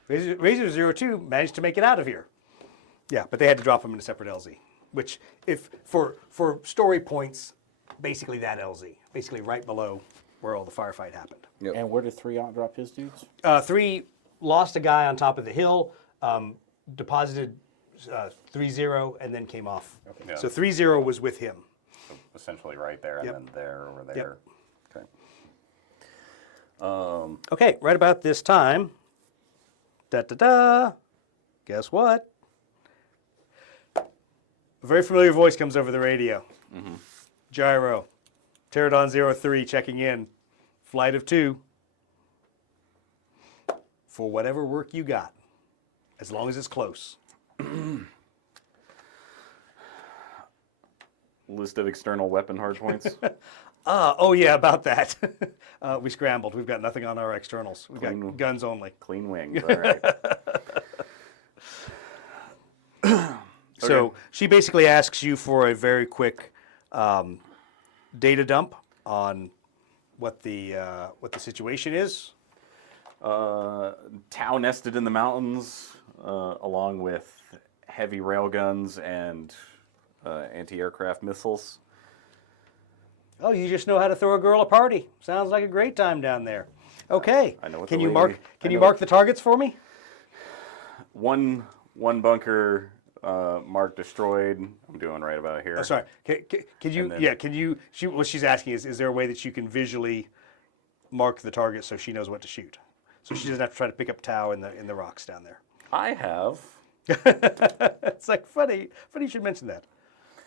Razor 02 managed to make it out of here. Yeah, but they had to drop him in a separate LZ, which, if for story points, basically that LZ, basically right below where all the firefight happened. Yep. And where did 3 drop his dudes? 3 lost a guy on top of the hill, deposited 3-0, and then came off. Okay. Yeah. So 3-0 was with him. So essentially right there, and Yep. then there over there. Yep. Okay. Okay, right about this time, guess what? A very familiar voice comes over the radio. Gyro, Pterodon 03 checking in, flight of 2. For whatever work you got, as long as it's close. List of external weapon hardpoints. Oh yeah, about that. We scrambled. We've got nothing on our externals. We've Clean- got guns only. Clean wings. All right. So she basically asks you for a very quick data dump on what the situation is. Tau nested in the mountains, along with heavy railguns and anti-aircraft missiles. Oh, you just know how to throw a girl a party. Sounds like a great time down there. Okay. I know what Can the you lady- mark? I Can know you what- mark the targets for me? One bunker marked destroyed. I'm doing right about here. Oh, sorry. Can you? And then- Yeah. Can you? What she's asking is there a way that you can visually mark the target so she knows what to shoot, so she doesn't have to try to pick up tau in the rocks down there. I have. It's like funny. Funny you should mention that.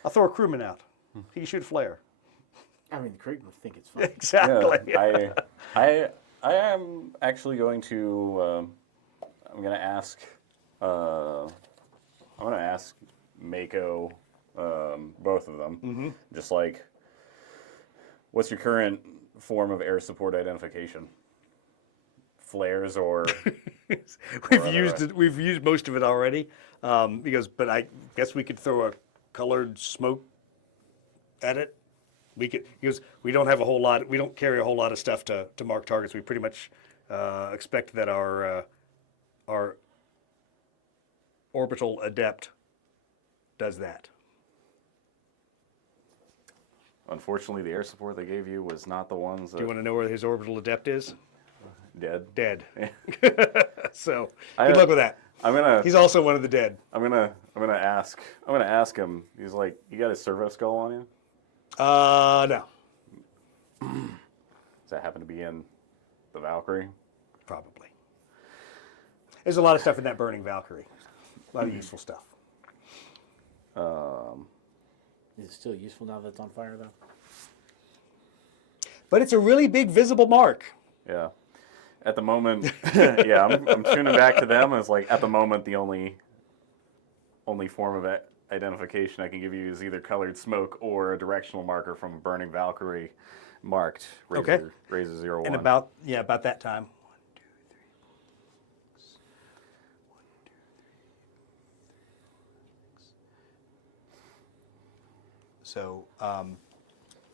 I'll throw a crewman out. He can shoot a flare. I mean, the creep would think it's fun. Exactly. Yeah, I am actually going to. I'm going to ask. I'm going to ask Mako, both of them, just like, what's your current form of air support identification? Flares or We've used most of it already. But I guess we could throw a colored smoke at it. Because we don't have a whole lot. We don't carry a whole lot of stuff to mark targets. We pretty much expect that our orbital adept does that. Unfortunately, the air support they gave you was not the ones that Do you want to know where his orbital adept is? dead. Dead. So I- good luck with that. I'm gonna. He's also one of the dead. I'm gonna ask him. He's like, you got a servo skull on you? No, Does that happen to be in the Valkyrie? probably. There's a lot of stuff in that burning Valkyrie. A lot of useful stuff. Is it still useful now that it's on fire, though? But it's a really big visible mark. Yeah. At the moment, yeah, I'm tuning back to them. It's like at the moment, the only form of identification I can give you is either colored smoke or a directional marker from a burning Valkyrie, marked Razor, Razor 01. And about that time. 1, 2, 3, 4, 6. 1, 2, 3, 4, 6. So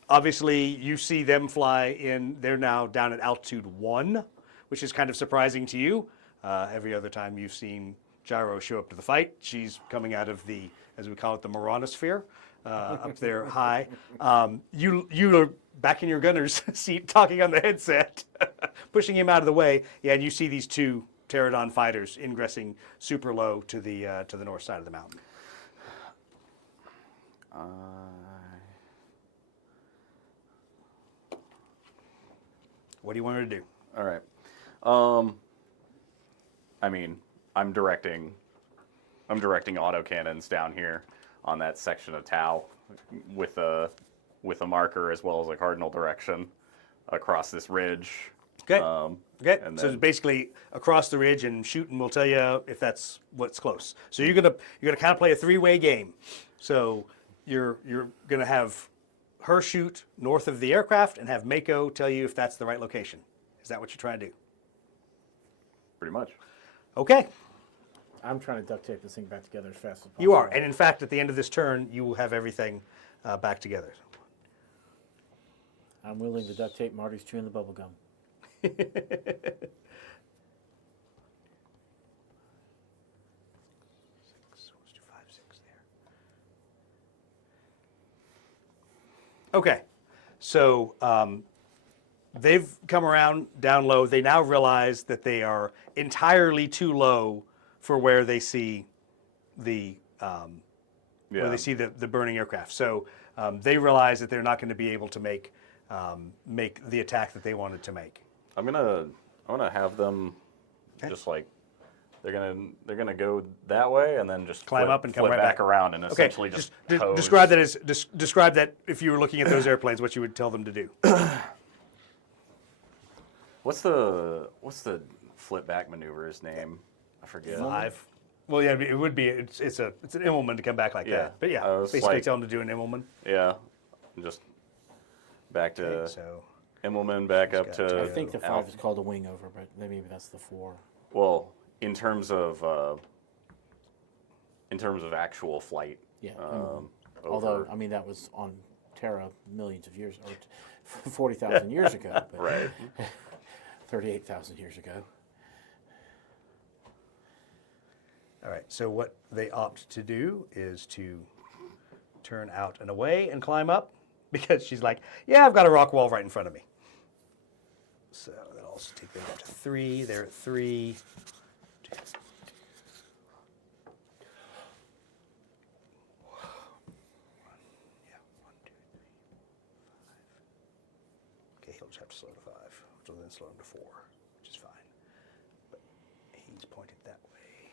obviously you see them fly in. They're now down at altitude 1, which is kind of surprising to you. Every other time you've seen Gyro show up to the fight, she's coming out of the, as we call it, the Moranosphere, up there high. You are back in your gunner's seat, talking on the headset, pushing him out of the way. Yeah, and you see these two Pterodon fighters ingressing super low to the north side of the mountain. What do you want her to do? All right. I mean, I'm directing autocannons down here on that section of Tau with a marker as well as a cardinal direction across this ridge. Okay. Okay. And So then- basically across the ridge, and shooting will tell you if that's what's close. So you're gonna kind of play a three-way game. So you're gonna have her shoot north of the aircraft and have Mako tell you if that's the right location. Is that what you're trying to do? Pretty much. Okay. I'm trying to duct tape this thing back together as fast as possible. You are, and in fact, at the end of this turn, you will have everything back together. I'm willing to duct tape Marty's chewing the bubble gum. Okay, so they've come around down low. They now realize that they are entirely too low for where they see the the burning aircraft. So they realize that they're not going to be able to make the attack that they wanted to make. I'm gonna have them just like they're gonna go that way and then just Climb flip, up and come flip right back back. around and Okay, essentially just pose. describe that as describe that if you were looking at those airplanes, what you would tell them to do. What's the flip back maneuver's name? I forget. Live. Well, yeah, it would be. It's an Immelman to come back like Yeah, that. But yeah, I was basically like- tell them to do an Immelman. Yeah, just back to Okay, so Immelman, back up got to. I think the 5 Alf. is called a wing over, but maybe that's the 4. Well, in terms of actual flight. Yeah. Over, Although, I mean, that was on Terra millions of years, or 40,000 years ago. But right. 38,000 years ago. all right. So what they opt to do is to turn out and away and climb up because she's like, yeah, I've got a rock wall right in front of me. So that'll also take them up to 3. They're at 3. Yeah, 1, 2, 3, 5. Okay, he'll just have to slow to 5, which will then slow him to 4, which is fine. But he's pointed that way.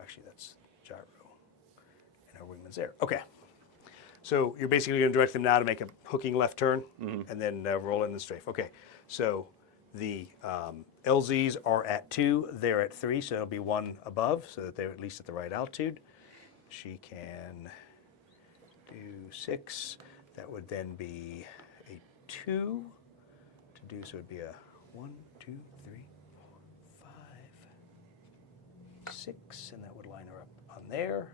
Actually, that's gyro, and our wingman's there. Okay. So you're basically going to direct them now to make a hooking left turn and then roll in the strafe. Okay, so the LZs are at 2, they're at 3, so it'll be 1 above so that they're at least at the right altitude. She can do 6. That would then be a 2 to do, so it'd be a 1, 2, 3, 4, 5, 6, and that would line her up on there.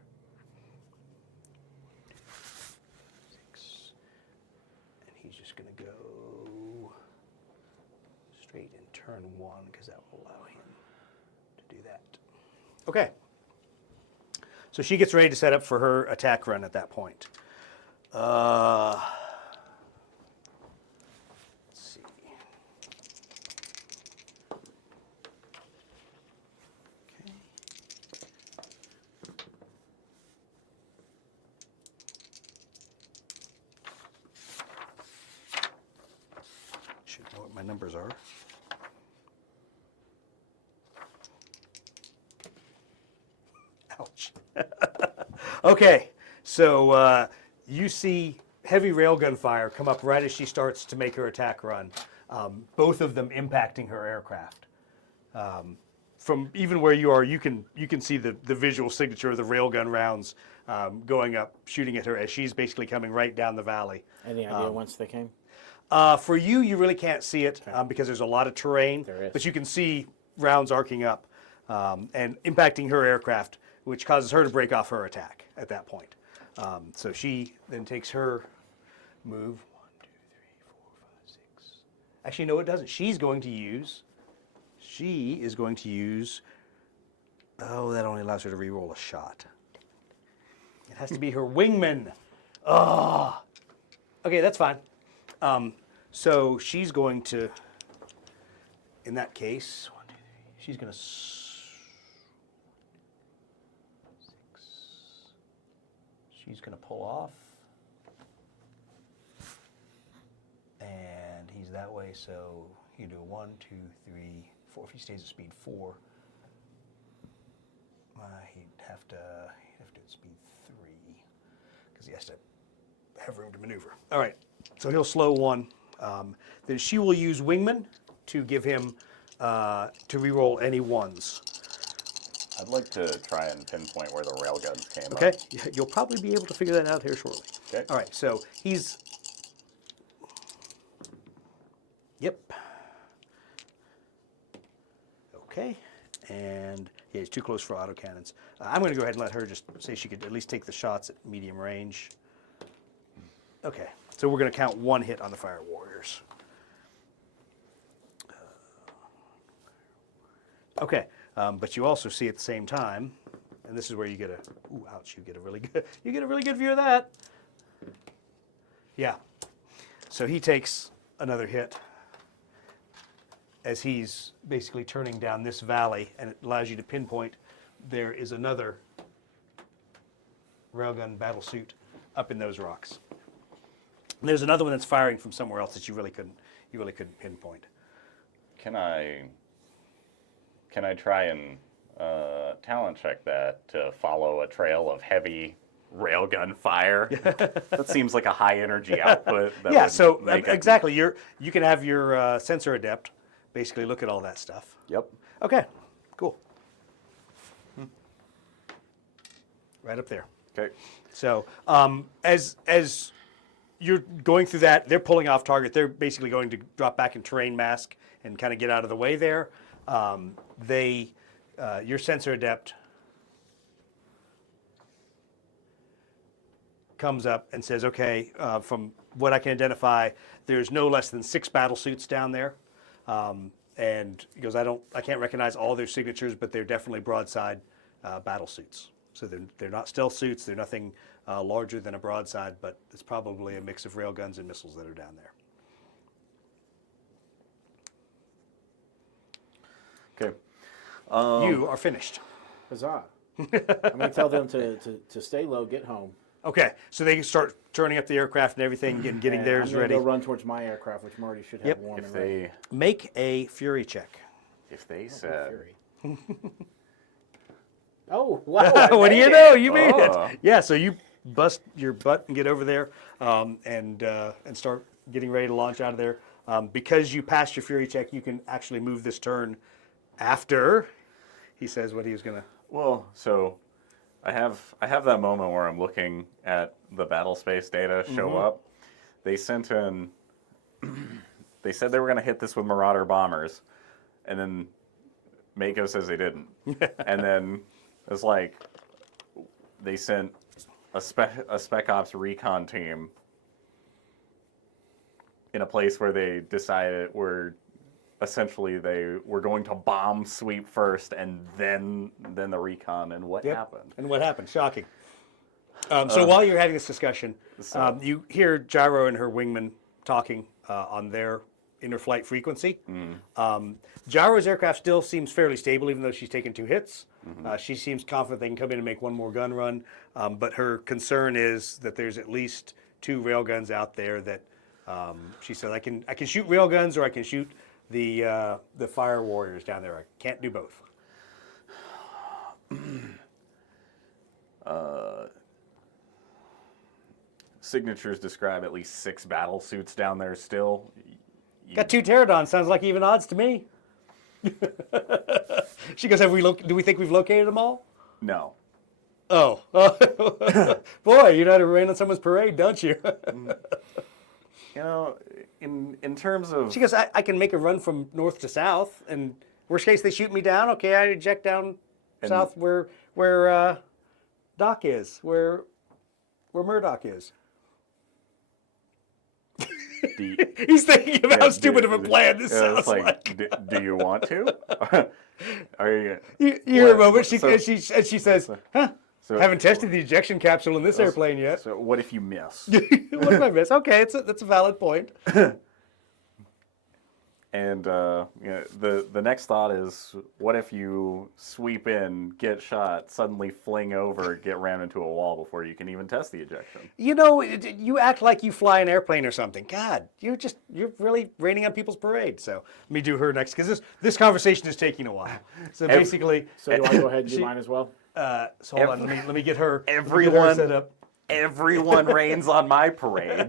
Going to go straight and turn 1 because that will allow him to do that. Okay. So she gets ready to set up for her attack run at that point. Let's see. Okay. Should know what my numbers are. Ouch. Okay, so you see heavy railgun fire come up right as she starts to make her attack run, both of them impacting her aircraft. From even where you are, you can see the visual signature of the railgun rounds going up, shooting at her as she's basically coming right down the valley. Any idea whence they came? For you really can't see it because there's a lot of terrain, There is. but you can see rounds arcing up and impacting her aircraft, which causes her to break off her attack at that point. So she then takes her move. 1, 2, 3, 4, 5, 6. Actually, no, it doesn't. She is going to use. Oh, that only allows her to re-roll a shot. It has to be her wingman. Oh. Okay, that's fine. So she's going to, in that case, 1, 2, 3, she's going to 6. She's going to pull off. And he's that way, so you do a 1, 2, 3, 4. If he stays at speed 4, he'd have to at speed 3 because he has to have room to maneuver. All right, so he'll slow 1. Then she will use wingman to give him to re-roll any 1s. I'd like to try and pinpoint where the railguns came Okay, up. you'll probably be able to figure that out here shortly. Okay. All right, so he's. Yep. Okay, and yeah, he's too close for autocannons. I'm going to go ahead and let her just say she could at least take the shots at medium range. Okay, so we're going to count 1 hit on the fire warriors. Okay, but you also see at the same time, and this is where you get a ooh, ouch! You get a really good view of that. Yeah, so he takes another hit as he's basically turning down this valley, and it allows you to pinpoint there is another railgun battle suit up in those rocks. And there's another one that's firing from somewhere else that you really couldn't pinpoint. Can I try and talent check that to follow a trail of heavy railgun fire? That seems like a high energy output. That Yeah, would so make it- exactly. You can have your sensor adept basically look at all that stuff. Yep. Okay, cool. Right up there. Okay. So as you're going through that. They're pulling off target. They're basically going to drop back in terrain mask and kind of get out of the way there. Your sensor adept comes up and says, okay, from what I can identify, there's no less than 6 battle suits down there. And he goes, I can't recognize all their signatures, but they're definitely broadside battle suits. So they're not stealth suits. They're nothing larger than a broadside, but it's probably a mix of railguns and missiles that are down there. Okay. You are finished. Huzzah. I'm going to tell them to stay low, get home. Okay, so they can start turning up the aircraft and everything and getting And theirs I'm gonna ready. go run towards my aircraft, which Marty should have Yep. warm If and ready. they Make a fury check. said, Fury. Oh, wow. I What do made you it. know? You made Oh. it. Yeah, so you bust your butt and get over there and start getting ready to launch out of there. Because you passed your fury check, you can actually move this turn after he says what he was going to. well, so I have that moment where I'm looking at the battle space data show up. They sent in. They said they were going to hit this with Marauder bombers, and then Mako says they didn't. And then it's like they sent a spec ops recon team in a place where they decided essentially they were going to bomb sweep first and then the recon. And what happened? And what happened? Shocking. So while you're having this discussion, you hear Gyro and her wingman talking on their inner flight frequency. Gyro's aircraft still seems fairly stable, even though she's taken 2 hits. She seems confident they can come in and make one more gun run. But her concern is that there's at least 2 railguns out there that she said, I can shoot railguns or I can shoot the fire warriors down there. I can't do both. Signatures describe at least 6 battle suits down there still. Got 2 pterodons. Sounds like even odds to me. She goes, do we think we've located them all? No. Oh. Boy, you know how to rain on someone's parade, don't you? You know, in terms of She goes, I can make a run from north to south, and worst case, they shoot me down. Okay, I eject down south where Doc is, where Murdoch is. He's thinking of how stupid of a plan this sounds it's like. Do you want to? Are you? You hear a moment, she says, huh? So, Haven't tested the ejection capsule in this airplane yet. So what if you miss? What if I miss? Okay, that's a valid point. And the next thought is, what if you sweep in, get shot, suddenly fling over, get rammed into a wall before you can even test the ejection? You know, you act like you fly an airplane or something. God, you're really raining on people's parade. So let me do her next, because this conversation is taking a while. So basically, So do I go ahead and do mine as well? so hold on, let me get her. Everyone set up. Everyone rains on my parade.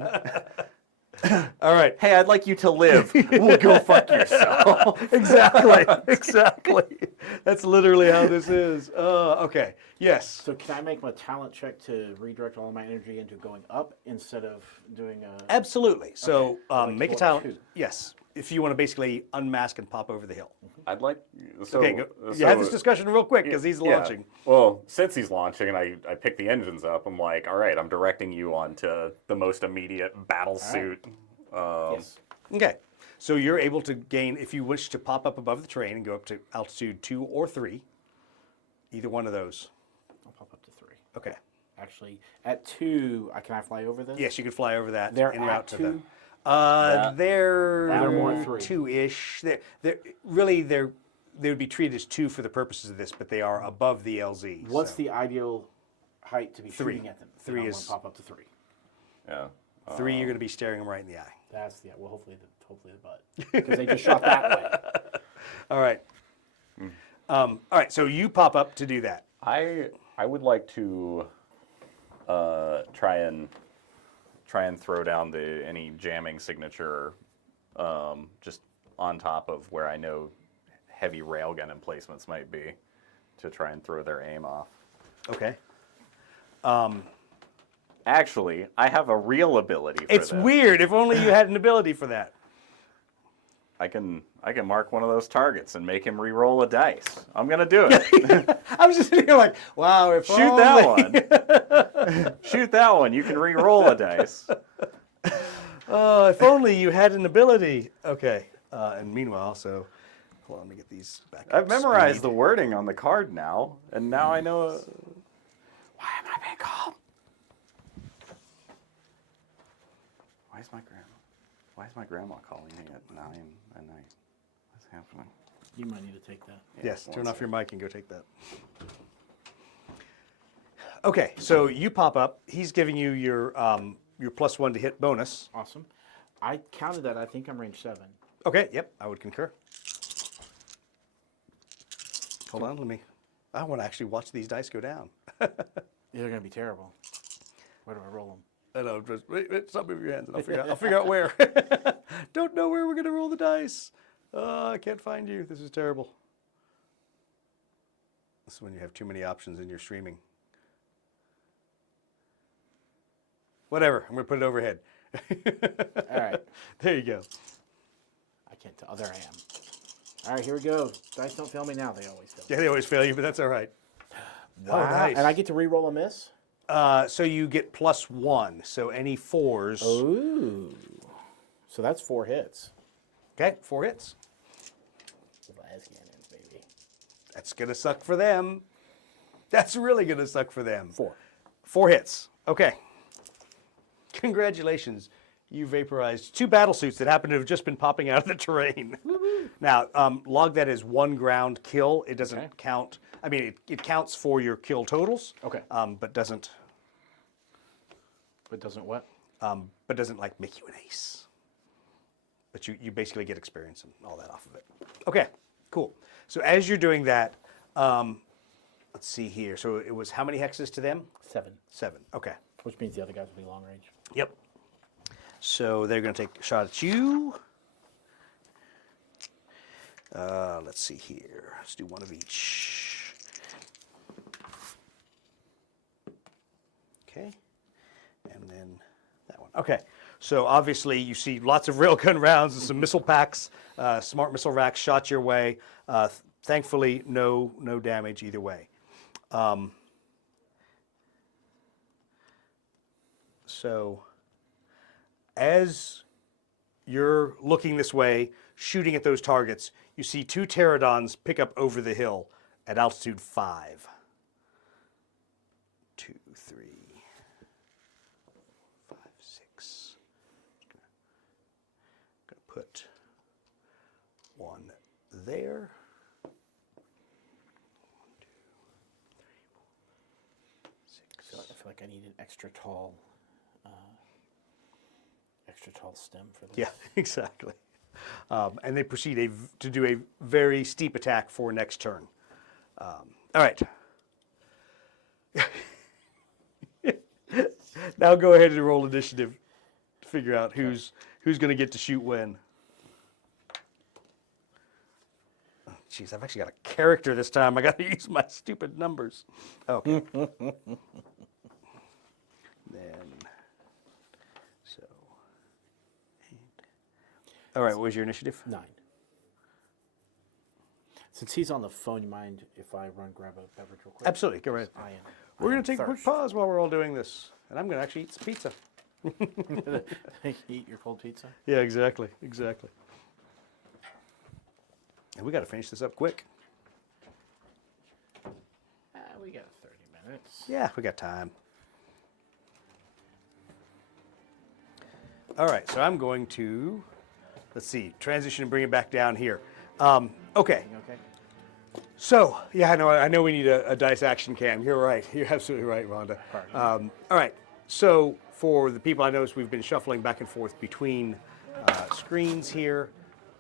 All right. Hey, I'd like you to live. Well, go fuck yourself. Exactly. That's literally how this is. Okay. Yes. So can I make my talent check to redirect all of my energy into going up instead of doing a... Absolutely. So like make a what, talent. 2? Yes. If you want to basically unmask and pop over the hill. I'd like. So, Okay. Go. You have this discussion real quick because he's yeah. launching. Well, since he's launching and I pick the engines up, I'm like, all right, I'm directing you onto the most immediate battle suit. Yes. Okay. So you're able to gain, if you wish to pop up above the terrain and go up to altitude 2 or 3, either one of those. I'll pop up to 3. Okay. Actually, at 2, can I fly over this? Yes, you could fly over that. They're en at route to 2? they're more at 3. 2-ish. They would be treated as 2 for the purposes of this, but they are above the LZ. What's so. the ideal height to be 3. shooting at them? 3 Then I is- wanna pop up to 3. Yeah. 3, you're going to be staring them right in the eye. That's well, hopefully the butt, because they just shot that way. All right. All right. So you pop up to do that. I would like to try and throw down any jamming signature just on top of where I know heavy railgun emplacements might be, to try and throw their aim off. Okay. Actually, I have a real ability for It's this. weird. If only you had an ability for that. I can mark one of those targets and make him re-roll a dice. I'm gonna do it. I was just sitting here like, wow, if Shoot only. that one. Shoot that one. You can re-roll a dice. Oh, if only you had an ability. Okay. And meanwhile, so hold on, let me get these back. I've up memorized speed. the wording on the card now, and now I know. Why am I being called? Why is my grandma calling me at 9 at night? What's happening? You might need to take that. Yes, one turn off your sec. mic and go take that. Okay, so you pop up. He's giving you your +1 to hit bonus. Awesome. I counted that. I think I'm range 7. Okay, yep, I would concur. Hold on, I want to actually watch these dice go down. They're going to be terrible. Where do I roll them? I know, just wait, stop moving your hands and I'll figure out where. Don't know where we're going to roll the dice. I can't find you. This is terrible. This is when you have too many options in your streaming. Whatever, I'm going to put it overhead. All right. There you go. I can't tell. Oh, there I am. All right, here we go. Dice don't fail me now. They always fail. Yeah, they always fail you, but that's all right. Wow. Oh, nice. And I get to re-roll a miss? So you get +1, so any 4s. Ooh. So that's 4 hits. Okay, 4 hits. Blast cannons, baby. That's going to suck for them. That's really going to suck for them. 4. 4 hits. Okay. Congratulations. You vaporized 2 battle suits that happen to have just been popping out of the terrain. Now, log that as 1 ground kill. It doesn't Okay. count. I mean, it counts for your kill totals. Okay. But doesn't But doesn't what? like make you an ace. But you basically get experience and all that off of it. Okay, cool. So as you're doing that, let's see here. So it was how many hexes to them? 7. 7. Okay. Which means the other guys will be long range. Yep. So they're going to take a shot at you. Let's see here. Let's do 1 of each. Okay. And then that one. Okay. So obviously you see lots of railgun rounds and some missile packs, smart missile racks shot your way. Thankfully, no damage either way. So as you're looking this way, shooting at those targets, you see 2 pterodons pick up over the hill at altitude 5. 2, 3, 5, 6. Gonna put 1 there. 1, 2, 3, 4, 6. I feel like I need an extra tall stem for this. Yeah, exactly. And they proceed to do a very steep attack for next turn. All right. Now go ahead and roll initiative to figure out who's going to get to shoot when. Oh, jeez, I've actually got a character this time. I got to use my stupid numbers. Okay. Then, so. 8. All right, what was your initiative? 9. Since he's on the phone, you mind if I grab a beverage real quick? Absolutely, go right. I am. We're going to take a quick pause while we're all doing this. And I'm going to actually eat some pizza. Eat your cold pizza? Yeah, exactly. And we got to finish this up quick. We got 30 minutes. Yeah, we got time. All right, so I'm going to, let's see, transition and bring it back down here. Okay. Okay. So, yeah, I know we need a dice action cam. You're right. You're absolutely right, Rhonda. All right. So, for the people I noticed, we've been shuffling back and forth between screens here.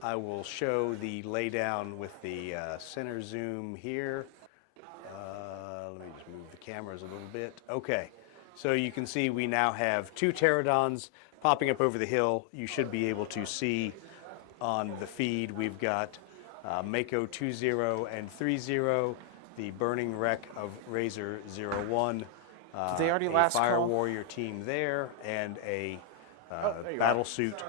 I will show the laydown with the center zoom here. Let me just move the cameras a little bit. Okay. So you can see we now have 2 pterodons popping up over the hill. You should be able to see on the feed we've got Mako 20 and 30, the burning wreck of Razor 01, they already a last fire call? warrior team there, and a there you battle are. suit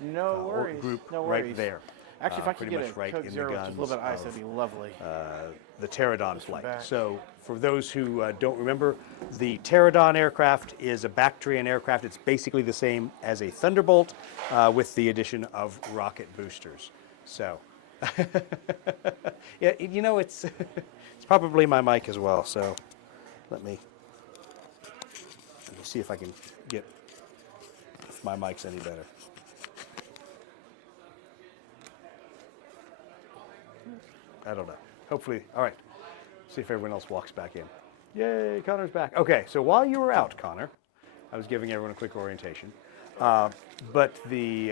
No worries. group No worries. right there. Actually, if I could pretty get much a right Coke in the Zero with just a little bit of guns ice, that'd of, be lovely. the Pterodon from flight. back. So for those who don't remember, the Pterodon aircraft is a Bactrian aircraft. It's basically the same as a Thunderbolt with the addition of rocket boosters. So yeah, you know, it's it's probably my mic as well. So let me see if I can get if my mic's any better. I don't know. Hopefully, all right. See if everyone else walks back in. Yay, Connor's back. Okay, so while you were out, Connor, I was giving everyone a quick orientation. But the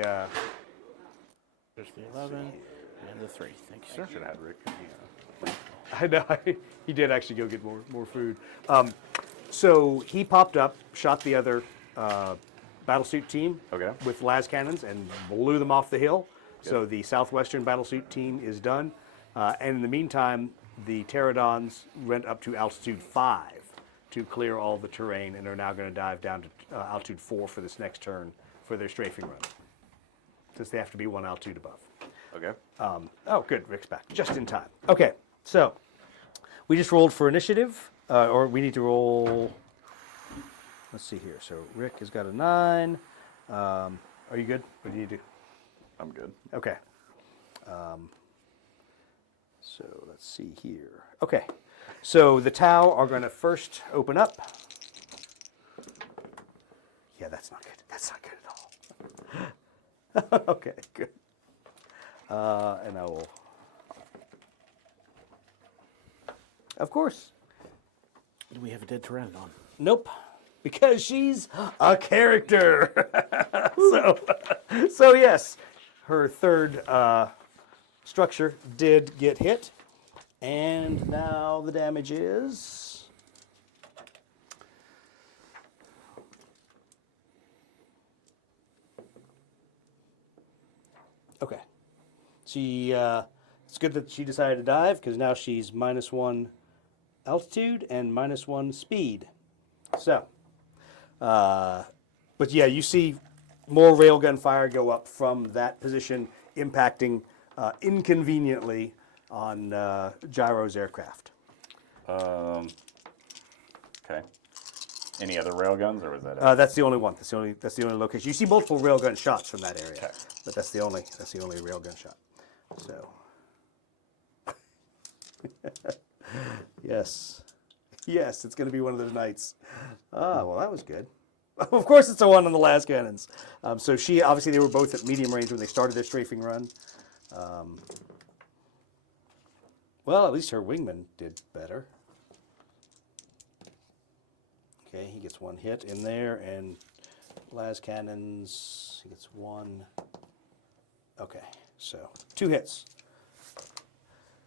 There's the 11 and the 3. Thank you, sir. Should have had Rick. I know he did actually go get more food. So he popped up, shot the other battlesuit team Okay. with las cannons and blew them off the hill. So the southwestern battlesuit team is done. And in the meantime, the Pterodons went up to altitude 5 to clear all the terrain and are now going to dive down to altitude 4 for this next turn for their strafing run, since they have to be 1 altitude above. Okay. Oh, good. Rick's back just in time. Okay, so we just rolled for initiative, or we need to roll. Let's see here. So Rick has got a 9. Are you good? What do you do? I'm good. Okay. So let's see here. Okay. So the Tau are going to first open up. Yeah, that's not good. That's not good at all. Okay, good. And I will. Of course. Do we have a dead Pteranodon? Nope. Because she's a character. so yes, her third structure did get hit. And now the damage is. Okay. She, it's good that she decided to dive because now she's -1 altitude and -1 speed. So, but yeah, you see more railgun fire go up from that position, impacting inconveniently on Gyro's aircraft. Okay. Any other railguns, or was that it? That's the only one. That's the only location. You see multiple railgun shots from that area, Okay. but that's the only railgun shot. So, yes, it's going to be one of those nights. Ah, well, that was good. Of course, it's a 1 on the last cannons. So she obviously they were both at medium range when they started their strafing run. Well, at least her wingman did better. Okay, he gets 1 hit in there, and las cannons, he gets 1. Okay, so 2 hits.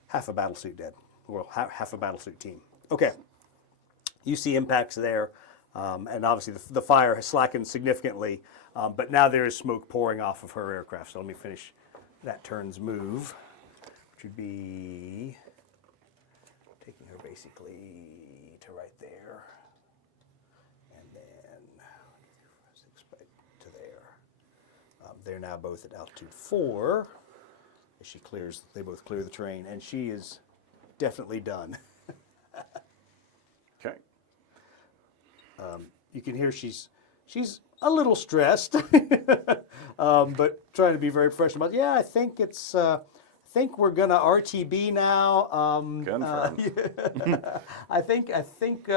Half a battlesuit dead. Well, half a battlesuit team. Okay, you see impacts there, and obviously the fire has slackened significantly, but now there is smoke pouring off of her aircraft. So let me finish that turn's move, which would be taking her basically to right there, and then 6 to there. They're now both at altitude 4. As she clears, they both clear the terrain, and she is definitely done. Okay. You can hear she's a little stressed, but trying to be very professional. But yeah, I think it's. I think we're gonna RTB now. Confirmed. I think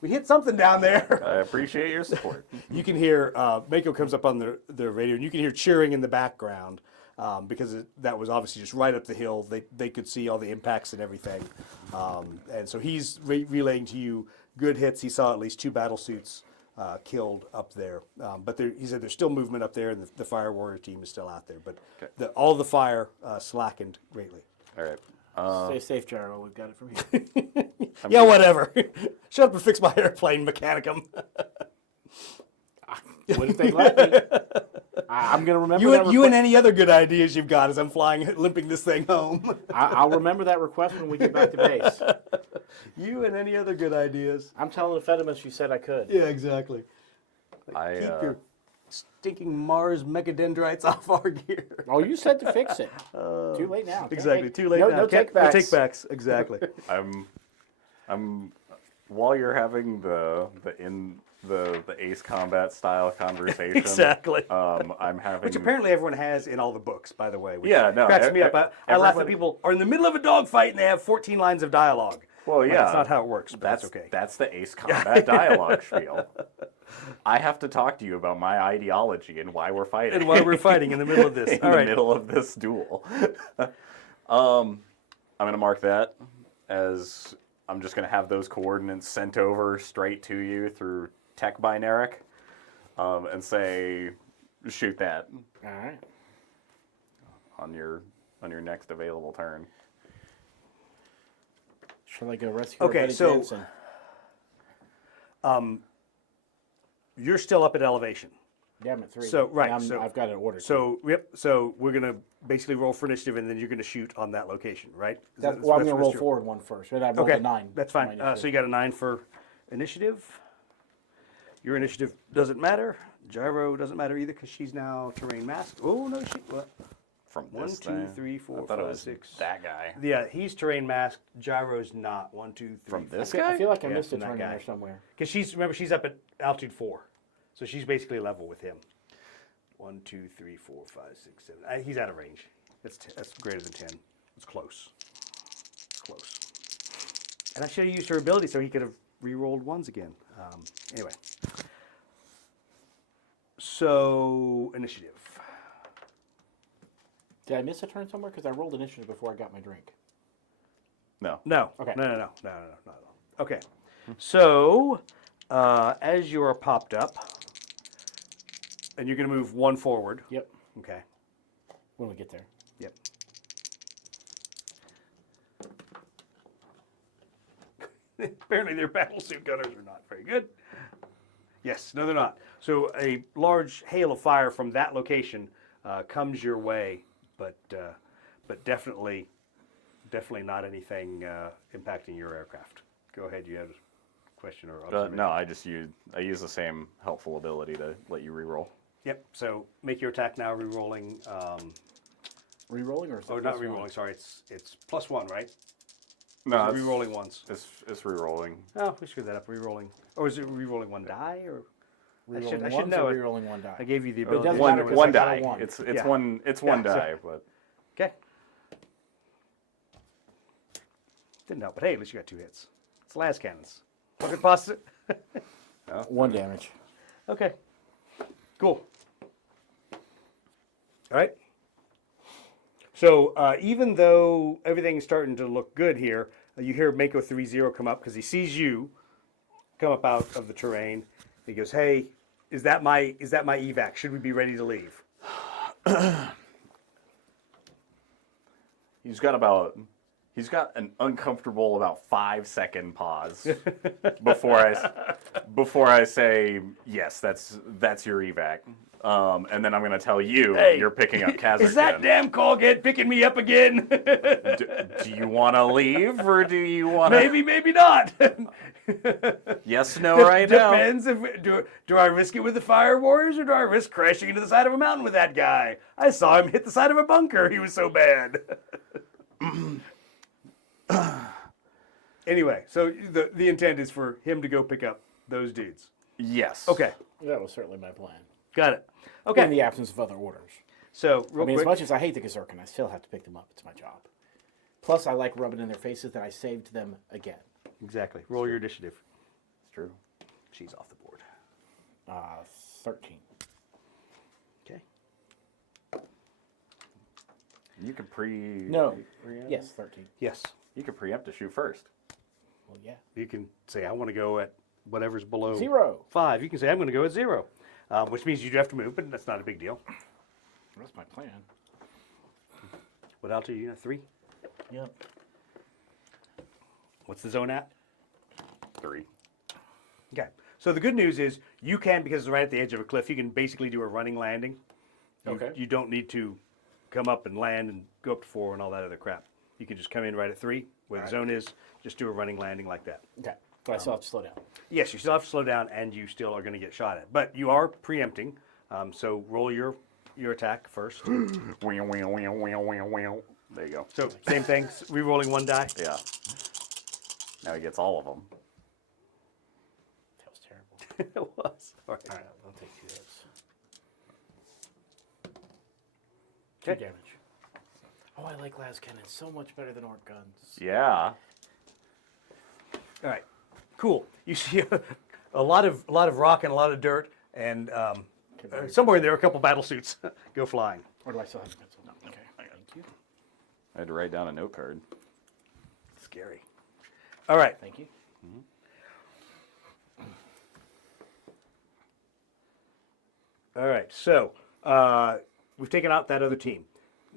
we hit something down there. I appreciate your support. You can hear Mako comes up on the radio, and you can hear cheering in the background because that was obviously just right up the hill. They could see all the impacts and everything, and so he's relaying to you good hits. He saw at least 2 battle suits killed up there, but he said there's still movement up there, and the fire warrior team is still out there. But Okay. all the fire slackened greatly. All right. Stay safe, Gyro. We've got it from here. Yeah, whatever. Shut up and fix my airplane, Mechanicum. What if they let me? I'm going to remember You that and, you and request. any other good ideas you've got as I'm flying, limping this thing home. I'll remember that request when we get back to base. You and any other good ideas. I'm telling the Fedimus you said I could. Yeah, exactly. I Keep your stinking Mars mechadendrites off our gear. Oh, you said to fix it. Too late now. Can't Exactly. take- Too late no, now. No Can't- take backs. No take backs. Exactly. I'm while you're having the ace combat style conversation. Exactly. I'm having Which apparently everyone has in all the books, by the way. Which Yeah, no, cracks me up. I laugh at everybody- people are in the middle of a dogfight and they have 14 lines of dialogue. Well, Like, yeah, that's not how it works. But That's okay. That's the ace combat dialogue spiel. I have to talk to you about my ideology and why we're fighting. And why we're fighting in the middle of this. in All the right. middle of this duel. I'm gonna mark that as I'm just gonna have those coordinates sent over straight to you through tech binaric, and say, shoot that All right. on your next available turn. Shall I go rescue our Okay, buddy so- Janssen? You're still up at elevation. Yeah, I'm at 3. So, right, And so- I've got an order. So, yep. So we're gonna basically roll for initiative, and then you're gonna shoot on that location, right? Is Well, I'm that's going to what roll you're- forward one first. Right? I rolled Okay, a 9. that's for my fine. So initiative. you got a 9 for initiative. Your initiative doesn't matter. Gyro doesn't matter either because she's now terrain masked. Oh no, she what? From 1, this 2, thing. 3, I 4, thought it 5, was 6. that guy. Yeah, he's terrain masked. Gyro's not. 1, 2, 3. From this I guy? feel like I Yeah, missed a from that turn in guy. there somewhere. Because she's up at altitude 4, so she's basically level with him. 1, 2, 3, 4, 5, 6, 7. He's out of range. That's greater than 10. It's close. It's close. And I should have used her ability so he could have re-rolled ones again. Anyway. So initiative. Did I miss a turn somewhere? Because I rolled initiative before I got my drink. No. No. Okay. No, not at all. Okay. So, as you are popped up, and you're going to move 1 forward. Yep. Okay. When we get there. Yep. Apparently their battlesuit gunners are not very good. Yes, no, they're not. So a large hail of fire from that location comes your way, but definitely not anything impacting your aircraft. Go ahead, you had a question or observation. No, I use the same helpful ability to let you reroll. Yep. So make your attack now, re-rolling. Re-rolling or is it Oh, not plus re-rolling. one? Sorry, it's +1, right? No, Or is it it's re-rolling once. It's re-rolling. Oh, we screwed that up. Re-rolling. Or is it re-rolling 1 die? Or Re-rolling I should ones know or it. re-rolling 1 die? I gave you the It ability. doesn't to matter do 'cause it. One I got a die. 1. It's Yeah. one Yeah, so- die, but Okay. Didn't help, but hey, at least you got 2 hits. It's las cannons. What could possibly? 1 damage. Okay. Cool. All right. So even though everything's starting to look good here, you hear Mako 3-0 come up because he sees you come up out of the terrain. He goes, "Hey, is that my evac? Should we be ready to leave?" he's got an uncomfortable about 5-second pause before I say yes, that's your evac. And then I'm gonna tell you Hey, you're picking up Kazakh. Is that damn Colgate picking me up again? Do you want to leave or do you want to? Maybe, maybe not. Yes, no, right now. Depends. Do I risk it with the fire warriors or do I risk crashing into the side of a mountain with that guy? I saw him hit the side of a bunker. He was so bad. Anyway, so the intent is for him to go pick up those dudes. Yes. Okay, That was certainly my plan. got it. In Okay, the absence of other orders. so I real mean, quick. as much as I hate the Gazerkin, I still have to pick them up. It's my job. Plus, I like rubbing in their faces that I saved them again. Exactly. Roll your initiative. It's true. She's off the board. 13. Okay. You could No. Yes, 13. Yes. You could preempt to shoot first. Well, yeah. You can say I want to go at whatever's below 0. 5. You can say I'm going to go at 0, which means you do have to move, but that's not a big deal. That's my plan. What altitude are you at? 3? Yep. What's the zone at? 3. Okay. So the good news is you can, because it's right at the edge of a cliff, you can basically do a running landing. Okay. You don't need to come up and land and go up to 4 and all that other crap. You can just come in right at 3 where the zone is. Just do a running landing like that. Okay. But I still have to slow down. Yes, you still have to slow down, and you still are going to get shot at. But you are preempting, so roll your attack first. There you go. So same thing, re-rolling 1 die. Yeah. Now he gets all of them. That was terrible. It was. All right. All right, I'll take 2 hits. 2 Okay. damage. Oh, I like las cannons so much better than orc guns. Yeah. All right. Cool. You see a lot of rock and a lot of dirt, and somewhere in there a couple battle suits go flying. Or do I still have a pencil? No. Okay. Thank you. I had to write down a note card. Scary. All right. Thank you. All right. So we've taken out that other team.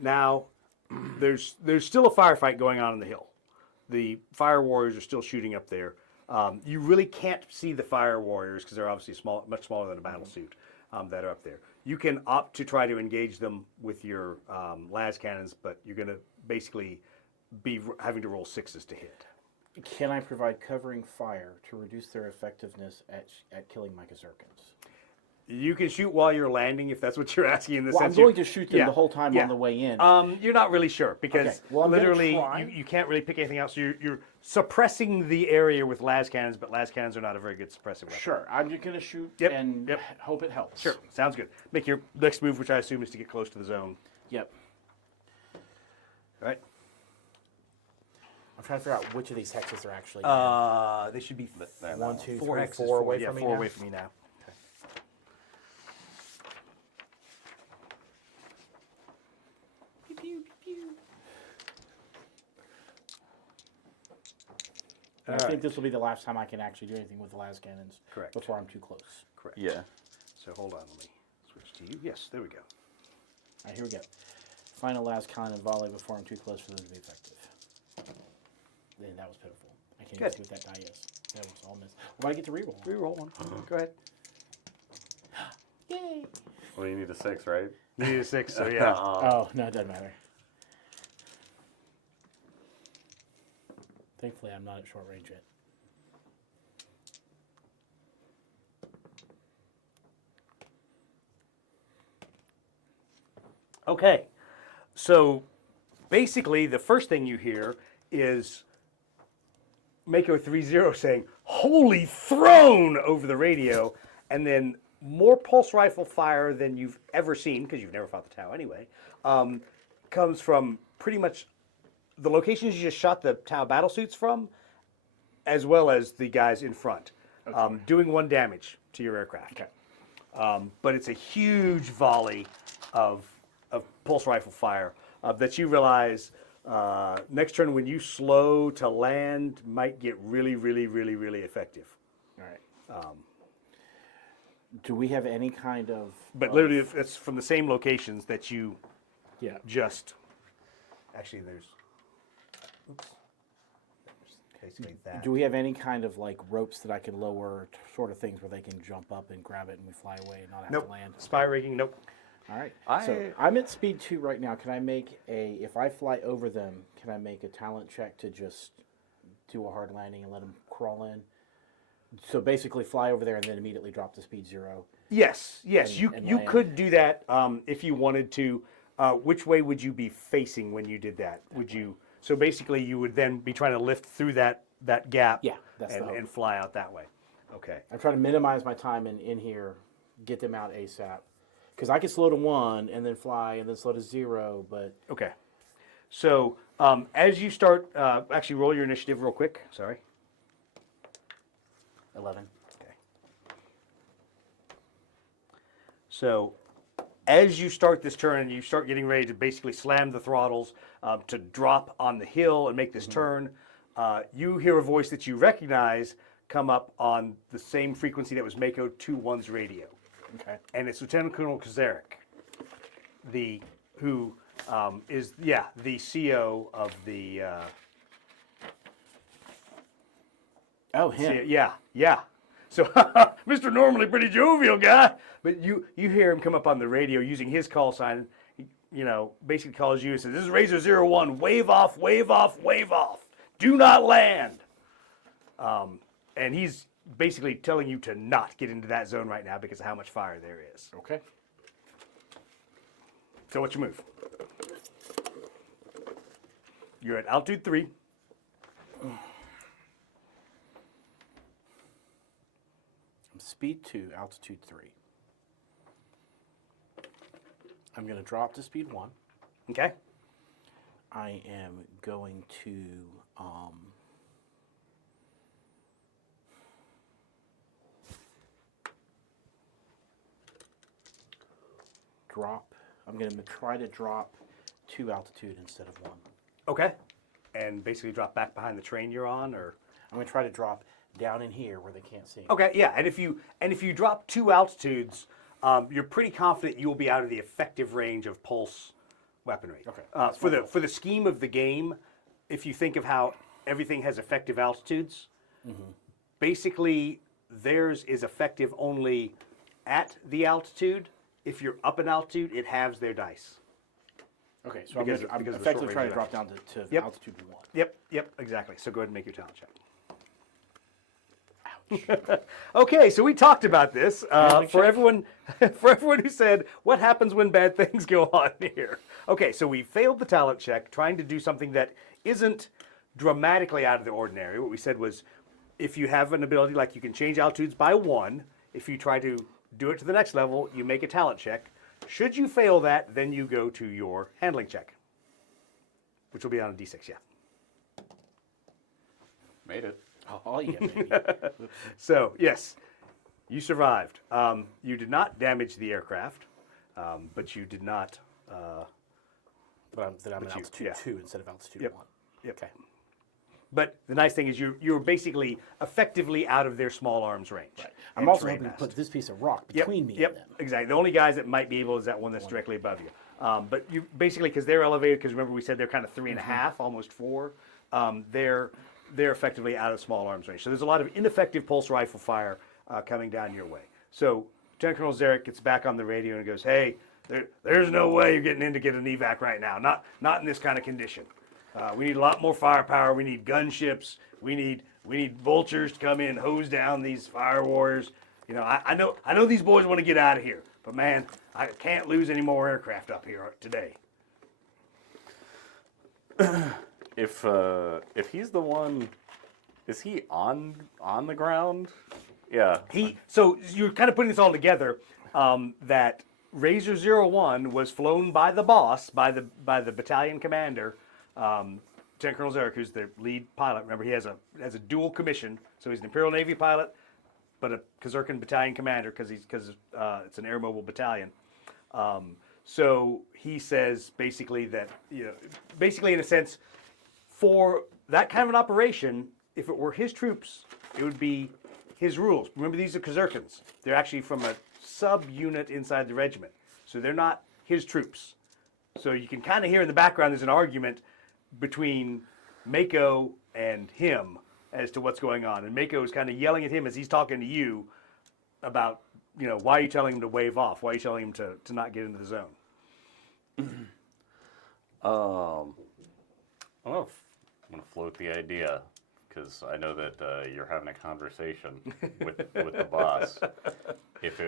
Now there's still a firefight going on the hill. The fire warriors are still shooting up there. You really can't see the fire warriors because they're obviously much smaller than a battle suit that are up there. You can opt to try to engage them with your las cannons, but you're going to basically be having to roll 6s to hit. Can I provide covering fire to reduce their effectiveness at killing my Berserkers? You can shoot while you're landing if that's what you're asking in the Well, I'm sense. going to shoot them the whole time on the way in. You're not really sure because Okay. Well, I'm gonna literally try. you can't really pick anything out. So you're suppressing the area with las cannons, but las cannons are not a very good suppressive weapon. Sure, I'm just going to shoot Yep, and yep. hope it helps. Sure, sounds good. Make your next move, which I assume is to get close to the zone. Yep. All right. I'm trying to figure out which of these hexes are actually. They should be They're 1, not. 2, 4 3, hexes. 4 away yeah, from me 4 now. away from me now. And I think this will be the last time I can actually do anything with the las cannons. Correct. Before I'm too close. Correct. Yeah. So hold on, let me switch to you. Yes, there we go. All right, here we go. Find a las cannon volley before I'm too close for them to be effective. And that was pitiful. I can't even Good. see what that die is. That was all missed. Well, I get to reroll. Reroll one. Go ahead. Yay! Well, you need a 6, right? You need a 6, so yeah. Oh, no, it doesn't matter. Thankfully, I'm not at short range yet. Okay, so basically the first thing you hear is Mako 30 saying, "Holy throne," over the radio, and then more pulse rifle fire than you've ever seen, because you've never fought the Tau anyway, comes from pretty much the locations you just shot the Tau battle suits from, as well as the guys in front, doing 1 damage to your aircraft. Okay. But it's a huge volley of pulse rifle fire that you realize next turn when you slow to land might get really, really, really, really effective. All right. Do we have any kind of... But literally, it's from the same locations that you Yeah. just... Actually, there's... Oops. Basically that. Do we have any kind of like ropes that I can lower, sort of things where they can jump up and grab it and we fly away and not have Nope. to land? Spy rigging, nope. All right. So I'm at speed 2 right now. Can I make if I fly over them, can I make a talent check to just do a hard landing and let them crawl in? So basically fly over there and then immediately drop to speed 0. Yes, And you land. could do that if you wanted to. Which way would you be facing when you did that? Would you? So basically, you would then be trying to lift through that gap. Yeah, that's the hope. and fly out that way. Okay. I'm trying to minimize my time in here, get them out ASAP. Because I can slow to 1 and then fly and then slow to 0, but... Okay. So as you start, actually roll your initiative real quick. Sorry. 11. Okay. So as you start this turn and you start getting ready to basically slam the throttles to drop on the hill and make this turn, you hear a voice that you recognize come up on the same frequency that was Mako 2-1's radio. Okay. And it's Lieutenant Colonel Kazarek, who is the CO of the Oh, him. yeah. So Mr. Normally pretty jovial guy, but you hear him come up on the radio using his call sign. You know, basically calls you and says, "This is Razor 01. Wave off, wave off, wave off. Do not land." And he's basically telling you to not get into that zone right now because of how much fire there is. Okay. So what's your move? You're at altitude 3. Speed 2, altitude 3. I'm going to drop to speed 1. Okay. I am going to drop. I'm going to try to drop 2 altitude instead of 1. Okay. And basically drop back behind the train you're on, or? I'm going to try to drop down in here where they can't see me. Okay, yeah. And if you drop 2 altitudes, you're pretty confident you will be out of the effective range of pulse weaponry. Okay. For the scheme of the game, if you think of how everything has effective altitudes, basically theirs is effective only at the altitude. If you're up in altitude, it halves their dice. Okay, so Because I'm of the effectively short trying range to drop down to Yep. altitude 1. Yep, exactly. So go ahead and make your talent check. Okay, so we talked about this for everyone who said, "What happens when bad things go on here?" Okay, so we failed the talent check, trying to do something that isn't dramatically out of the ordinary. What we said was, if you have an ability like you can change altitudes by 1, if you try to do it to the next level, you make a talent check. Should you fail that, then you go to your handling check, which will be on a d6. Yeah. Made it. Oh, yeah, baby. So, yes, you survived. You did not damage the aircraft, but you did not. But I'm at you- altitude yeah. 2 instead of altitude Yep. 1. Yep. Okay. But the nice thing is you're basically effectively out of their small arms range. Right. and I'm also terrain hoping to mass. put this piece of rock Yep, between me yep, and them. exactly. The only guys that might be able is that one that's directly above you. But you basically, because they're elevated, because remember we said they're kind of 3.5, almost 4. They're effectively out of small arms range. So there's a lot of ineffective pulse rifle fire coming down your way. So Lieutenant Colonel Zarek gets back on the radio and goes, "Hey, there's no way you're getting in to get an evac right now. Not in this kind of condition. We need a lot more firepower. We need gunships. We need vultures to come in, hose down these fire warriors. You know, I know these boys want to get out of here, but man, I can't lose any more aircraft up here today." If he's the one, is he on the ground? Yeah. So you're kind of putting this all together. That Razor 01 was flown by the boss, by the battalion commander, Lieutenant Colonel Zarek, who's the lead pilot. Remember, he has a dual commission, so he's an Imperial Navy pilot, but a Kazurkan battalion commander because it's an air mobile battalion. So he says basically that, basically in a sense, for that kind of an operation, if it were his troops, it would be his rules. Remember, these are Kazurkans. They're actually from a sub-unit inside the regiment, so they're not his troops. So you can kind of hear in the background there's an argument between Mako and him as to what's going on. And Mako is kind of yelling at him as he's talking to you about, why are you telling him to wave off? Why are you telling him to not get into the zone? I'm gonna float the idea because I know that you're having a conversation with the boss. If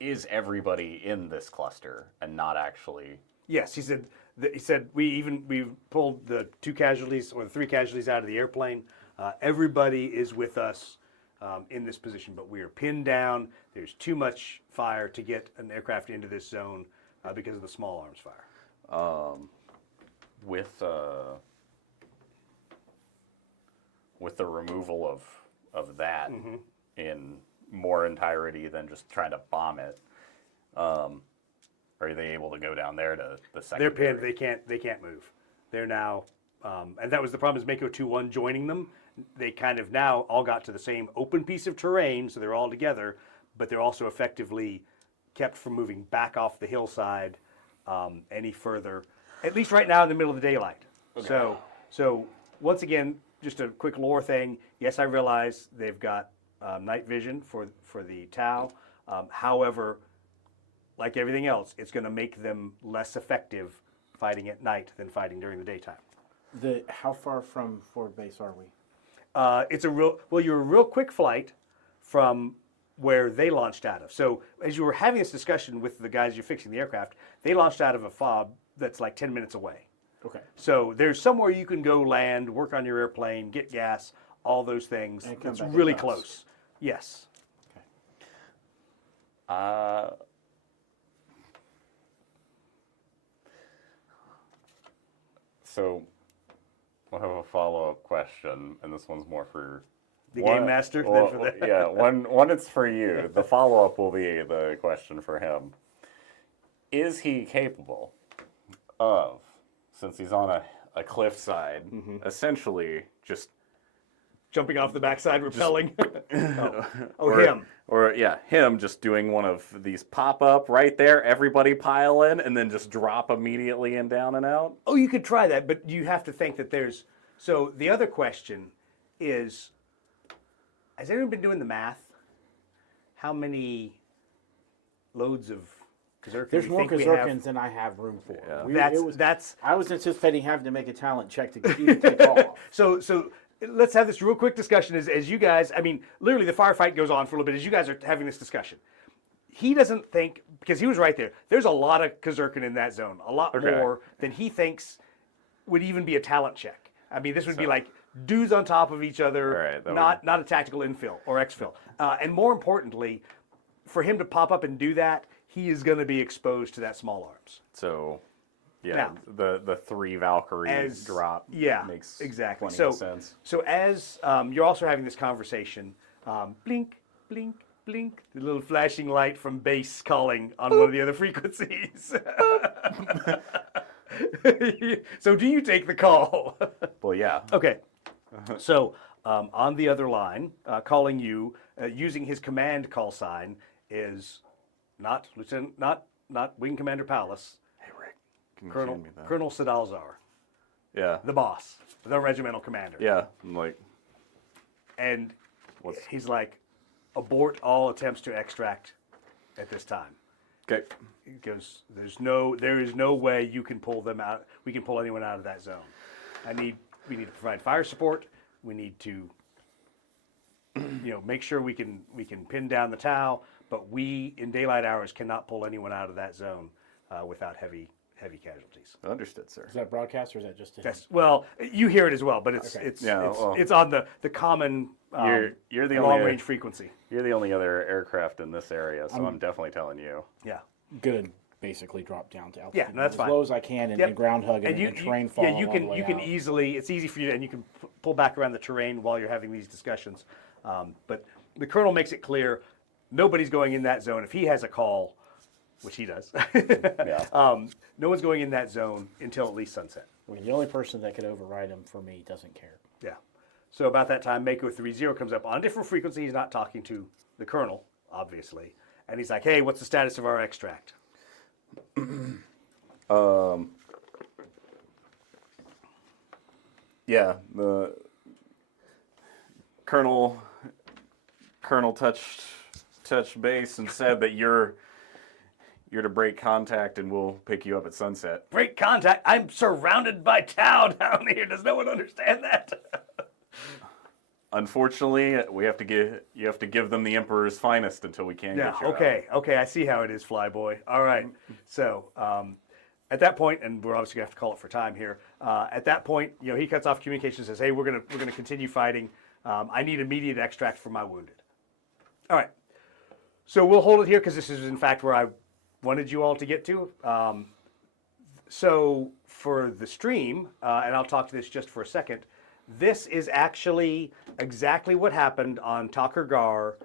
is everybody in this cluster and not actually? Yes, he said. We pulled the 2 casualties or the 3 casualties out of the airplane. Everybody is with us in this position, but we are pinned down. There's too much fire to get an aircraft into this zone because of the small arms fire. With the removal of that in more entirety than just trying to bomb it, are they able to go down there to the secondary? They're pinned. They can't move. They're now, and that was the problem. Is Mako 2-1 joining them? They kind of now all got to the same open piece of terrain, so they're all together. But they're also effectively kept from moving back off the hillside any further. At least right now in the middle of the daylight. Okay. So once again, just a quick lore thing. Yes, I realize they've got night vision for the Tau. However, like everything else, it's going to make them less effective fighting at night than fighting during the daytime. How far from forward base are we? You're a real quick flight from where they launched out of. So as you were having this discussion with the guys you're fixing the aircraft, they launched out of a fob that's like 10 minutes away. Okay. So there's somewhere you can go land, work on your airplane, get gas, all those things. And come It's back at really dusk. close. Yes. So we'll have a follow-up question, and this one's more for The game master, then for the- yeah, one it's for you. The follow-up will be the question for him. Is he capable of, since he's on a cliffside, essentially just Jumping off the backside, rappelling. or, Him. Or him just doing one of these pop up right there, everybody pile in, and then just drop immediately and down and out? Oh, you could try that, but you have to think that there's. So the other question is, has anyone been doing the math? How many loads of Kazurkan There's you more think we have? Kazurkans than I have room for. Yeah. That's I was anticipating having to make a talent check to even take off. so let's have this real quick discussion as you guys, I mean, literally the firefight goes on for a little bit as you guys are having this discussion. He doesn't think, because he was right there, there's a lot of Kazurkan in that zone, a lot Okay. more than he thinks would even be a talent check. I mean, this would be like dudes on top of each other, All right, that not a tactical infill or exfil. And more importantly, for him to pop up and do that, he is going to be exposed to that small arms. So, Now, the three Valkyries drop makes exactly. plenty of sense. So as you're also having this conversation, blink, blink, blink, the little flashing light from base calling on one of the other frequencies. So do you take the call? Well, yeah. Okay. So on the other line, calling you using his command call sign is not Lieutenant, not Wing Commander Palace, Hey, Rick, can you Colonel hand me that? Colonel Sadalzar, Yeah. the boss, the regimental commander. Yeah. I'm like, And What's- he's like, abort all attempts to extract at this time. okay. Because there is no way you can pull them out. We can pull anyone out of that zone. We need to provide fire support. We need to, make sure we can pin down the Tau. But we, in daylight hours, cannot pull anyone out of that zone without heavy casualties. Understood, sir. Is that broadcast or is that just to him? Well, you hear it as well, but it's Okay. it's on the common You're the long only range frequency. You're the only other aircraft in this area, so I'm definitely telling you. Yeah. Gonna basically drop down to altitude Yeah, no, that's as fine. low as I can and, Yep. and ground hug and terrain fall. Yeah, you all can the way you can out. easily. It's easy for you, and you can pull back around the terrain while you're having these discussions. But the colonel makes it clear nobody's going in that zone. If he has a call, which he does, no one's going in that zone until at least sunset. I mean, the only person that could override him for me doesn't care. Yeah. So about that time, Mako 30 comes up on a different frequency. He's not talking to the colonel, obviously, and he's like, "Hey, what's the status of our extract?" Yeah, the Colonel touched base and said that you're to break contact and we'll pick you up at sunset. Break contact. I'm surrounded by Tau down here. Does no one understand that? Unfortunately, you have to give them the Emperor's finest until we can Yeah. get you out. Okay. I see how it is, Flyboy. All right. So at that point, and we're obviously gonna have to call it for time here. At that point, he cuts off communication and says, "Hey, we're gonna continue fighting. I need immediate extract for my wounded." All right. So we'll hold it here because this is in fact where I wanted you all to get to. So for the stream, and I'll talk to this just for a second. This is actually exactly what happened on Takur Gar,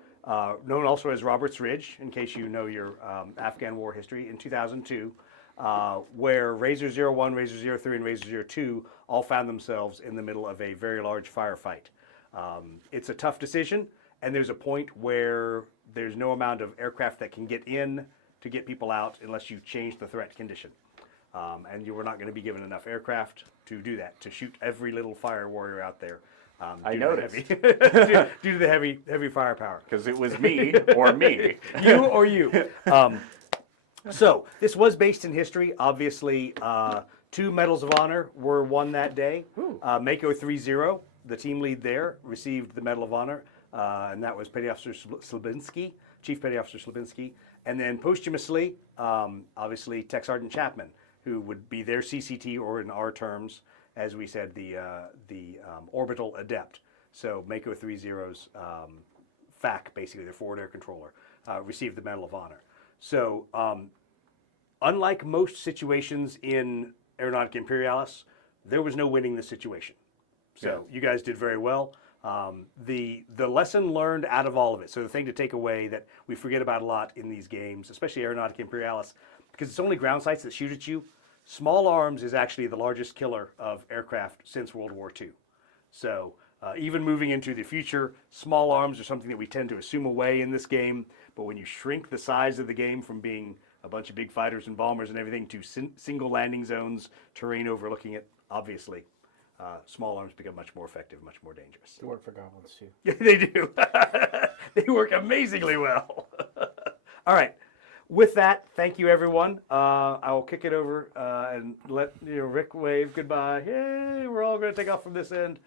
known also as Roberts Ridge, in case you know your Afghan war history, in 2002, where Razor 01, Razor 03, and Razor 02 all found themselves in the middle of a very large firefight. It's a tough decision, and there's a point where there's no amount of aircraft that can get in to get people out unless you change the threat condition. And you were not going to be given enough aircraft to do that, to shoot every little fire warrior out there. I due to the noticed. due to the heavy firepower. Because it was me or me. You or you. So this was based in history. Obviously, 2 Medals of Honor were won that day. Mako 3-0, the team lead there, received the Medal of Honor, and that was Petty Officer Slabinski, Chief Petty Officer Slabinski. And then posthumously, obviously, Tech Sergeant Chapman, who would be their CCT, or in our terms, as we said, the orbital adept. So Mako 3-0's FAC, basically their forward air controller, received the Medal of Honor. So unlike most situations in Aeronautica Imperialis, there was no winning the situation. So you guys did very well. The lesson learned out of all of it, so the thing to take away that we forget about a lot in these games, especially Aeronautica Imperialis, because it's only ground sights that shoot at you, small arms is actually the largest killer of aircraft since World War II. So even moving into the future, small arms are something that we tend to assume away in this game, but when you shrink the size of the game from being a bunch of big fighters and bombers and everything to single landing zones, terrain overlooking it, obviously, small arms become much more effective, much more dangerous. They work for goblins too. Yeah, they do. They work amazingly well. All right. With that, thank you, everyone. I will kick it over and let Rick wave goodbye. Yay, we're all going to take off from this end.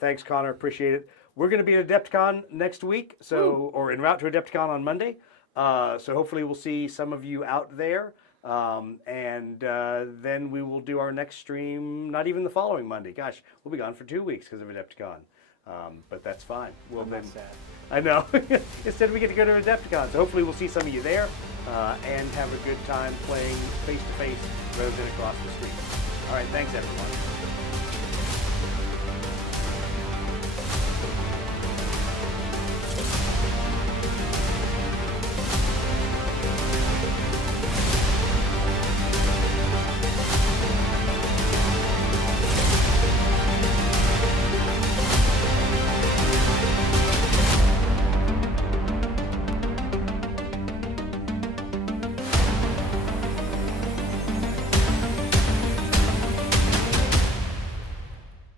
Thanks, Connor. Appreciate it. We're going to be at Adepticon next week, or en route to Adepticon on Monday. So hopefully we'll see some of you out there. Then we will do our next stream, not even the following Monday. Gosh, we'll be gone for 2 weeks because of Adepticon. But that's fine. We'll then. Sad. I know. Instead, we get to go to Adepticon. So hopefully we'll see some of you there and have a good time playing face-to-face rather than across the street. All right, thanks, everyone.